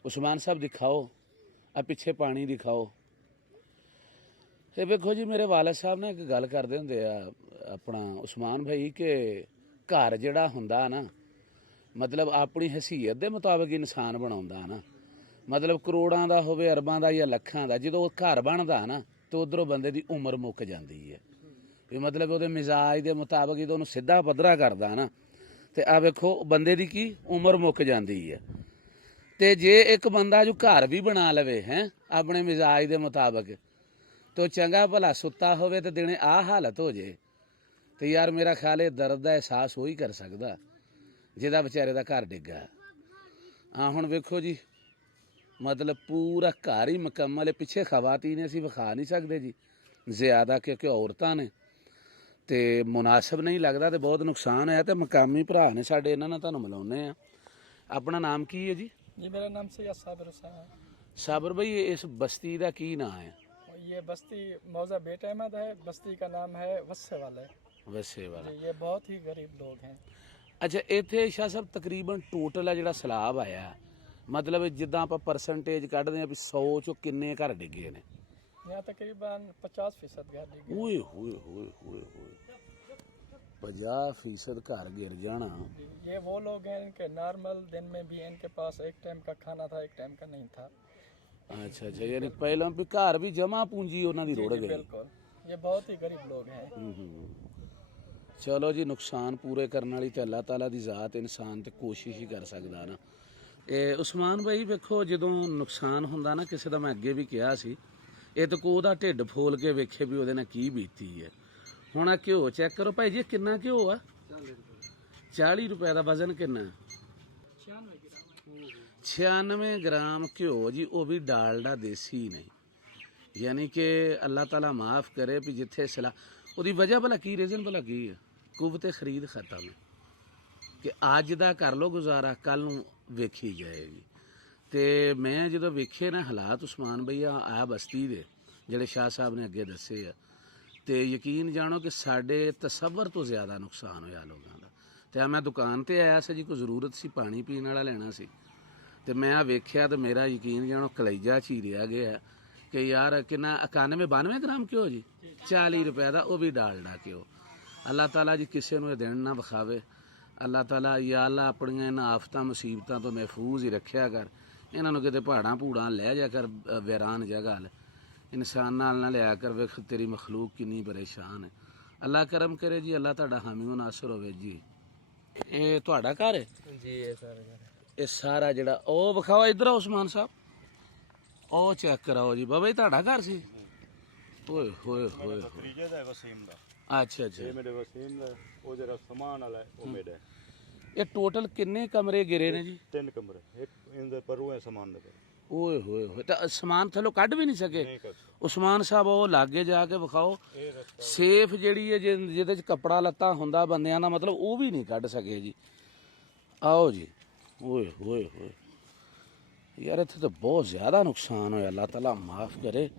ਉਸਮਾਨ ਸਾਹਿਬ ਦਿਖਾਓ, ਆ ਪਿੱਛੇ ਪਾਣੀ ਦਿਖਾਓ। ਤੇ ਵੇਖੋ ਜੀ, ਮੇਰੇ ਵਾਲਦ ਸਾਹਿਬ ਨੇ ਇੱਕ ਗੱਲ ਕਰਦੇ ਹੁੰਦੇ ਆ ਆਪਣਾ ਉਸਮਾਨ ਭਾਈ, ਕਿ ਘਰ ਜਿਹੜਾ ਹੁੰਦਾ ਨਾ, ਮਤਲਬ ਆਪਣੀ ਹਸੀਅਤ ਦੇ ਮੁਤਾਬਕ ਇਨਸਾਨ ਬਣਾਉਂਦਾ ਨਾ, ਮਤਲਬ ਕਰੋੜਾਂ ਦਾ ਹੋਵੇ, ਅਰਬਾਂ ਦਾ ਜਾਂ ਲੱਖਾਂ ਦਾ, ਜਦੋਂ ਉਹ ਘਰ ਬਣਦਾ ਨਾ ਤੇ ਉਧਰੋਂ ਬੰਦੇ ਦੀ ਉਮਰ ਮੁੱਕ ਜਾਂਦੀ ਹੈ। ਵੀ ਮਤਲਬ ਉਹਦੇ ਮਿਜ਼ਾਜ ਦੇ ਮੁਤਾਬਕ ਜਦੋਂ ਉਹਨੂੰ ਸਿੱਧਾ ਪੱਧਰਾ ਕਰਦਾ ਨਾ, ਤੇ ਆ ਵੇਖੋ ਬੰਦੇ ਦੀ ਕੀ ਉਮਰ ਮੁੱਕ ਜਾਂਦੀ ਹੈ। ਤੇ ਜੇ ਇੱਕ ਬੰਦਾ ਜੋ ਘਰ ਵੀ ਬਣਾ ਲਵੇ ਹੈ ਆਪਣੇ ਮਿਜ਼ਾਜ ਦੇ ਮੁਤਾਬਕ, ਤੇ ਚੰਗਾ ਭਲਾ ਸੁੱਤਾ ਹੋਵੇ ਤੇ ਦਿਨੇ ਆਹ ਹਾਲਤ ਹੋ ਜੇ, ਤੇ ਯਾਰ ਮੇਰਾ ਖਿਆਲ ਇਹ ਦਰਦ ਦਾ ਅਹਿਸਾਸ ਉਹੀ ਕਰ ਸਕਦਾ ਜਿਹਦਾ ਵਿਚਾਰੇ ਦਾ ਘਰ ਡਿੱਗਾ। ਆ ਹੁਣ ਵੇਖੋ ਜੀ, ਮਤਲਬ ਪੂਰਾ ਘਰ ਹੀ ਮੁਕੰਮਲ ਹੈ। ਪਿੱਛੇ ਖਵਾਤੀਨ ਅਸੀਂ ਵਿਖਾ ਨਹੀਂ ਸਕਦੇ ਜੀ ਜ਼ਿਆਦਾ, ਕਿਉਂਕਿ ਔਰਤਾਂ ਨੇ ਤੇ ਮੁਨਾਸਬ ਨਹੀਂ ਲੱਗਦਾ, ਤੇ ਬਹੁਤ ਨੁਕਸਾਨ ਹੈ। ਤੇ ਮਕਾਮੀ ਭਰਾ ਨੇ ਸਾਡੇ, ਇਹਨਾਂ ਨਾਲ ਤੁਹਾਨੂੰ ਮਿਲਾਉਂਦੇ ਆ। ਆਪਣਾ ਨਾਮ ਕੀ ਹੈ ਜੀ? जी मेरा नाम सैयद साबिर हुसैन है। ਸਾਬਰ ਭਾਈ, ਇਸ ਬਸਤੀ ਦਾ ਕੀ ਨਾਂ ਹੈ? ये बस्ती मौजा बेट अहमद है, बस्ती का नाम है वस्से वाले। ਵਸੇ ਵਾਲਾ। ये बहुत ही गरीब लोग हैं। ਅੱਛਾ, ਇੱਥੇ ਸ਼ਾਹ ਸਾਹਿਬ ਤਕਰੀਬਨ ਟੋਟਲ ਆ ਜਿਹੜਾ ਸਲਾਬ ਆਇਆ, ਮਤਲਬ ਜਿੱਦਾਂ ਆਪਾਂ ਪਰਸੈਂਟੇਜ ਕੱਢਦੇ ਆ ਵੀ 100 ਚੋਂ ਕਿੰਨੇ ਘਰ ਡਿੱਗੇ ਨੇ? यहाँ तकरीबन 50% घर डिगे। ਓਏ ਹੋਏ ਹੋਏ ਹੋਏ ਹੋਏ, 50% ਘਰ ਗਿਰ ਜਾਣਾ। ये वो लोग हैं कि नॉर्मल दिन में भी इनके पास एक टाइम का खाना था, एक टाइम का नहीं था। ਅੱਛਾ ਅੱਛਾ, ਯਾਨੀ ਪਹਿਲਾਂ ਵੀ ਘਰ ਵੀ ਜਮਾ ਪੂੰਜੀ ਉਹਨਾਂ ਦੀ ਰੁੜ ਗਈ। बिल्कुल, ये बहुत ही गरीब लोग हैं। ਚਲੋ ਜੀ, ਨੁਕਸਾਨ ਪੂਰੇ ਕਰਨ ਵਾਲੀ ਤੇ ਅੱਲਾਹ ਤਾਲਾ ਦੀ ਜ਼ਾਤ, ਇਨਸਾਨ ਤੇ ਕੋਸ਼ਿਸ਼ ਹੀ ਕਰ ਸਕਦਾ ਨਾ। ਇਹ ਉਸਮਾਨ ਭਾਈ ਵੇਖੋ, ਜਦੋਂ ਨੁਕਸਾਨ ਹੁੰਦਾ ਨਾ ਕਿਸੇ ਦਾ, ਮੈਂ ਅੱਗੇ ਵੀ ਕਿਹਾ ਸੀ, ਇਹ ਤਾਂ ਕੋ ਉਹਦਾ ਢਿੱਡ ਫੋਲ ਕੇ ਵੇਖੇ ਵੀ ਉਹਦੇ ਨਾਲ ਕੀ ਬੀਤੀ ਹੈ। ਹੁਣ ਆ ਘਿਓ ਚੈੱਕ ਕਰੋ ਭਾਈ ਜੀ, ਕਿੰਨਾ ਘਿਓ ਆ? 40 ਰੁਪਏ ਦਾ ਵਜ਼ਨ ਕਿੰਨਾ? 96 ਗ੍ਰਾਮ ਘਿਓ ਜੀ, ਉਹ ਵੀ ਡਾਲਡਾ ਦੇਸੀ ਨਹੀਂ। ਯਾਨੀ ਕਿ ਅੱਲਾਹ ਤਾਲਾ ਮਾਫ ਕਰੇ ਵੀ ਜਿੱਥੇ ਸਲਾ, ਉਹਦੀ ਵਜ੍ਹਾ ਭਲਾ ਕੀ, ਰੀਜ਼ਨ ਭਲਾ ਕੀ ਹੈ? ਕੁਵਤੇ ਖਰੀਦ ਖਤਮ, ਕਿ ਅੱਜ ਦਾ ਕਰ ਲੋ ਗੁਜ਼ਾਰਾ, ਕੱਲ ਨੂੰ ਵੇਖੀ ਜਾਏਗੀ। ਤੇ ਮੈਂ ਜਦੋਂ ਵੇਖੇ ਨਾ ਹਾਲਾਤ ਉਸਮਾਨ ਭਈਆ ਆ ਬਸਤੀ ਦੇ, ਜਿਹੜੇ ਸ਼ਾਹ ਸਾਹਿਬ ਨੇ ਅੱਗੇ ਦੱਸੇ ਆ, ਤੇ ਯਕੀਨ ਜਾਣੋ ਕਿ ਸਾਡੇ ਤਸੱਵਰ ਤੋਂ ਜ਼ਿਆਦਾ ਨੁਕਸਾਨ ਹੋਇਆ ਲੋਕਾਂ ਦਾ। ਤੇ ਆ ਮੈਂ ਦੁਕਾਨ ਤੇ ਆਇਆ ਸੀ ਜੀ, ਕੋਈ ਜ਼ਰੂਰਤ ਸੀ, ਪਾਣੀ ਪੀਣ ਵਾਲਾ ਲੈਣਾ ਸੀ, ਤੇ ਮੈਂ ਆ ਵੇਖਿਆ ਤੇ ਮੇਰਾ ਯਕੀਨ ਜਾਣੋ ਕਲੇਜਾ ਚੀਰਿਆ ਗਿਆ ਕਿ ਯਾਰ ਕਿੰਨਾ 91-92 ਗ੍ਰਾਮ ਘਿਓ ਜੀ, 40 ਰੁਪਏ ਦਾ, ਉਹ ਵੀ ਡਾਲਡਾ ਘਿਓ। ਅੱਲਾਹ ਤਾਲਾ ਜੀ ਕਿਸੇ ਨੂੰ ਇਹ ਦਿਨ ਨਾ ਵਿਖਾਵੇ। ਅੱਲਾਹ ਤਾਲਾ ਯਾ ਅੱਲਾ ਆਪਣੀਆਂ ਇਹਨਾਂ ਆਫਤਾਂ ਮੁਸੀਬਤਾਂ ਤੋਂ ਮਹਿਫੂਜ਼ ਹੀ ਰੱਖਿਆ ਕਰ। ਇਹਨਾਂ ਨੂੰ ਕਿਤੇ ਪਹਾੜਾਂ ਭੂੜਾਂ ਲੈ ਜਾ ਕਰ, ਵੈਰਾਨ ਜਗ੍ਹਾ ਲੈ, ਇਨਸਾਨ ਨਾਲ ਨਾ ਲਿਆ ਕਰ। ਵੇਖ ਤੇਰੀ ਮਖਲੂਕ ਕਿੰਨੀ ਪਰੇਸ਼ਾਨ ਹੈ। ਅੱਲਾਹ ਕਰਮ ਕਰੇ ਜੀ, ਅੱਲਾਹ ਤੁਹਾਡਾ ਹਾਮੀ ਨਾਸਰ ਹੋਵੇ ਜੀ। ਇਹ ਤੁਹਾਡਾ ਘਰ ਹੈ जी ये सर ਇਹ ਸਾਰਾ ਜਿਹੜਾ? ਉਹ ਵਿਖਾਓ ਇੱਧਰ, ਉਸਮਾਨ ਸਾਹਿਬ, ਉਹ ਚੈੱਕ ਕਰਾਓ ਜੀ। ਬਾਬਾ ਜੀ ਤੁਹਾਡਾ ਘਰ ਸੀ? ਓਏ ਹੋਏ ਹੋਏ, ਤੀਜੇ ਦਾ ਵਸੀਮ ਦਾ, ਅੱਛਾ ਅੱਛਾ। ਇਹ ਮੇਰੇ ਵਸੀਮ ਦਾ, ਉਹ ਜਿਹੜਾ ਸਮਾਨ ਵਾਲਾ ਉਹ ਮੇਰਾ ਹੈ। ਇਹ ਟੋਟਲ ਕਿੰਨੇ ਕਮਰੇ ਗਿਰੇ ਨੇ ਜੀ? 3 ਕਮਰੇ, ਇੱਕ ਇਹਦੇ ਪਰੂ ਹੈ ਸਮਾਨ ਦੇ। ਓਏ ਹੋਏ ਹੋਏ, ਤਾਂ ਸਮਾਨ ਥੱਲੋਂ ਕੱਢ ਵੀ ਨਹੀਂ ਸਕੇ ਉਸਮਾਨ ਸਾਹਿਬ? ਉਹ ਲਾਗੇ ਜਾ ਕੇ ਵਿਖਾਓ। ਸੇਫ ਜਿਹੜੀ ਹੈ ਜਿਹਦੇ ਚ ਕੱਪੜਾ ਲੱਤਾ ਹੁੰਦਾ ਬੰਦਿਆਂ ਦਾ, ਮਤਲਬ ਉਹ ਵੀ ਨਹੀਂ ਕੱਢ ਸਕੇ ਜੀ। ਆਓ ਜੀ। ਓਏ ਹੋਏ ਹੋਏ ਯਾਰ, ਇੱਥੇ ਤਾਂ ਬਹੁਤ ਜ਼ਿਆਦਾ ਨੁਕਸਾਨ ਹੋਇਆ, ਅੱਲਾਹ ਤਾਲਾ ਮਾਫ ਕਰੇ।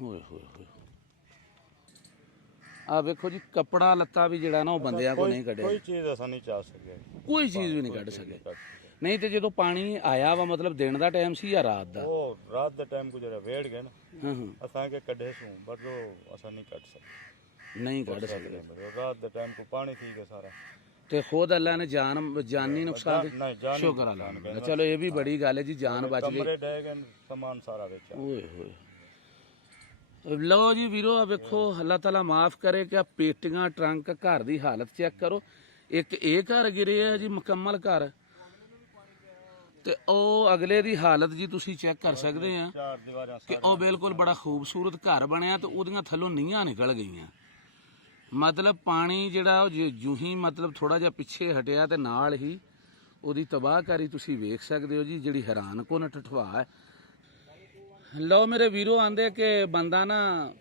ਹੋਏ ਹੋਏ ਹੋਏ, ਆ ਵੇਖੋ ਜੀ, ਕੱਪੜਾ ਲੱਤਾ ਵੀ ਜਿਹੜਾ ਨਾ ਉਹ ਬੰਦਿਆਂ ਕੋ ਨਹੀਂ ਕੱਢਿਆ। ਕੋਈ ਚੀਜ਼ ਅਸਾਂ ਨਹੀਂ ਚਾਹ ਸਕਿਆ, ਕੋਈ ਚੀਜ਼ ਵੀ ਨਹੀਂ ਕੱਢ ਸਕੇ। ਨਹੀਂ ਤੇ ਜਦੋਂ ਪਾਣੀ ਆਇਆ ਵਾ, ਮਤਲਬ ਦਿਨ ਦਾ ਟਾਈਮ ਸੀ ਜਾਂ ਰਾਤ ਦਾ? ਉਹ ਰਾਤ ਦੇ ਟਾਈਮ ਕੋ ਜਿਹੜਾ ਵੇੜ ਗਏ ਨਾ, ਹਾਂ ਹਾਂ, ਅਸਾਂ ਕੇ ਕੱਢੇ ਸੂ, ਪਰ ਉਹ ਅਸਾਂ ਨਹੀਂ ਕੱਢ ਸਕਦੇ, ਨਹੀਂ ਕੱਢ ਸਕਦੇ। ਰਾਤ ਦੇ ਟਾਈਮ ਕੋ ਪਾਣੀ ਸੀ ਗਿਆ ਸਾਰਾ। ਤੇ ਖੁਦ ਅੱਲਾ ਨੇ ਜਾਨੀ ਨੁਕਸਾਨ ਨਹੀਂ, ਜਾਨੀ ਸ਼ੁਕਰ ਅੱਲਾ। ਚਲੋ ਇਹ ਵੀ ਬੜੀ ਗੱਲ ਹੈ ਜੀ, ਜਾਨ ਬਚ ਗਈ। ਕਮਰੇ ਡਹਿ ਗਏ, ਸਮਾਨ ਸਾਰਾ ਵਿੱਚ। ਓਏ ਹੋਏ, ਲਓ ਜੀ ਵੀਰੋ, ਆ ਵੇਖੋ, ਅੱਲਾਹ ਤਾਲਾ ਮਾਫ ਕਰੇ ਕਿ ਆ ਪੇਟੀਆਂ, ਟਰੰਕ, ਘਰ ਦੀ ਹਾਲਤ ਚੈੱਕ ਕਰੋ। ਇੱਕ ਇਹ ਘਰ ਗਿਰੇ ਆ ਜੀ, ਮੁਕੰਮਲ ਘਰ, ਤੇ ਉਹ ਅਗਲੇ ਦੀ ਹਾਲਤ ਜੀ ਤੁਸੀਂ ਚੈੱਕ ਕਰ ਸਕਦੇ ਆ ਚਾਰ ਦੀਵਾਰਾਂ ਕਿ ਉਹ ਬਿਲਕੁਲ ਬੜਾ ਖੂਬਸੂਰਤ ਘਰ ਬਣਿਆ, ਤੇ ਉਹਦੀਆਂ ਥੱਲੋਂ ਨੀਹਾਂ ਨਿਕਲ ਗਈਆਂ। ਮਤਲਬ ਪਾਣੀ ਜਿਹੜਾ ਉਹ ਜੂ ਹੀ ਮਤਲਬ ਥੋੜਾ ਜਿਹਾ ਪਿੱਛੇ ਹਟਿਆ ਤੇ ਨਾਲ ਹੀ ਉਹਦੀ ਤਬਾਹਕਾਰੀ ਤੁਸੀਂ ਵੇਖ ਸਕਦੇ ਹੋ ਜੀ, ਜਿਹੜੀ ਹੈਰਾਨ ਕੁਨ ਠਠਵਾ ਹੈ। ਲਓ ਮੇਰੇ ਵੀਰੋ, ਆਂਦੇ ਕਿ ਬੰਦਾ ਨਾ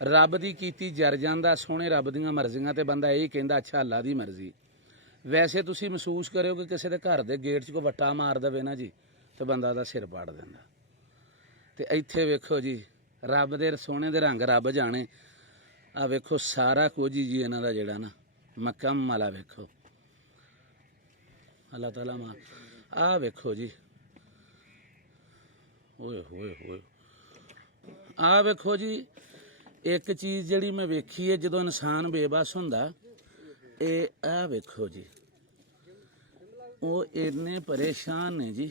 ਰੱਬ ਦੀ ਕੀਤੀ ਜਰ ਜਾਂਦਾ, ਸੋਹਣੇ ਰੱਬ ਦੀਆਂ ਮਰਜ਼ੀਆਂ ਤੇ ਬੰਦਾ ਇਹ ਕਹਿੰਦਾ ਅੱਛਾ ਅੱਲਾ ਦੀ ਮਰਜ਼ੀ। ਵੈਸੇ ਤੁਸੀਂ ਮਹਿਸੂਸ ਕਰਿਓ ਕਿ ਕਿਸੇ ਦੇ ਘਰ ਦੇ ਗੇਟ 'ਚ ਕੋਈ ਵੱਟਾ ਮਾਰ ਦੇਵੇ ਨਾ ਜੀ, ਤੇ ਬੰਦਾ ਦਾ ਸਿਰ ਪਾੜ ਦਿੰਦਾ। ਤੇ ਇੱਥੇ ਵੇਖੋ ਜੀ, ਰੱਬ ਦੇ ਸੋਹਣੇ ਦੇ ਰੰਗ ਰੱਬ ਜਾਣੇ। ਆ ਵੇਖੋ ਸਾਰਾ ਕੁਝ ਜੀ ਇਹਨਾਂ ਦਾ ਜਿਹੜਾ ਨਾ ਮੁਕੰਮਲ ਆ। ਵੇਖੋ ਅੱਲਾਹ ਤਾਲਾ ਮਾ, ਆ ਵੇਖੋ ਜੀ, ਓਏ ਹੋਏ ਹੋਏ, ਆ ਵੇਖੋ ਜੀ। ਇੱਕ ਚੀਜ਼ ਜਿਹੜੀ ਮੈਂ ਵੇਖੀ ਹੈ ਜਦੋਂ ਇਨਸਾਨ ਬੇਬਸ ਹੁੰਦਾ, ਇਹ ਆ ਵੇਖੋ ਜੀ, ਉਹ ਇੰਨੇ ਪਰੇਸ਼ਾਨ ਨੇ ਜੀ।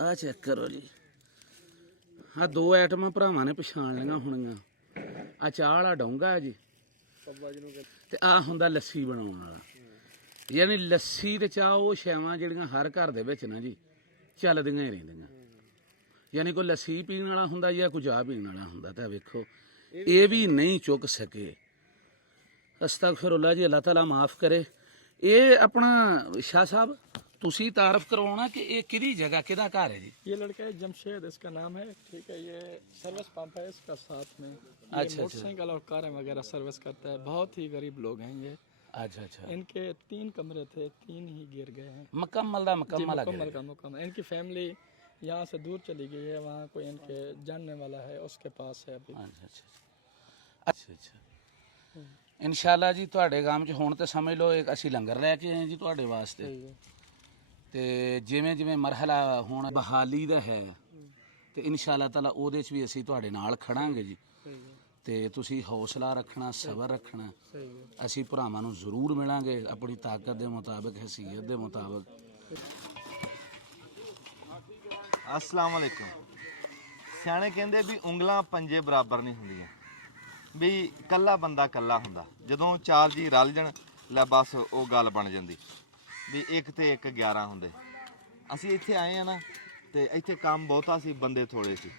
ਆ ਚੈੱਕ ਕਰੋ ਜੀ, ਆ 2 ਆਈਟਮਾਂ ਭਰਾਵਾਂ ਨੇ ਪਛਾਣ ਲਈਆਂ ਹੋਣੀਆਂ। ਆ ਚਾਹ ਵਾਲਾ ਡੋਂਗਾ ਹੈ ਜੀ, ਤੇ ਆ ਹੁੰਦਾ ਲੱਸੀ ਬਣਾਉਣ ਵਾਲਾ। ਯਾਨੀ ਲੱਸੀ ਤੇ ਚਾਹ ਉਹ ਸ਼ੈਵਾਂ ਜਿਹੜੀਆਂ ਹਰ ਘਰ ਦੇ ਵਿੱਚ ਨਾ ਜੀ ਚੱਲਦੀਆਂ ਹੀ ਰਹਿੰਦੀਆਂ। ਯਾਨੀ ਕੋਈ ਲੱਸੀ ਪੀਣ ਵਾਲਾ ਹੁੰਦਾ ਜਾਂ ਕੋਈ ਚਾਹ ਪੀਣ ਵਾਲਾ ਹੁੰਦਾ। ਤਾਂ ਵੇਖੋ ਇਹ ਵੀ ਨਹੀਂ ਚੁੱਕ ਸਕੇ। ਅਸਤਗਫਿਰullah ਜੀ, ਅੱਲਾਹ ਤਾਲਾ ਮਾਫ ਕਰੇ। ਇਹ ਆਪਣਾ ਸ਼ਾਹ ਸਾਹਿਬ ਤੁਸੀਂ ਤਾਰਫ ਕਰਵਾਉਣਾ ਕਿ ਇਹ ਕਿਹੜੀ ਜਗ੍ਹਾ, ਕਿਹਦਾ ਘਰ ਹੈ ਜੀ? ये लड़का है जमशेद, इसका नाम है, ठीक है। ये सर्विस पंप है इसका साथ में। ये अच्छा। मोटरसाइकिल और कारें वगैरह सर्विस करता है। बहुत ही गरीब लोग हैं ये। अच्छा अच्छा, इनके 3 कमरे थे, 3 ही गिर गए हैं। मुकम्मल दा जी, मुकम्मल मुकम्मल का मुकम्मल। इनकी फैमिली यहाँ से दूर चली गई है, वहाँ कोई इनके जानने वाला है, उसके पास है अभी। ਅੱਛਾ ਅੱਛਾ। ਇਨਸ਼ਾਅੱਲਾ ਜੀ ਤੁਹਾਡੇ ਗਾਮ 'ਚ ਹੁਣ ਤੇ ਸਮਝ ਲਓ ਇੱਕ ਅਸੀਂ ਲੰਗਰ ਲੈ ਕੇ ਆਏ ਜੀ ਤੁਹਾਡੇ ਵਾਸਤੇ। ਤੇ ਜਿਵੇਂ ਜਿਵੇਂ ਮਰਹਲਾ ਹੁਣ ਬਹਾਲੀ ਦਾ ਹੈ ਤੇ ਇਨਸ਼ਾਅੱਲਾ ਤਾਲਾ ਉਹਦੇ 'ਚ ਵੀ ਅਸੀਂ ਤੁਹਾਡੇ ਨਾਲ ਖੜਾਂਗੇ ਜੀ। ਤੇ ਤੁਸੀਂ ਹੌਸਲਾ ਰੱਖਣਾ, ਸਬਰ ਰੱਖਣਾ। ਅਸੀਂ ਭਰਾਵਾਂ ਨੂੰ ਜ਼ਰੂਰ ਮਿਲਾਂਗੇ ਆਪਣੀ ਤਾਕਤ ਦੇ ਮੁਤਾਬਕ, ਹੈਸੀਅਤ ਦੇ ਮੁਤਾਬਕ। अस्सलाम वालेकुम। ਸਿਆਣੇ ਕਹਿੰਦੇ ਵੀ ਉਂਗਲਾਂ ਪੰਜੇ ਬਰਾਬਰ ਨਹੀਂ ਹੁੰਦੀਆਂ, ਵੀ ਕੱਲਾ ਬੰਦਾ ਕੱਲਾ ਹੁੰਦਾ, ਜਦੋਂ ਚਾਰ ਜੀ ਰਲ ਜਾਣ ਲੈ ਬਸ ਉਹ ਗੱਲ ਬਣ ਜਾਂਦੀ, ਵੀ ਇੱਕ ਤੇ ਇੱਕ 11 ਹੁੰਦੇ। ਅਸੀਂ ਇੱਥੇ ਆਏ ਆ ਨਾ ਤੇ ਇੱਥੇ ਕੰਮ ਬਹੁਤਾ ਸੀ, ਬੰਦੇ ਥੋੜੇ ਸੀ,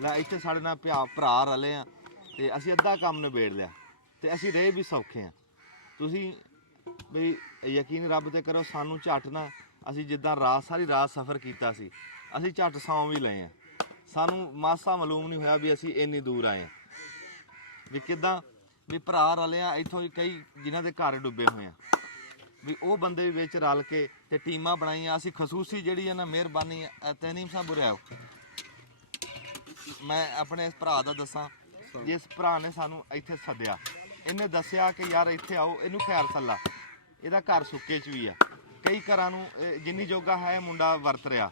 ਲੈ ਇੱਥੇ ਸਾਡੇ ਨਾਲ ਭਰਾ ਰਲੇ ਆ ਤੇ ਅਸੀਂ ਅੱਧਾ ਕੰਮ ਨਿਬੇੜ ਲਿਆ ਤੇ ਅਸੀਂ ਰਹੇ ਵੀ ਸੌਖੇ ਆ। ਤੁਸੀਂ ਵੀ ਯਕੀਨ ਰੱਬ ਤੇ ਕਰੋ, ਸਾਨੂੰ ਝੱਟ ਨਾ, ਅਸੀਂ ਜਿੱਦਾਂ ਸਾਰੀ ਰਾਤ ਸਫ਼ਰ ਕੀਤਾ ਸੀ, ਅਸੀਂ ਝੱਟ ਸੌਂ ਵੀ ਲਏ ਆ, ਸਾਨੂੰ ਮਾਸਾ ਮਾਲੂਮ ਨਹੀਂ ਹੋਇਆ ਵੀ ਅਸੀਂ ਇੰਨੀ ਦੂਰ ਆਏ ਵੀ ਕਿੱਦਾਂ, ਵੀ ਭਰਾ ਰਲੇ ਆ ਇੱਥੋਂ ਕਈ ਜਿਨ੍ਹਾਂ ਦੇ ਘਰ ਡੁੱਬੇ ਹੋਏ ਆ, ਵੀ ਉਹ ਬੰਦੇ ਵਿੱਚ ਰਲ ਕੇ ਤੇ ਟੀਮਾਂ ਬਣਾਈਆਂ। ਅਸੀਂ ਖਸੂਸੀ ਜਿਹੜੀ ਹੈ ਨਾ ਮਿਹਰਬਾਨੀ ਤੈਨੀਮ ਸਾਹਿਬ ਬੁਰਿਆਓ, ਮੈਂ ਆਪਣੇ ਇਸ ਭਰਾ ਦਾ ਦੱਸਾਂ, ਜਿਸ ਭਰਾ ਨੇ ਸਾਨੂੰ ਇੱਥੇ ਸੱਦਿਆ, ਇਹਨੇ ਦੱਸਿਆ ਕਿ ਯਾਰ ਇੱਥੇ ਆਓ, ਇਹਨੂੰ ਖੈਰ ਸੱਲਾ, ਇਹਦਾ ਘਰ ਸੁੱਕੇ 'ਚ ਵੀ ਆ, ਕਈ ਘਰਾਂ ਨੂੰ ਜਿੰਨੀ ਜੋਗਾ ਹੈ ਮੁੰਡਾ ਵਰਤ ਰਿਹਾ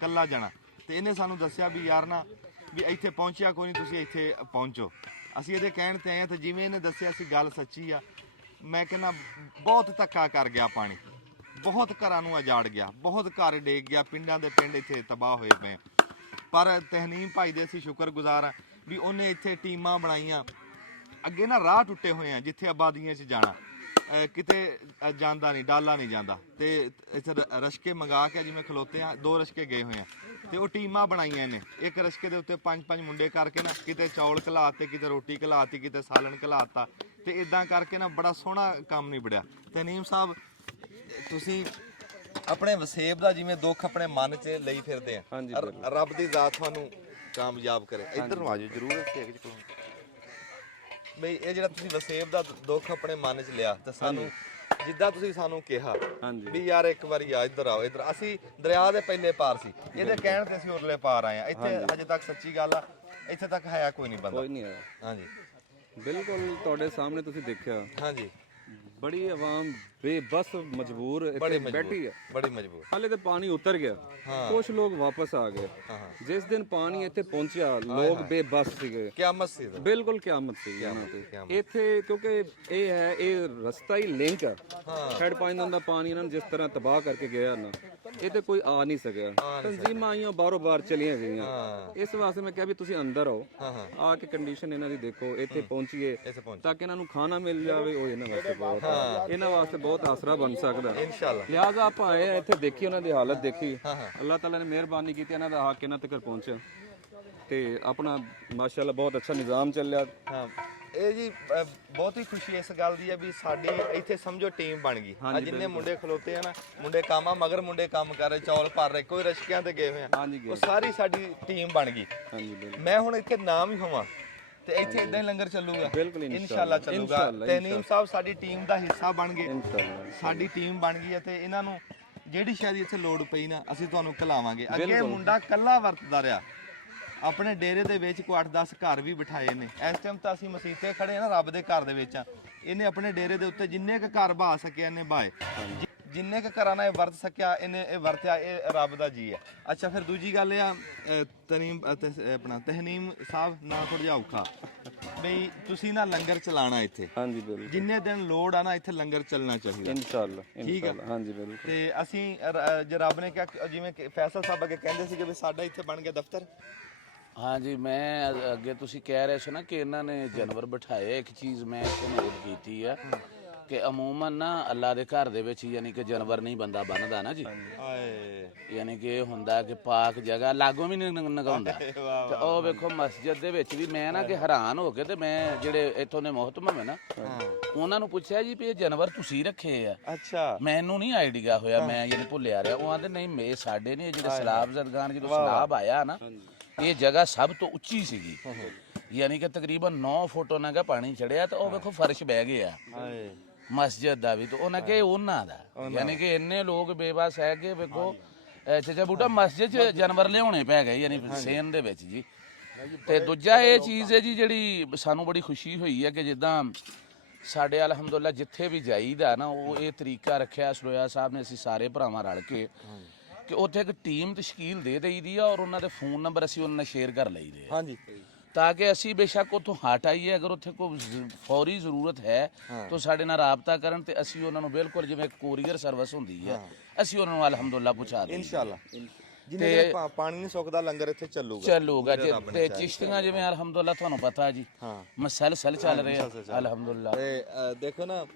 ਕੱਲਾ ਜਾਣਾ, ਤੇ ਇਹਨੇ ਸਾਨੂੰ ਦੱਸਿਆ ਵੀ ਯਾਰ ਨਾ ਵੀ ਇੱਥੇ ਪਹੁੰਚਿਆ ਕੋਈ ਨਹੀਂ, ਤੁਸੀਂ ਇੱਥੇ ਪਹੁੰਚੋ। ਅਸੀਂ ਇਹਦੇ ਕਹਿਣ ਤੇ ਆਏ ਤੇ ਜਿਵੇਂ ਇਹਨੇ ਦੱਸਿਆ ਸੀ ਗੱਲ ਸੱਚੀ ਆ। ਮੈਂ ਕਹਿੰਦਾ ਬਹੁਤ ਧੱਕਾ ਕਰ ਗਿਆ ਪਾਣੀ, ਬਹੁਤ ਘਰਾਂ ਨੂੰ ਉਜਾੜ ਗਿਆ, ਬਹੁਤ ਘਰ ਡੇਗ ਗਿਆ, ਪਿੰਡਾਂ ਦੇ ਪਿੰਡ ਇੱਥੇ ਤਬਾਹ ਹੋਏ ਪਏ। ਪਰ ਤਹਨੀਮ ਭਾਈ ਦੇ ਅਸੀਂ ਸ਼ੁਕਰਗੁਜ਼ਾਰ ਆ ਵੀ ਉਹਨੇ ਇੱਥੇ ਟੀਮਾਂ ਬਣਾਈਆਂ। ਅੱਗੇ ਨਾ ਰਾਹ ਟੁੱਟੇ ਹੋਏ ਆ, ਜਿੱਥੇ ਆਬਾਦੀਆਂ 'ਚ ਜਾਣਾ ਕਿਤੇ ਜਾਂਦਾ ਨਹੀਂ, ਡਾਲਾ ਨਹੀਂ ਜਾਂਦਾ, ਤੇ ਇੱਥੇ ਰਸ਼ਕੇ ਮੰਗਾ ਕੇ ਜਿਵੇਂ ਖਲੋਤੇ ਆ, 2 ਰਸ਼ਕੇ ਗਏ ਹੋਏ ਆ ਤੇ ਉਹ ਟੀਮਾਂ ਬਣਾਈਆਂ ਨੇ, ਇੱਕ ਰਸ਼ਕੇ ਦੇ ਉੱਤੇ 5-5 ਮੁੰਡੇ ਕਰਕੇ ਨਾ, ਕਿਤੇ ਚੌਲ ਘਲਾਤੇ, ਕਿਤੇ ਰੋਟੀ ਘਲਾਤੀ, ਕਿਤੇ ਸਾਲਣ ਘਲਾਤਾ, ਤੇ ਇਦਾਂ ਕਰਕੇ ਨਾ ਬੜਾ ਸੋਹਣਾ ਕੰਮ ਨਿਬੜਿਆ। ਤਨੀਮ ਸਾਹਿਬ ਤੁਸੀਂ ਆਪਣੇ ਵਸੇਬ ਦਾ ਜਿਵੇਂ ਦੁੱਖ ਆਪਣੇ ਮਨ 'ਚ ਲਈ ਫਿਰਦੇ ਆ, ਰੱਬ ਦੀ ਜ਼ਾਤ ਤੁਹਾਨੂੰ ਕਾਮਯਾਬ ਕਰੇ। ਇੱਧਰ ਨੂੰ ਆ ਜਾਓ ਜ਼ਰੂਰ, ਸੇਕ 'ਚ ਬਈ ਇਹ ਜਿਹੜਾ ਤੁਸੀਂ ਵਸੇਬ ਦਾ ਦੁੱਖ ਆਪਣੇ ਮਨ 'ਚ ਲਿਆ ਤੇ ਸਾਨੂੰ ਜਿੱਦਾਂ ਤੁਸੀਂ ਸਾਨੂੰ ਕਿਹਾ ਵੀ ਯਾਰ ਇੱਕ ਵਾਰੀ ਆ ਇੱਧਰ ਆਓ, ਇੱਧਰ ਅਸੀਂ ਦਰਿਆ ਦੇ ਪਹਿਲੇ ਪਾਰ ਸੀ, ਇਹਦੇ ਕਹਿਣ ਤੇ ਅਸੀਂ ਉਰਲੇ ਪਾਰ ਆਏ ਆ। ਇੱਥੇ ਅਜੇ ਤੱਕ ਸੱਚੀ ਗੱਲ ਆ, ਇੱਥੇ ਤੱਕ ਹੈ ਕੋਈ ਨਹੀਂ ਬੰਦਾ, ਕੋਈ ਨਹੀਂ ਆਇਆ। ਹਾਂਜੀ ਬਿਲਕੁਲ ਤੁਹਾਡੇ ਸਾਹਮਣੇ ਤੁਸੀਂ ਦੇਖਿਆ, ਹਾਂਜੀ, ਬੜੀ ਆਵਾਮ ਬੇਬਸ ਮਜਬੂਰ ਇੱਥੇ ਬੈਠੀ ਹੈ, ਬੜੀ ਮਜਬੂਰ। ਹਾਲੇ ਤੇ ਪਾਣੀ ਉਤਰ ਗਿਆ, ਕੁਝ ਲੋਕ ਵਾਪਸ ਆ ਗਏ। ਜਿਸ ਦਿਨ ਪਾਣੀ ਇੱਥੇ ਪਹੁੰਚਿਆ ਲੋਕ ਬੇਬਸ ਸੀਗੇ, ਕਿਆਮਤ ਸੀ, ਬਿਲਕੁਲ ਕਿਆਮਤ ਸੀ ਇਹਨਾਂ ਤੇ ਇੱਥੇ, ਕਿਉਂਕਿ ਇਹ ਹੈ, ਇਹ ਰਸਤਾ ਹੀ ਲਿੰਕ ਹੈ। ਹੈਡ ਪਾਇੰਦਾਂ ਦਾ ਪਾਣੀ ਇਹਨਾਂ ਨੂੰ ਜਿਸ ਤਰ੍ਹਾਂ ਤਬਾਹ ਕਰਕੇ ਗਿਆ ਨਾ, ਇਹ ਤੇ ਕੋਈ ਆ ਨਹੀਂ ਸਕਿਆ। ਤਨਜ਼ੀਮਾਂ ਆਈਆਂ ਬਾਹਰੋਂ ਬਾਹਰ ਚਲੀਆਂ ਗਈਆਂ, ਇਸ ਵਾਸਤੇ ਮੈਂ ਕਿਹਾ ਵੀ ਤੁਸੀਂ ਅੰਦਰ ਆਓ, ਆ ਕੇ ਕੰਡੀਸ਼ਨ ਇਹਨਾਂ ਦੀ ਦੇਖੋ, ਇੱਥੇ ਪਹੁੰਚੀਏ ਤਾਂ ਕਿ ਇਹਨਾਂ ਨੂੰ ਖਾਣਾ ਮਿਲ ਜਾਵੇ, ਉਹ ਇਹਨਾਂ ਵਾਸਤੇ ਬਹੁਤ, ਇਹਨਾਂ ਵਾਸਤੇ ਬਹੁਤ ਆਸਰਾ ਬਣ ਸਕਦਾ ਇਨਸ਼ਾਅੱਲਾ। ਲਿਹਾਜ਼ਾ ਆਪਾਂ ਆਏ ਇੱਥੇ ਦੇਖੀ, ਉਹਨਾਂ ਦੀ ਹਾਲਤ ਦੇਖੀ, ਅੱਲਾਹ ਤਾਲਾ ਨੇ ਮਿਹਰਬਾਨੀ ਕੀਤੀ, ਇਹਨਾਂ ਦਾ ਹੱਕ ਇਹਨਾਂ ਤੱਕ ਪਹੁੰਚਿਆ ਤੇ ਆਪਣਾ ਮਾਸ਼ਾਅੱਲਾ ਬਹੁਤ ਅੱਛਾ ਨਿਜ਼ਾਮ ਚੱਲਿਆ। ਇਹ ਜੀ ਬਹੁਤ ਹੀ ਖੁਸ਼ੀ ਇਸ ਗੱਲ ਦੀ ਹੈ ਵੀ ਸਾਡੀ ਇੱਥੇ ਸਮਝੋ ਟੀਮ ਬਣ ਗਈ। ਆ ਜਿੰਨੇ ਮੁੰਡੇ ਖਲੋਤੇ ਆ ਨਾ, ਮੁੰਡੇ ਕੰਮ ਆ ਮਗਰ ਮੁੰਡੇ ਕੰਮ ਕਰ ਰਹੇ, ਚੌਲ ਭਰ ਰਹੇ, ਕੋਈ ਰਸ਼ਕਿਆਂ ਤੇ ਗਏ ਹੋਏ ਆ, ਉਹ ਸਾਰੀ ਸਾਡੀ ਟੀਮ ਬਣ ਗਈ। ਮੈਂ ਹੁਣ ਇੱਥੇ ਨਾਮ ਹੀ ਹੋਵਾਂ ਤੇ ਇੱਥੇ ਇਦਾਂ ਹੀ ਲੰਗਰ ਚੱਲੂਗਾ, ਇਨਸ਼ਾਅੱਲਾ ਚੱਲੂਗਾ। ਤਨੀਮ ਸਾਹਿਬ ਸਾਡੀ ਟੀਮ ਦਾ ਹਿੱਸਾ ਬਣ ਗਏ, ਸਾਡੀ ਟੀਮ ਬਣ ਗਈ ਹੈ ਤੇ ਇਹਨਾਂ ਨੂੰ ਜਿਹੜੀ ਸ਼ਾਇਦ ਇੱਥੇ ਲੋੜ ਪਈ ਨਾ, ਅਸੀਂ ਤੁਹਾਨੂੰ ਖਿਲਾਵਾਂਗੇ। ਅੱਗੇ ਮੁੰਡਾ ਕੱਲਾ ਵਰਤਦਾ ਰਿਹਾ, ਆਪਣੇ ਡੇਰੇ ਦੇ ਵਿੱਚ ਕੋਈ 8-10 ਘਰ ਵੀ ਬਿਠਾਏ ਨੇ। ਇਸ ਟਾਈਮ ਤਾਂ ਅਸੀਂ ਮਸੀਤੇ ਖੜੇ ਆ ਨਾ, ਰੱਬ ਦੇ ਘਰ ਦੇ ਵਿੱਚ ਆ। ਇਹਨੇ ਆਪਣੇ ਡੇਰੇ ਦੇ ਉੱਤੇ ਜਿੰਨੇ ਕੁ ਘਰ ਬਹਾ ਸਕਿਆ ਇਹਨੇ ਬਾਏ, ਜਿੰਨੇ ਕੁ ਘਰਾਂ ਨਾਲ ਇਹ ਵਰਤ ਸਕਿਆ ਇਹਨੇ ਇਹ ਵਰਤਿਆ, ਇਹ ਰੱਬ ਦਾ ਜੀ ਹੈ। ਅੱਛਾ ਫਿਰ ਦੂਜੀ ਗੱਲ ਇਹ ਆ ਤਨੀਮ ਆਪਣਾ ਤਹਨੀਮ ਸਾਹਿਬ ਨਾ ਥੋੜਾ ਜਿਹਾ ਔਖਾ ਬਈ ਤੁਸੀਂ ਨਾ ਲੰਗਰ ਚਲਾਣਾ ਇੱਥੇ, ਹਾਂਜੀ ਬਿਲਕੁਲ, ਜਿੰਨੇ ਦਿਨ ਲੋੜ ਆ ਨਾ ਇੱਥੇ ਲੰਗਰ ਚੱਲਣਾ ਚਾਹੀਦਾ ਇਨਸ਼ਾਅੱਲਾ। ਠੀਕ ਹੈ, ਹਾਂਜੀ ਬਿਲਕੁਲ। ਤੇ ਅਸੀਂ ਜੇ ਰੱਬ ਨੇ ਕਿਹਾ, ਜਿਵੇਂ ਫੈਸਲ ਸਾਹਿਬ ਅੱਗੇ ਕਹਿੰਦੇ ਸੀ ਕਿ ਵੀ ਸਾਡਾ ਇੱਥੇ ਬਣ ਗਿਆ ਦਫ਼ਤਰ। ਹਾਂਜੀ, ਮੈਂ ਅੱਗੇ ਤੁਸੀਂ ਕਹਿ ਰਹੇ ਸੀ ਨਾ ਕਿ ਇਹਨਾਂ ਨੇ ਜਾਨਵਰ ਬਿਠਾਏ, ਇੱਕ ਚੀਜ਼ ਮੈਂ ਇੱਥੇ ਨੋਟ ਕੀਤੀ ਆ ਕਿ ਅਮੂਮਨ ਨਾ ਅੱਲਾ ਦੇ ਘਰ ਦੇ ਵਿੱਚ ਯਾਨੀ ਕਿ ਜਾਨਵਰ ਨਹੀਂ ਬੰਦਾ ਬੰਨਦਾ ਨਾ ਜੀ, ਯਾਨੀ ਕਿ ਇਹ ਹੁੰਦਾ ਕਿ ਪਾਕ ਜਗ੍ਹਾ ਲਾਗੋਂ ਵੀ ਨਹੀਂ ਨਗਾਉਂਦਾ। ਤੇ ਉਹ ਵੇਖੋ ਮਸਜਿਦ ਦੇ ਵਿੱਚ ਵੀ ਮੈਂ ਨਾ ਕਿ ਹੈਰਾਨ ਹੋ ਕੇ ਤੇ ਮੈਂ ਜਿਹੜੇ ਇੱਥੋਂ ਦੇ ਮੁਹਤਮਮ ਹੈ ਨਾ, ਉਹਨਾਂ ਨੂੰ ਪੁੱਛਿਆ ਜੀ ਵੀ ਇਹ ਜਾਨਵਰ ਤੁਸੀਂ ਰੱਖੇ ਆ? ਅੱਛਾ, ਮੈਨੂੰ ਨਹੀਂ ਆਈਡੀਆ ਹੋਇਆ, ਮੈਂ ਯਾਨੀ ਭੁੱਲਿਆ ਰਿਹਾ। ਉਹ ਆਂਦੇ ਨਹੀਂ ਮੇ ਸਾਡੇ ਨੇ ਜਿਹੜੇ ਸਲਾਬ ਜ਼ਦਗਾਨ ਜਦੋਂ ਸਲਾਬ ਆਇਆ ਨਾ, ਇਹ ਜਗ੍ਹਾ ਸਭ ਤੋਂ ਉੱਚੀ ਸੀਗੀ, ਯਾਨੀ ਕਿ ਤਕਰੀਬਨ 9 ਫੁੱਟ ਉਹਨਾਂ ਦਾ ਪਾਣੀ ਚੜਿਆ ਤੇ ਉਹ ਵੇਖੋ ਫਰਸ਼ ਬਹਿ ਗਿਆ ਮਸਜਿਦ ਦਾ ਵੀ, ਤੇ ਉਹਨਾਂ ਕਿ ਉਹਨਾਂ ਦਾ, ਯਾਨੀ ਕਿ ਇੰਨੇ ਲੋਕ ਬੇਬਸ ਹੈ ਕਿ ਵੇਖੋ ਚਾਚਾ ਬੂਟਾ ਮਸਜਿਦ 'ਚ ਜਾਨਵਰ ਲਿਆਉਣੇ ਪੈ ਗਏ ਯਾਨੀ ਸੇਨ ਦੇ ਵਿੱਚ ਜੀ। ਤੇ ਦੂਜਾ ਇਹ ਚੀਜ਼ ਹੈ ਜੀ ਜਿਹੜੀ ਸਾਨੂੰ ਬੜੀ ਖੁਸ਼ੀ ਹੋਈ ਹੈ ਕਿ ਜਿੱਦਾਂ ਸਾਡੇ ਅਲਹਮਦੁਲਿਲਾ ਜਿੱਥੇ ਵੀ ਜਾਈਦਾ ਨਾ, ਉਹ ਇਹ ਤਰੀਕਾ ਰੱਖਿਆ ਸਰੋਇਆ ਸਾਹਿਬ ਨੇ, ਅਸੀਂ ਸਾਰੇ ਭਰਾਵਾਂ ਰਲ ਕੇ ਕਿ ਉੱਥੇ ਇੱਕ ਟੀਮ ਤਸ਼ਕੀਲ ਦੇ ਦੇਈਦੀ ਆ ਔਰ ਉਹਨਾਂ ਦੇ ਫੋਨ ਨੰਬਰ ਅਸੀਂ ਉਹਨਾਂ ਨਾਲ ਸ਼ੇਅਰ ਕਰ ਲਈਦੇ ਆ। ਹਾਂਜੀ, ਤਾਂ ਕਿ ਅਸੀਂ ਬੇਸ਼ੱਕ ਉੱਥੋਂ ਹਟ ਆਈਏ, ਅਗਰ ਉੱਥੇ ਕੋਈ ਫੌਰੀ ਜ਼ਰੂਰਤ ਹੈ ਤਾਂ ਸਾਡੇ ਨਾਲ ਰਾਬਤਾ ਕਰਨ ਤੇ ਅਸੀਂ ਉਹਨਾਂ ਨੂੰ ਬਿਲਕੁਲ ਜਿਵੇਂ ਕੋਰੀਅਰ ਸਰਵਿਸ ਹੁੰਦੀ ਹੈ, ਅਸੀਂ ਉਹਨਾਂ ਨੂੰ ਅਲਹਮਦੁਲਿਲਾ ਪਹੁੰਚਾ ਦਿੰਦੇ ਇਨਸ਼ਾਅੱਲਾ। ਜਿੰਨੇ ਚਿਰ ਪਾਣੀ ਨਹੀਂ ਸੁੱਕਦਾ ਲੰਗਰ ਇੱਥੇ ਚੱਲੂਗਾ ਜੀ। ਤੇ ਚਿਸ਼ਤੀਆਂ ਜਿਵੇਂ ਅਲਹਮਦੁਲਿਲਾ ਤੁਹਾਨੂੰ ਪਤਾ ਜੀ ਹਾਂ ਮਸਲਸਲ ਚੱਲ ਰਹੇ ਆ ਅਲਹਮਦੁਲਿਲਾ। ਤੇ ਦੇਖੋ ਨਾ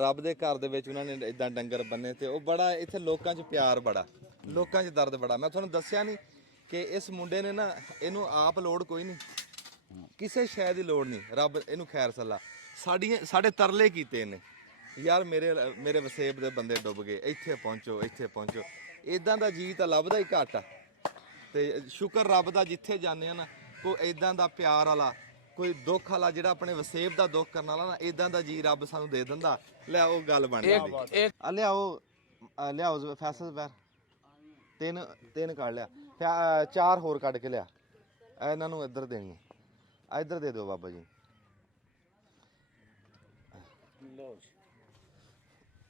ਰੱਬ ਦੇ ਘਰ ਦੇ ਵਿੱਚ ਉਹਨਾਂ ਨੇ ਇਦਾਂ ਡੰਗਰ ਬੰਨੇ ਤੇ ਉਹ ਬੜਾ ਇੱਥੇ ਲੋਕਾਂ 'ਚ ਪਿਆਰ ਬੜਾ, ਲੋਕਾਂ 'ਚ ਦਰਦ ਬੜਾ। ਮੈਂ ਤੁਹਾਨੂੰ ਦੱਸਿਆ ਨਹੀਂ ਕਿ ਇਸ ਮੁੰਡੇ ਨੇ ਨਾ, ਇਹਨੂੰ ਆਪ ਲੋੜ ਕੋਈ ਨਹੀਂ, ਕਿਸੇ ਸ਼ੈ ਦੀ ਲੋੜ ਨਹੀਂ, ਰੱਬ ਇਹਨੂੰ ਖੈਰ ਸੱਲਾ। ਸਾਡੇ ਤਰਲੇ ਕੀਤੇ ਇਹਨੇ, ਯਾਰ ਮੇਰੇ ਵਸੇਬ ਦੇ ਬੰਦੇ ਡੁੱਬ ਗਏ, ਇੱਥੇ ਪਹੁੰਚੋ। ਇਦਾਂ ਦਾ ਜੀ ਤਾਂ ਲੱਭਦਾ ਹੀ ਘੱਟ ਆ। ਤੇ ਸ਼ੁਕਰ ਰੱਬ ਦਾ ਜਿੱਥੇ ਜਾਂਦੇ ਆ ਨਾ, ਕੋਈ ਇਦਾਂ ਦਾ ਪਿਆਰ ਵਾਲਾ, ਕੋਈ ਦੁੱਖ ਵਾਲਾ, ਜਿਹੜਾ ਆਪਣੇ ਵਸੇਬ ਦਾ ਦੁੱਖ ਕਰਨ ਵਾਲਾ ਨਾ, ਇਦਾਂ ਦਾ ਜੀ ਰੱਬ ਸਾਨੂੰ ਦੇ ਦਿੰਦਾ। ਲਿਆਓ ਗੱਲ ਬਣ ਜਾਂਦੀ। ਲਿਆਓ ਫੈਸਲ ਵੈਰ ਤਿੰਨ ਕੱਢ ਲਿਆ, 4 ਹੋਰ ਕੱਢ ਕੇ ਲਿਆ। ਇਹਨਾਂ ਨੂੰ ਇੱਧਰ ਦੇਣੀ, ਇੱਧਰ ਦੇ ਦਿਓ ਬਾਬਾ ਜੀ।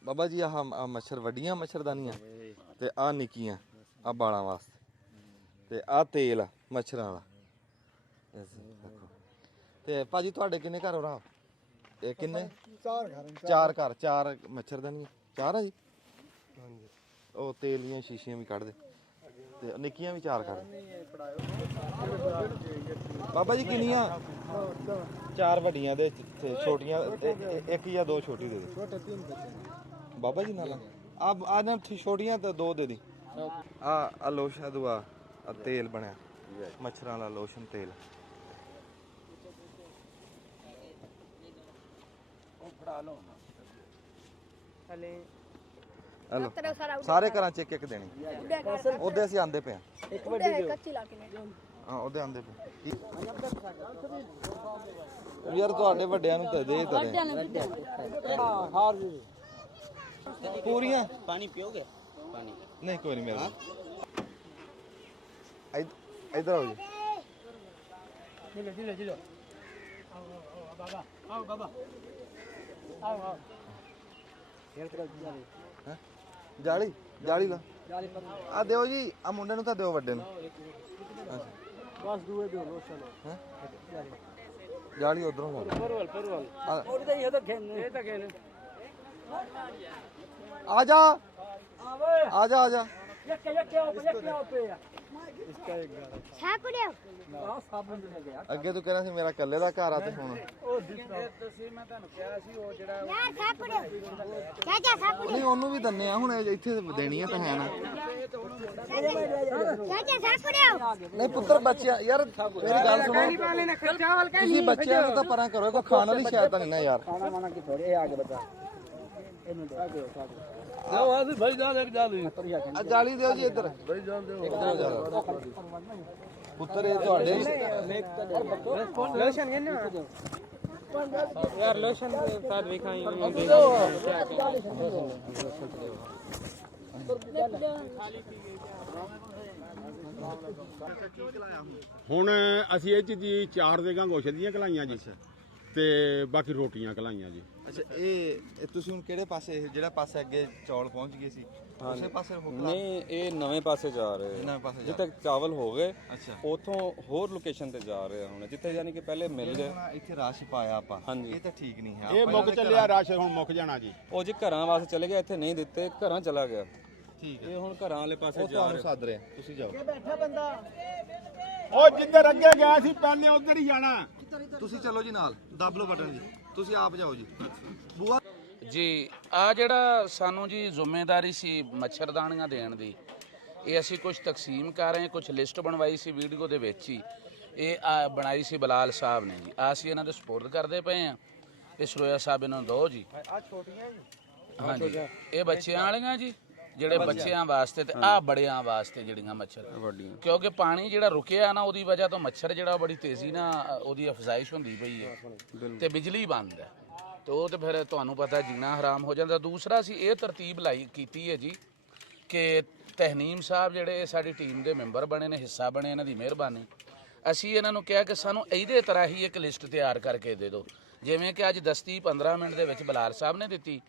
ਬਾਬਾ ਜੀ ਆਹ ਮੱਛਰ ਵੱਡੀਆਂ ਮੱਛਰਦਾਨੀਆਂ ਤੇ ਆਹ ਨਿੱਕੀਆਂ, ਆਹ ਬਾਲਾਂ ਵਾਸਤੇ, ਤੇ ਆਹ ਤੇਲ ਮੱਛਰਾਂ ਵਾਲਾ। ਤੇ ਭਾਜੀ ਤੁਹਾਡੇ ਕਿੰਨੇ ਘਰ ਹੋ ਰਹਾ? ਇਹ ਕਿੰਨੇ? 4 ਘਰ, 4 ਮੱਛਰਦਾਨੀਆਂ, 4 ਆ ਜੀ। ਹਾਂਜੀ। ਉਹ ਤੇਲ ਦੀਆਂ ਸ਼ੀਸ਼ੀਆਂ ਵੀ ਕੱਢ ਦੇ ਤੇ ਨਿੱਕੀਆਂ ਵੀ 4 ਕਰ। ਬਾਬਾ ਜੀ ਕਿੰਨੀਆਂ? 4 ਵੱਡੀਆਂ ਦੇ ਛੋਟੀਆਂ, 1 ਜਾਂ 2 ਛੋਟੀ ਦੇ ਦੇ। ਛੋਟੇ 3 ਬੱਚੇ ਬਾਬਾ ਜੀ ਨਾਲ ਆ ਨਾ ਛੋਟੀਆਂ ਤੇ 2 ਦੇ ਦੀ। ਆ ਲੋਸ਼ਨ ਦੁਆ ਤੇਲ ਬਣਿਆ ਮੱਛਰਾਂ ਵਾਲਾ ਲੋਸ਼ਨ ਤੇਲ। ਹਲੋ ਸਾਰੇ ਘਰਾਂ ਚ ਇੱਕ ਦੇਣੀ। ਉਹਦੇ ਅਸੀਂ ਆਂਦੇ ਪਏ ਹਾਂ, ਉਹਦੇ ਆਂਦੇ ਪਏ ਯਾਰ। ਤੁਹਾਡੇ ਵੱਡਿਆਂ ਨੂੰ ਤਾਂ ਦੇ ਪੂਰੀਆਂ ਪਾਣੀ ਪੀਓਗੇ? ਪਾਣੀ ਨਹੀਂ, ਕੋਈ ਨਹੀਂ ਮੇਰਾ। ਇੱਧਰ ਆਓ ਜੀ। ਜਾਲੀ ਲਾ ਆ ਦਿਓ ਜੀ। ਆ ਮੁੰਡੇ ਨੂੰ ਤਾਂ ਦਿਓ, ਵੱਡੇ ਨੂੰ ਬਸ ਦੂਏ ਦਿਓ ਲੋਸ਼ਨ। ਜਾਲੀ ਉਧਰੋਂ ਲਾ ਆ ਜਾ। ਅੱਗੇ ਤੂੰ ਕਹਿਣਾ ਸੀ ਮੇਰਾ ਇਕੱਲੇ ਦਾ ਘਰ ਆ, ਤੇ ਹੁਣ ਮੈਂ ਤੁਹਾਨੂੰ ਕਿਹਾ ਸੀ ਉਹ ਜਿਹੜਾ ਨਹੀਂ, ਉਹਨੂੰ ਵੀ ਦੰਨੇ ਆ। ਹੁਣ ਇੱਥੇ ਦੇਣੀ ਆ ਤਾਂ ਹੈ ਨਾ। ਨਹੀਂ ਪੁੱਤਰ, ਬੱਚਿਆਂ ਯਾਰ ਮੇਰੀ ਗੱਲ ਸੁਣੋ, ਤੁਸੀਂ ਬੱਚਿਆਂ ਨੂੰ ਤਾਂ ਪਰਾਂ ਕਰੋ, ਕੋਈ ਖਾਣ ਵਾਲੀ ਸ਼ਾਇਦ ਤਾਂ ਨਹੀਂ ਨਾ ਯਾਰ। ਜਾਲੀ ਦਿਓ ਜੀ ਇੱਧਰ। ਪੁੱਤਰ ਇਹ ਤੁਹਾਡੇ यार लोशन के साथ भी खाएंगे। ਹੁਣ ਅਸੀਂ ਇਹ 'ਚ ਜੀ 4 ਦੇਗਾਂ ਗੋਸ਼ਤ ਦੀਆਂ ਕਲਾਈਆਂ ਜੀ, ਤੇ ਬਾਕੀ ਰੋਟੀਆਂ ਕਲਾਈਆਂ ਜੀ। ਅੱਛਾ, ਇਹ ਤੁਸੀਂ ਹੁਣ ਕਿਹੜੇ ਪਾਸੇ, ਜਿਹੜਾ ਪਾਸੇ ਅੱਗੇ ਚੌਲ ਪਹੁੰਚ ਗਏ ਸੀ ਉਸੇ ਪਾਸੇ ਨਹੀਂ, ਇਹ ਨਵੇਂ ਪਾਸੇ ਜਾ ਰਹੇ, ਨਵੇਂ ਪਾਸੇ ਜਿੱਥੇ ਚਾਵਲ ਹੋ ਗਏ ਅੱਛਾ, ਉਥੋਂ ਹੋਰ ਲੋਕੇਸ਼ਨ ਤੇ ਜਾ ਰਹੇ ਹੁਣ, ਜਿੱਥੇ ਯਾਨੀ ਕਿ ਪਹਿਲੇ ਮਿਲ ਗਏ। ਇੱਥੇ ਰਸ਼ ਪਾਇਆ ਆਪਾਂ, ਇਹ ਤਾਂ ਠੀਕ ਨਹੀਂ ਹੈ। ਇਹ ਮੁੱਕ ਚੱਲਿਆ ਰਸ਼, ਹੁਣ ਮੁੱਕ ਜਾਣਾ ਜੀ। ਉਹ ਜੀ ਘਰਾਂ ਵਾਸਤੇ ਚਲੇ ਗਿਆ, ਇੱਥੇ ਨਹੀਂ ਦਿੱਤੇ, ਘਰਾਂ ਚਲਾ ਗਿਆ। ਠੀਕ ਹੈ, ਇਹ ਹੁਣ ਘਰਾਂ ਵਾਲੇ ਪਾਸੇ ਜਾ ਤੁਹਾਨੂੰ ਸੱਦ ਰਹੇ, ਤੁਸੀਂ ਜਾਓ। ਉਹ ਜਿੱਧਰ ਅੱਗੇ ਗਿਆ ਸੀ ਪਹਿਲੇ ਉਧਰ ਹੀ ਜਾਣਾ। ਤੁਸੀਂ ਚਲੋ ਜੀ ਨਾਲ, ਦੱਬ ਲਓ ਬਟਨ ਜੀ, ਤੁਸੀਂ ਆਪ ਜਾਓ ਜੀ। ਬੂਆ ਜੀ ਆ ਜਿਹੜਾ ਸਾਨੂੰ ਜੀ ਜ਼ਿੰਮੇਵਾਰੀ ਸੀ ਮੱਛਰਦਾਨੀਆਂ ਦੇਣ ਦੀ, ਇਹ ਅਸੀਂ ਕੁਝ ਤਕਸੀਮ ਕਰ ਰਹੇ, ਕੁਝ ਲਿਸਟ ਬਣਵਾਈ ਸੀ ਵੀਡੀਓ ਦੇ ਵਿੱਚ ਹੀ। ਇਹ ਬਣਾਈ ਸੀ ਬਲਾਲ ਸਾਹਿਬ ਨੇ ਜੀ, ਅਸੀਂ ਇਹਨਾਂ ਦੇ ਸਪੋਰਟ ਕਰਦੇ ਪਏ ਆ। ਇਹ ਸਰੋਇਆ ਸਾਹਿਬ ਇਹਨਾਂ ਨੂੰ ਦਿਓ ਜੀ। ਆ ਛੋਟੀਆਂ ਜੀ? ਹਾਂਜੀ, ਇਹ ਬੱਚਿਆਂ ਵਾਲੀਆਂ ਜੀ, ਜਿਹੜੇ ਬੱਚਿਆਂ ਵਾਸਤੇ, ਤੇ ਆ ਬੜਿਆਂ ਵਾਸਤੇ ਜਿਹੜੀਆਂ ਮੱਛਰ ਵੱਡੀਆਂ, ਕਿਉਂਕਿ ਪਾਣੀ ਜਿਹੜਾ ਰੁਕਿਆ ਨਾ, ਉਹਦੀ ਵਜ੍ਹਾ ਤੋਂ ਮੱਛਰ ਜਿਹੜਾ ਬੜੀ ਤੇਜ਼ੀ ਨਾਲ ਉਹਦੀ ਅਫਜ਼ਾਇਸ਼ ਹੁੰਦੀ ਪਈ ਹੈ, ਤੇ ਬਿਜਲੀ ਬੰਦ ਹੈ, ਤੇ ਉਹ ਤੇ ਫਿਰ ਤੁਹਾਨੂੰ ਪਤਾ ਜੀਣਾ ਹਰਾਮ ਹੋ ਜਾਂਦਾ। ਦੂਸਰਾ ਸੀ ਇਹ ਤਰਤੀਬ ਲਾਈ ਕੀਤੀ ਹੈ ਜੀ ਕਿ ਤਹਨੀਮ ਸਾਹਿਬ ਜਿਹੜੇ ਸਾਡੀ ਟੀਮ ਦੇ ਮੈਂਬਰ ਬਣੇ ਨੇ, ਹਿੱਸਾ ਬਣੇ, ਇਹਨਾਂ ਦੀ ਮਿਹਰਬਾਨੀ। ਅਸੀਂ ਇਹਨਾਂ ਨੂੰ ਕਿਹਾ ਕਿ ਸਾਨੂੰ ਇਹਦੇ ਤਰ੍ਹਾਂ ਹੀ ਇੱਕ ਲਿਸਟ ਤਿਆਰ ਕਰਕੇ ਦੇ ਦਿਓ, ਜਿਵੇਂ ਕਿ ਅੱਜ ਦਸਤੀ 15 ਮਿੰਟ ਦੇ ਵਿੱਚ ਬਲਾਲ ਸਾਹਿਬ ਨੇ ਦਿੱਤੀ,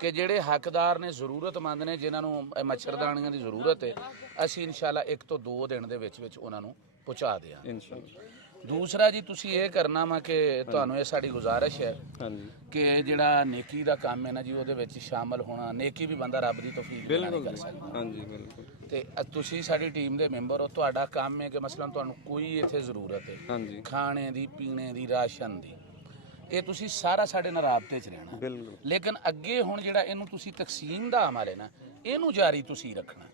ਕਿ ਜਿਹੜੇ ਹੱਕਦਾਰ ਨੇ, ਜ਼ਰੂਰਤਮੰਦ ਨੇ, ਜਿਨ੍ਹਾਂ ਨੂੰ ਮੱਛਰਦਾਨੀਆਂ ਦੀ ਜ਼ਰੂਰਤ ਹੈ, ਅਸੀਂ ਇਨਸ਼ਾਅੱਲਾ 1 ਤੋਂ 2 ਦਿਨ ਦੇ ਵਿੱਚ ਉਹਨਾਂ ਨੂੰ ਪਹੁੰਚਾ ਦਿਆਂਗੇ ਇਨਸ਼ਾਅੱਲਾ। ਦੂਸਰਾ ਜੀ ਤੁਸੀਂ ਇਹ ਕਰਨਾ ਵਾ ਕਿ ਤੁਹਾਨੂੰ ਇਹ ਸਾਡੀ ਗੁਜ਼ਾਰਿਸ਼ ਹੈ ਕਿ ਜਿਹੜਾ ਨੇਕੀ ਦਾ ਕੰਮ ਹੈ ਨਾ ਜੀ, ਉਹਦੇ ਵਿੱਚ ਸ਼ਾਮਲ ਹੋਣਾ। ਨੇਕੀ ਵੀ ਬੰਦਾ ਰੱਬ ਦੀ ਤੌਫੀਕ ਨਾਲ ਨਹੀਂ ਕਰ ਸਕਦਾ। ਹਾਂਜੀ ਬਿਲਕੁਲ। ਤੇ ਤੁਸੀਂ ਸਾਡੀ ਟੀਮ ਦੇ ਮੈਂਬਰ ਹੋ, ਤੁਹਾਡਾ ਕੰਮ ਹੈ ਕਿ ਮਸਲਨ ਤੁਹਾਨੂੰ ਕੋਈ ਇੱਥੇ ਜ਼ਰੂਰਤ ਹੈ ਹਾਂਜੀ ਖਾਣੇ ਦੀ, ਪੀਣੇ ਦੀ, ਰਾਸ਼ਨ ਦੀ, ਇਹ ਤੁਸੀਂ ਸਾਰਾ ਸਾਡੇ ਨਾਲ ਰਾਬਤੇ 'ਚ ਰਹਿਣਾ। ਬਿਲਕੁਲ ਲੇਕਿਨ ਅੱਗੇ ਹੁਣ ਜਿਹੜਾ ਇਹਨੂੰ ਤੁਸੀਂ ਤਕਸੀਮ ਦਾ ਅਮਲ ਹੈ ਨਾ, ਇਹਨੂੰ ਜਾਰੀ ਤੁਸੀਂ ਰੱਖਣਾ।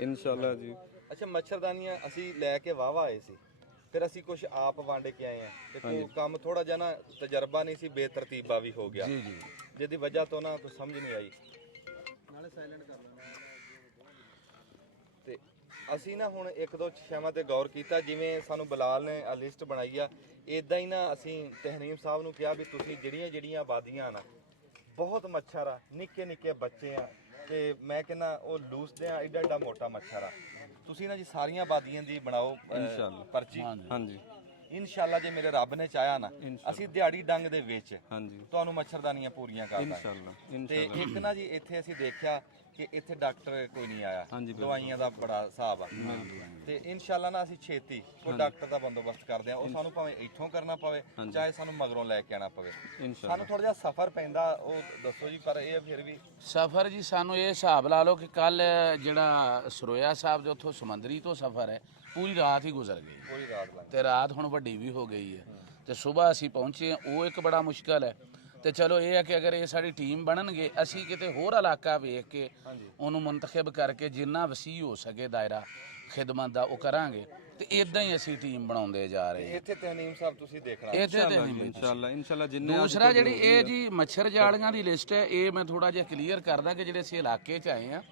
ਇਨਸ਼ਾਅੱਲਾ ਜੀ। ਅੱਛਾ, ਮੱਛਰਦਾਨੀਆਂ ਅਸੀਂ ਲੈ ਕੇ ਵਾਵਾ ਆਏ ਸੀ, ਫਿਰ ਅਸੀਂ ਕੁਝ ਆਪ ਵੰਡ ਕੇ ਆਏ ਆ ਤੇ ਕੋਈ ਕੰਮ ਥੋੜਾ ਜਿਹਾ ਨਾ ਤਜਰਬਾ ਨਹੀਂ ਸੀ, ਬੇਤਰਤੀਬਾ ਵੀ ਹੋ ਗਿਆ ਜੀ ਜੀ, ਜਿਹਦੀ ਵਜ੍ਹਾ ਤੋਂ ਨਾ ਕੁਝ ਸਮਝ ਨਹੀਂ ਆਈ। ਨਾਲੇ ਸਾਇਲੈਂਟ ਕਰ ਲੈਣਾ। ਤੇ ਅਸੀਂ ਨਾ ਹੁਣ ਇੱਕ ਦੋ ਸ਼ੈਵਾਂ ਤੇ ਗੌਰ ਕੀਤਾ, ਜਿਵੇਂ ਸਾਨੂੰ ਬਲਾਲ ਨੇ ਆ ਲਿਸਟ ਬਣਾਈ ਆ, ਇਦਾਂ ਹੀ ਨਾ ਅਸੀਂ ਤਹਨੀਮ ਸਾਹਿਬ ਨੂੰ ਕਿਹਾ ਵੀ ਤੁਸੀਂ ਜਿਹੜੀਆਂ ਆਬਾਦੀਆਂ ਨਾ ਬਹੁਤ ਮੱਛਰ ਆ, ਨਿੱਕੇ ਨਿੱਕੇ ਬੱਚੇ ਆ, ਤੇ ਮੈਂ ਕਹਿੰਦਾ ਉਹ ਲੂਸਦੇ ਆ ਏਡਾ ਏਡਾ ਮੋਟਾ ਮੱਛਰ ਆ, ਤੁਸੀਂ ਨਾ ਜੀ ਸਾਰੀਆਂ ਆਬਾਦੀਆਂ ਦੀ ਬਣਾਓ ਪਰਚੀ। ਹਾਂਜੀ ਇਨਸ਼ਾਅੱਲਾ ਜੇ ਮੇਰੇ ਰੱਬ ਨੇ ਚਾਹਿਆ ਨਾ, ਅਸੀਂ ਦਿਹਾੜੀ ਡੰਗ ਦੇ ਵਿੱਚ ਹਾਂਜੀ ਤੁਹਾਨੂੰ ਮੱਛਰਦਾਨੀਆਂ ਪੂਰੀਆਂ ਕਰ ਦਾਂਗੇ ਇਨਸ਼ਾਅੱਲਾ। ਤੇ ਇੱਕ ਨਾ ਜੀ ਇੱਥੇ ਅਸੀਂ ਦੇਖਿਆ ਕਿ ਇੱਥੇ ਡਾਕਟਰ ਕੋਈ ਨਹੀਂ ਆਇਆ, ਹਾਂਜੀ, ਬਿਲਕੁਲ। ਦਵਾਈਆਂ ਦਾ ਬੜਾ ਹਿਸਾਬ ਆ, ਤੇ ਇਨਸ਼ਾਅੱਲਾ ਨਾ ਅਸੀਂ ਛੇਤੀ ਕੋਈ ਡਾਕਟਰ ਦਾ ਬੰਦੋਬਸਤ ਕਰਦੇ ਆ, ਉਹ ਸਾਨੂੰ ਭਾਵੇਂ ਇੱਥੋਂ ਕਰਨਾ ਪਵੇ ਚਾਹੇ ਸਾਨੂੰ ਮਗਰੋਂ ਲੈ ਕੇ ਆਣਾ ਪਵੇ। ਸਾਨੂੰ ਥੋੜਾ ਜਿਹਾ ਸਫ਼ਰ ਪੈਂਦਾ, ਉਹ ਦੱਸੋ ਜੀ, ਪਰ ਇਹ ਫਿਰ ਵੀ ਸਫ਼ਰ ਜੀ ਸਾਨੂੰ ਇਹ ਹਿਸਾਬ ਲਾ ਲਓ ਕਿ ਕੱਲ ਜਿਹੜਾ ਸਰੋਇਆ ਸਾਹਿਬ ਦੇ ਉੱਥੋਂ ਸਮੁੰਦਰੀ ਤੋਂ ਸਫ਼ਰ ਹੈ, ਪੂਰੀ ਰਾਤ ਹੀ ਗੁਜ਼ਰ ਗਈ, ਪੂਰੀ ਰਾਤ ਲੱਗ ਤੇ ਰਾਤ ਹੁਣ ਵੱਡੀ ਵੀ ਹੋ ਗਈ ਹੈ, ਤੇ ਸਵੇਰ ਅਸੀਂ ਪਹੁੰਚੇ, ਉਹ ਇੱਕ ਬੜਾ ਮੁਸ਼ਕਲ ਹੈ। ਤੇ ਚਲੋ ਇਹ ਹੈ ਕਿ ਅਗਰ ਇਹ ਸਾਡੀ ਟੀਮ ਬਣਨਗੇ, ਅਸੀਂ ਕਿਤੇ ਹੋਰ ਇਲਾਕਾ ਵੇਖ ਕੇ ਉਹਨੂੰ ਮੁੰਤਖਬ ਕਰਕੇ ਜਿੰਨਾ ਵਸੀਹ ਹੋ ਸਕੇ ਦਾਇਰਾ ਖਿਦਮਤ ਦਾ ਉਹ ਕਰਾਂਗੇ, ਤੇ ਇਦਾਂ ਹੀ ਅਸੀਂ ਟੀਮ ਬਣਾਉਂਦੇ ਜਾ ਰਹੇ ਹਾਂ। ਇੱਥੇ ਤਹਨੀਮ ਸਾਹਿਬ ਤੁਸੀਂ ਦੇਖਣਾ ਇਨਸ਼ਾਅੱਲਾ ਜਿੰਨੇ ਦੂਸਰਾ ਜਿਹੜੀ ਇਹ ਜੀ ਮੱਛਰ ਜਾਲੀਆਂ ਦੀ ਲਿਸਟ ਹੈ, ਇਹ ਮੈਂ ਥੋੜਾ ਜਿਹਾ ਕਲੀਅਰ ਕਰਦਾ ਕਿ ਜਿਹੜੇ ਅਸੀਂ ਇਲਾਕੇ 'ਚ ਆਏ ਆ,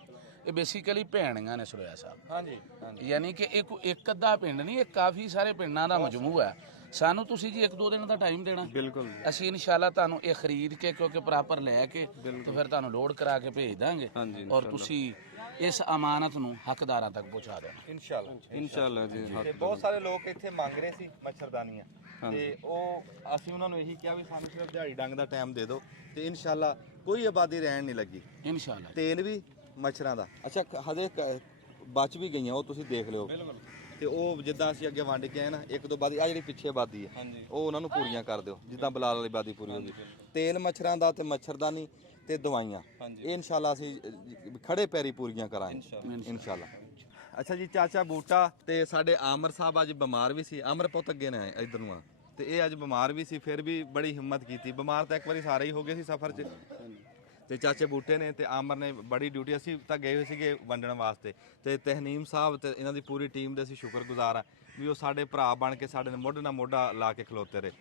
ਇਹ ਬੇਸਿਕਲੀ ਭੈਣੀਆਂ ਨੇ ਸਰੋਇਆ ਸਾਹਿਬ। ਹਾਂਜੀ ਯਾਨੀ ਕਿ ਇੱਕ ਅੱਧਾ ਪਿੰਡ ਨਹੀਂ, ਇਹ ਕਾਫੀ ਸਾਰੇ ਪਿੰਡਾਂ ਦਾ ਮਜਮੂਆ ਹੈ। ਸਾਨੂੰ ਤੁਸੀਂ ਜੀ 1-2 ਦਿਨ ਦਾ ਟਾਈਮ ਦੇਣਾ, ਬਿਲਕੁਲ ਅਸੀਂ ਇਨਸ਼ਾਅੱਲਾ ਤੁਹਾਨੂੰ ਇਹ ਖਰੀਦ ਕੇ ਕਿਉਂਕਿ ਪ੍ਰਾਪਰ ਲੈ ਕੇ ਤੇ ਫਿਰ ਤੁਹਾਨੂੰ ਲੋਡ ਕਰਾ ਕੇ ਭੇਜ ਦਾਂਗੇ, ਔਰ ਤੁਸੀਂ ਇਸ ਅਮਾਨਤ ਨੂੰ ਹੱਕਦਾਰਾਂ ਤੱਕ ਪਹੁੰਚਾ ਦੇਣਾ ਇਨਸ਼ਾਅੱਲਾ ਜੀ। ਤੇ ਬਹੁਤ ਸਾਰੇ ਲੋਕ ਇੱਥੇ ਮੰਗ ਰਹੇ ਸੀ ਮੱਛਰਦਾਨੀਆਂ, ਤੇ ਉਹ ਅਸੀਂ ਉਹਨਾਂ ਨੂੰ ਇਹੀ ਕਿਹਾ ਵੀ ਸਾਨੂੰ ਸਿਰਫ ਦਿਹਾੜੀ ਡੰਗ ਦਾ ਟਾਈਮ ਦੇ ਦਿਓ, ਤੇ ਇਨਸ਼ਾਅੱਲਾ ਕੋਈ ਆਬਾਦੀ ਰਹਿਣ ਨਹੀਂ ਲੱਗੀ। ਇਨਸ਼ਾਅੱਲਾ ਤੇਲ ਵੀ ਮੱਛਰਾਂ ਦਾ ਅੱਛਾ ਹਜੇ ਬਚ ਵੀ ਗਈਆਂ, ਉਹ ਤੁਸੀਂ ਦੇਖ ਲਿਓ। ਤੇ ਉਹ ਜਿੱਦਾਂ ਅਸੀਂ ਅੱਗੇ ਵੰਡ ਕੇ ਆਏ ਨਾ, ਇੱਕ ਦੋ ਬਾਦੀ ਆ ਜਿਹੜੀ ਪਿੱਛੇ ਆਬਾਦੀ ਹੈ ਉਹ ਉਹਨਾਂ ਨੂੰ ਪੂਰੀਆਂ ਕਰ ਦਿਓ, ਜਿੱਦਾਂ ਬਲਾਲ ਵਾਲੀ ਆਬਾਦੀ ਪੂਰੀ ਹੋ ਗਈ। ਤੇਲ ਮੱਛਰਾਂ ਦਾ ਤੇ ਮੱਛਰਦਾਨੀ ਤੇ ਦਵਾਈਆਂ, ਇਹ ਇਨਸ਼ਾਅੱਲਾ ਅਸੀਂ ਖੜੇ ਪੈਰੀ ਪੂਰੀਆਂ ਕਰਾਂਗੇ ਇਨਸ਼ਾਅੱਲਾ। ਅੱਛਾ ਜੀ, ਚਾਚਾ ਬੂਟਾ ਤੇ ਸਾਡੇ ਆਮਰ ਸਾਹਿਬ ਅੱਜ ਬਿਮਾਰ ਵੀ ਸੀ, ਆਮਰ ਪੁੱਤ ਅੱਗੇ ਨੇ ਇਧਰ ਨੂੰ ਆ, ਤੇ ਇਹ ਅੱਜ ਬਿਮਾਰ ਵੀ ਸੀ, ਫਿਰ ਵੀ ਬੜੀ ਹਿੰਮਤ ਕੀਤੀ। ਬਿਮਾਰ ਤਾਂ ਇੱਕ ਵਾਰੀ ਸਾਰੇ ਹੀ ਹੋ ਗਏ ਸੀ ਸਫ਼ਰ 'ਚ, ਤੇ ਚਾਚੇ ਬੂਟੇ ਨੇ ਤੇ ਆਮਰ ਨੇ ਬੜੀ ਡਿਊਟੀ, ਅਸੀਂ ਤਾਂ ਗਏ ਹੋਏ ਸੀਗੇ ਵੰਡਣ ਵਾਸਤੇ, ਤੇ ਤਹਨੀਮ ਸਾਹਿਬ ਤੇ ਇਹਨਾਂ ਦੀ ਪੂਰੀ ਟੀਮ ਦੇ ਅਸੀਂ ਸ਼ੁਕਰਗੁਜ਼ਾਰ ਆ ਵੀ ਉਹ ਸਾਡੇ ਭਰਾ ਬਣ ਕੇ ਸਾਡੇ ਨਾਲ ਮੋਢੇ ਨਾਲ ਮੋਢਾ ਲਾ ਕੇ ਖਲੋਤੇ ਰਹੇ।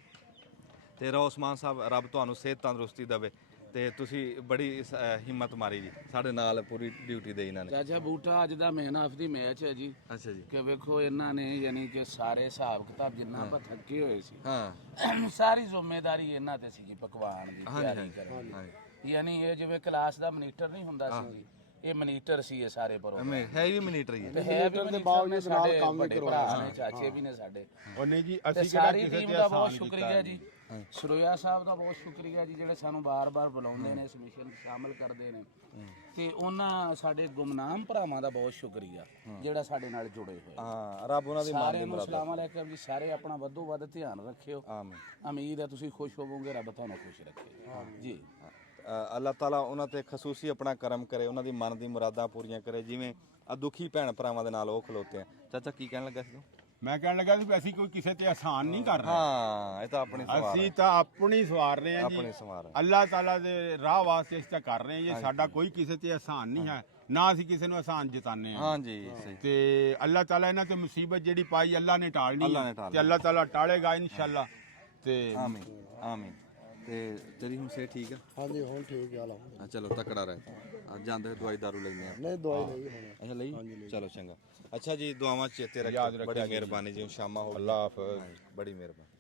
ਤੇ ਰੋਸਮਾਨ ਸਾਹਿਬ, ਰੱਬ ਤੁਹਾਨੂੰ ਸਿਹਤ ਤੰਦਰੁਸਤੀ ਦੇਵੇ, ਤੇ ਤੁਸੀਂ ਬੜੀ ਹਿੰਮਤ ਮਾਰੀ ਜੀ, ਸਾਡੇ ਨਾਲ ਪੂਰੀ ਡਿਊਟੀ ਦੇ ਇਹਨਾਂ ਨੇ। ਚਾਚਾ ਬੂਟਾ ਅੱਜ ਦਾ ਮੈਨ ਆਫ ਦੀ ਮੈਚ ਹੈ ਜੀ। ਅੱਛਾ ਜੀ, ਕਿ ਵੇਖੋ ਇਹਨਾਂ ਨੇ ਯਾਨੀ ਕਿ ਸਾਰੇ ਹਿਸਾਬ ਕਿਤਾਬ ਜਿੰਨਾ ਆਪਾਂ ਥੱਕੇ ਹੋਏ ਸੀ, ਹਾਂ ਸਾਰੀ ਜ਼ਿੰਮੇਵਾਰੀ ਇਹਨਾਂ ਤੇ ਸੀ ਪਕਵਾਨ ਦੀ ਤਿਆਰੀ ਕਰਨ ਦੀ। ਯਾਨੀ ਇਹ ਜਿਵੇਂ ਕਲਾਸ ਦਾ ਮਨੀਟਰ ਨਹੀਂ ਹੁੰਦਾ ਸੀ ਜੀ, ਇਹ ਮਨੀਟਰ ਸੀ ਇਹ ਸਾਰੇ ਪ੍ਰੋਗਰਾਮ, ਹੈ ਵੀ ਮਨੀਟਰ ਹੀ ਤੇ ਹੈ ਵੀ ਮਨੀਟਰ ਨੇ, ਸਾਡੇ ਵੱਡੇ ਭਰਾ ਨੇ, ਚਾਚੇ ਵੀ ਨੇ ਸਾਡੇ। ਉਹ ਨਹੀਂ ਜੀ, ਤੇ ਅਸੀਂ ਸਾਰੀ ਟੀਮ ਦਾ ਬਹੁਤ ਸ਼ੁਕਰੀਆ ਜੀ, ਸਰੋਇਆ ਸਾਹਿਬ ਦਾ ਬਹੁਤ ਸ਼ੁਕਰੀਆ ਜੀ, ਜਿਹੜੇ ਸਾਨੂੰ ਬਾਰ-ਬਾਰ ਬੁਲਾਉਂਦੇ ਨੇ, ਇਸ ਮਿਸ਼ਨ 'ਚ ਸ਼ਾਮਲ ਕਰਦੇ ਨੇ, ਤੇ ਉਹਨਾਂ ਸਾਡੇ ਗੁਮਨਾਮ ਭਰਾਵਾਂ ਦਾ ਬਹੁਤ ਸ਼ੁਕਰੀਆ ਜਿਹੜਾ ਸਾਡੇ ਨਾਲ ਜੁੜੇ ਹੋਏ। ਹਾਂ, ਰੱਬ ਉਹਨਾਂ ਦੀ ਸਾਰਿਆਂ ਨੂੰ ਸਲਾਮ ਅਲੈਕਮ ਜੀ। ਸਾਰੇ ਆਪਣਾ ਵੱਧੋ ਵੱਧ ਧਿਆਨ ਰੱਖਿਓ। ਆਮੀਨ। ਉਮੀਦ ਹੈ ਤੁਸੀਂ ਖੁਸ਼ ਹੋਵੋਗੇ, ਰੱਬ ਤੁਹਾਨੂੰ ਖੁਸ਼ ਰੱਖੇ ਜੀ। ਅੱਲਾਹ ਤਾਲਾ ਉਹਨਾਂ ਤੇ ਖਸੂਸੀ ਆਪਣਾ ਕਰਮ ਕਰੇ, ਉਹਨਾਂ ਦੀ ਮਨ ਦੀ ਮੁਰਾਦਾਂ ਪੂਰੀਆਂ ਕਰੇ, ਜਿਵੇਂ ਆ ਦੁਖੀ ਭੈਣ ਭਰਾਵਾਂ ਦੇ ਨਾਲ ਉਹ ਖਲੋਤੇ ਆ। ਚਾਚਾ ਕੀ ਕਹਿਣ ਲੱਗਾ ਸੀ? ਮੈਂ ਕਹਿਣ ਲੱਗਾ ਸੀ ਵੀ ਅਸੀਂ ਕੋਈ ਕਿਸੇ ਤੇ ਆਸਾਨ ਨਹੀਂ ਕਰ ਰਹੇ। ਹਾਂ, ਇਹ ਤਾਂ ਆਪਣੀ ਸਵਾਰ ਅਸੀਂ ਤਾਂ ਆਪਣੀ ਸਵਾਰ ਰਹੇ ਹਾਂ ਜੀ, ਆਪਣੀ ਸਵਾਰ ਅੱਲਾਹ ਤਾਲਾ ਦੇ ਰਾਹ ਵਾਸਤੇ ਅਸੀਂ ਤਾਂ ਕਰ ਰਹੇ ਹਾਂ ਜੀ। ਸਾਡਾ ਕੋਈ ਕਿਸੇ ਤੇ ਆਸਾਨ ਨਹੀਂ ਹੈ, ਨਾ ਅਸੀਂ ਕਿਸੇ ਨੂੰ ਆਸਾਨ ਜਿਤਾਨੇ ਹਾਂ। ਹਾਂਜੀ ਸਹੀ। ਤੇ ਅੱਲਾਹ ਤਾਲਾ ਇਹਨਾਂ ਤੇ ਮੁਸੀਬਤ ਜਿਹੜੀ ਪਾਈ ਅੱਲਾਹ ਨੇ ਟਾਲਣੀ, ਤੇ ਅੱਲਾਹ ਤਾਲਾ ਟਾਲੇਗਾ ਇਨਸ਼ਾਅੱਲਾ। ਤੇ ਆਮੀਨ ਆਮੀਨ। ਤੇ ਤੇਰੀ ਹੁਣ ਸੇ ਠੀਕ ਆ? ਹਾਂਜੀ ਹੁਣ ਠੀਕ ਹੈ ਆਲਮ। ਚਲੋ ਤਕੜਾ ਰਹਿ, ਅੱਜ ਜਾਂਦੇ ਦਵਾਈ ਦਾਰੂ ਲੈਣੇ ਆ। ਨਹੀਂ ਦਵਾਈ ਨਹੀਂ ਹੋਣੀ। ਅੱਛਾ ਲਈ, ਚਲੋ ਚੰਗਾ। ਅੱਛਾ ਜੀ, ਦੁਆਵਾਂ ਚੇਤੇ ਰੱਖਿਓ, ਬੜੀ ਮਿਹਰਬਾਨੀ ਜੀ। ਸ਼ਾਮਾਂ ਹੋ, ਅੱਲਾਹ ਹਾਫਿਜ਼। ਬੜੀ ਮਿਹਰਬਾਨੀ।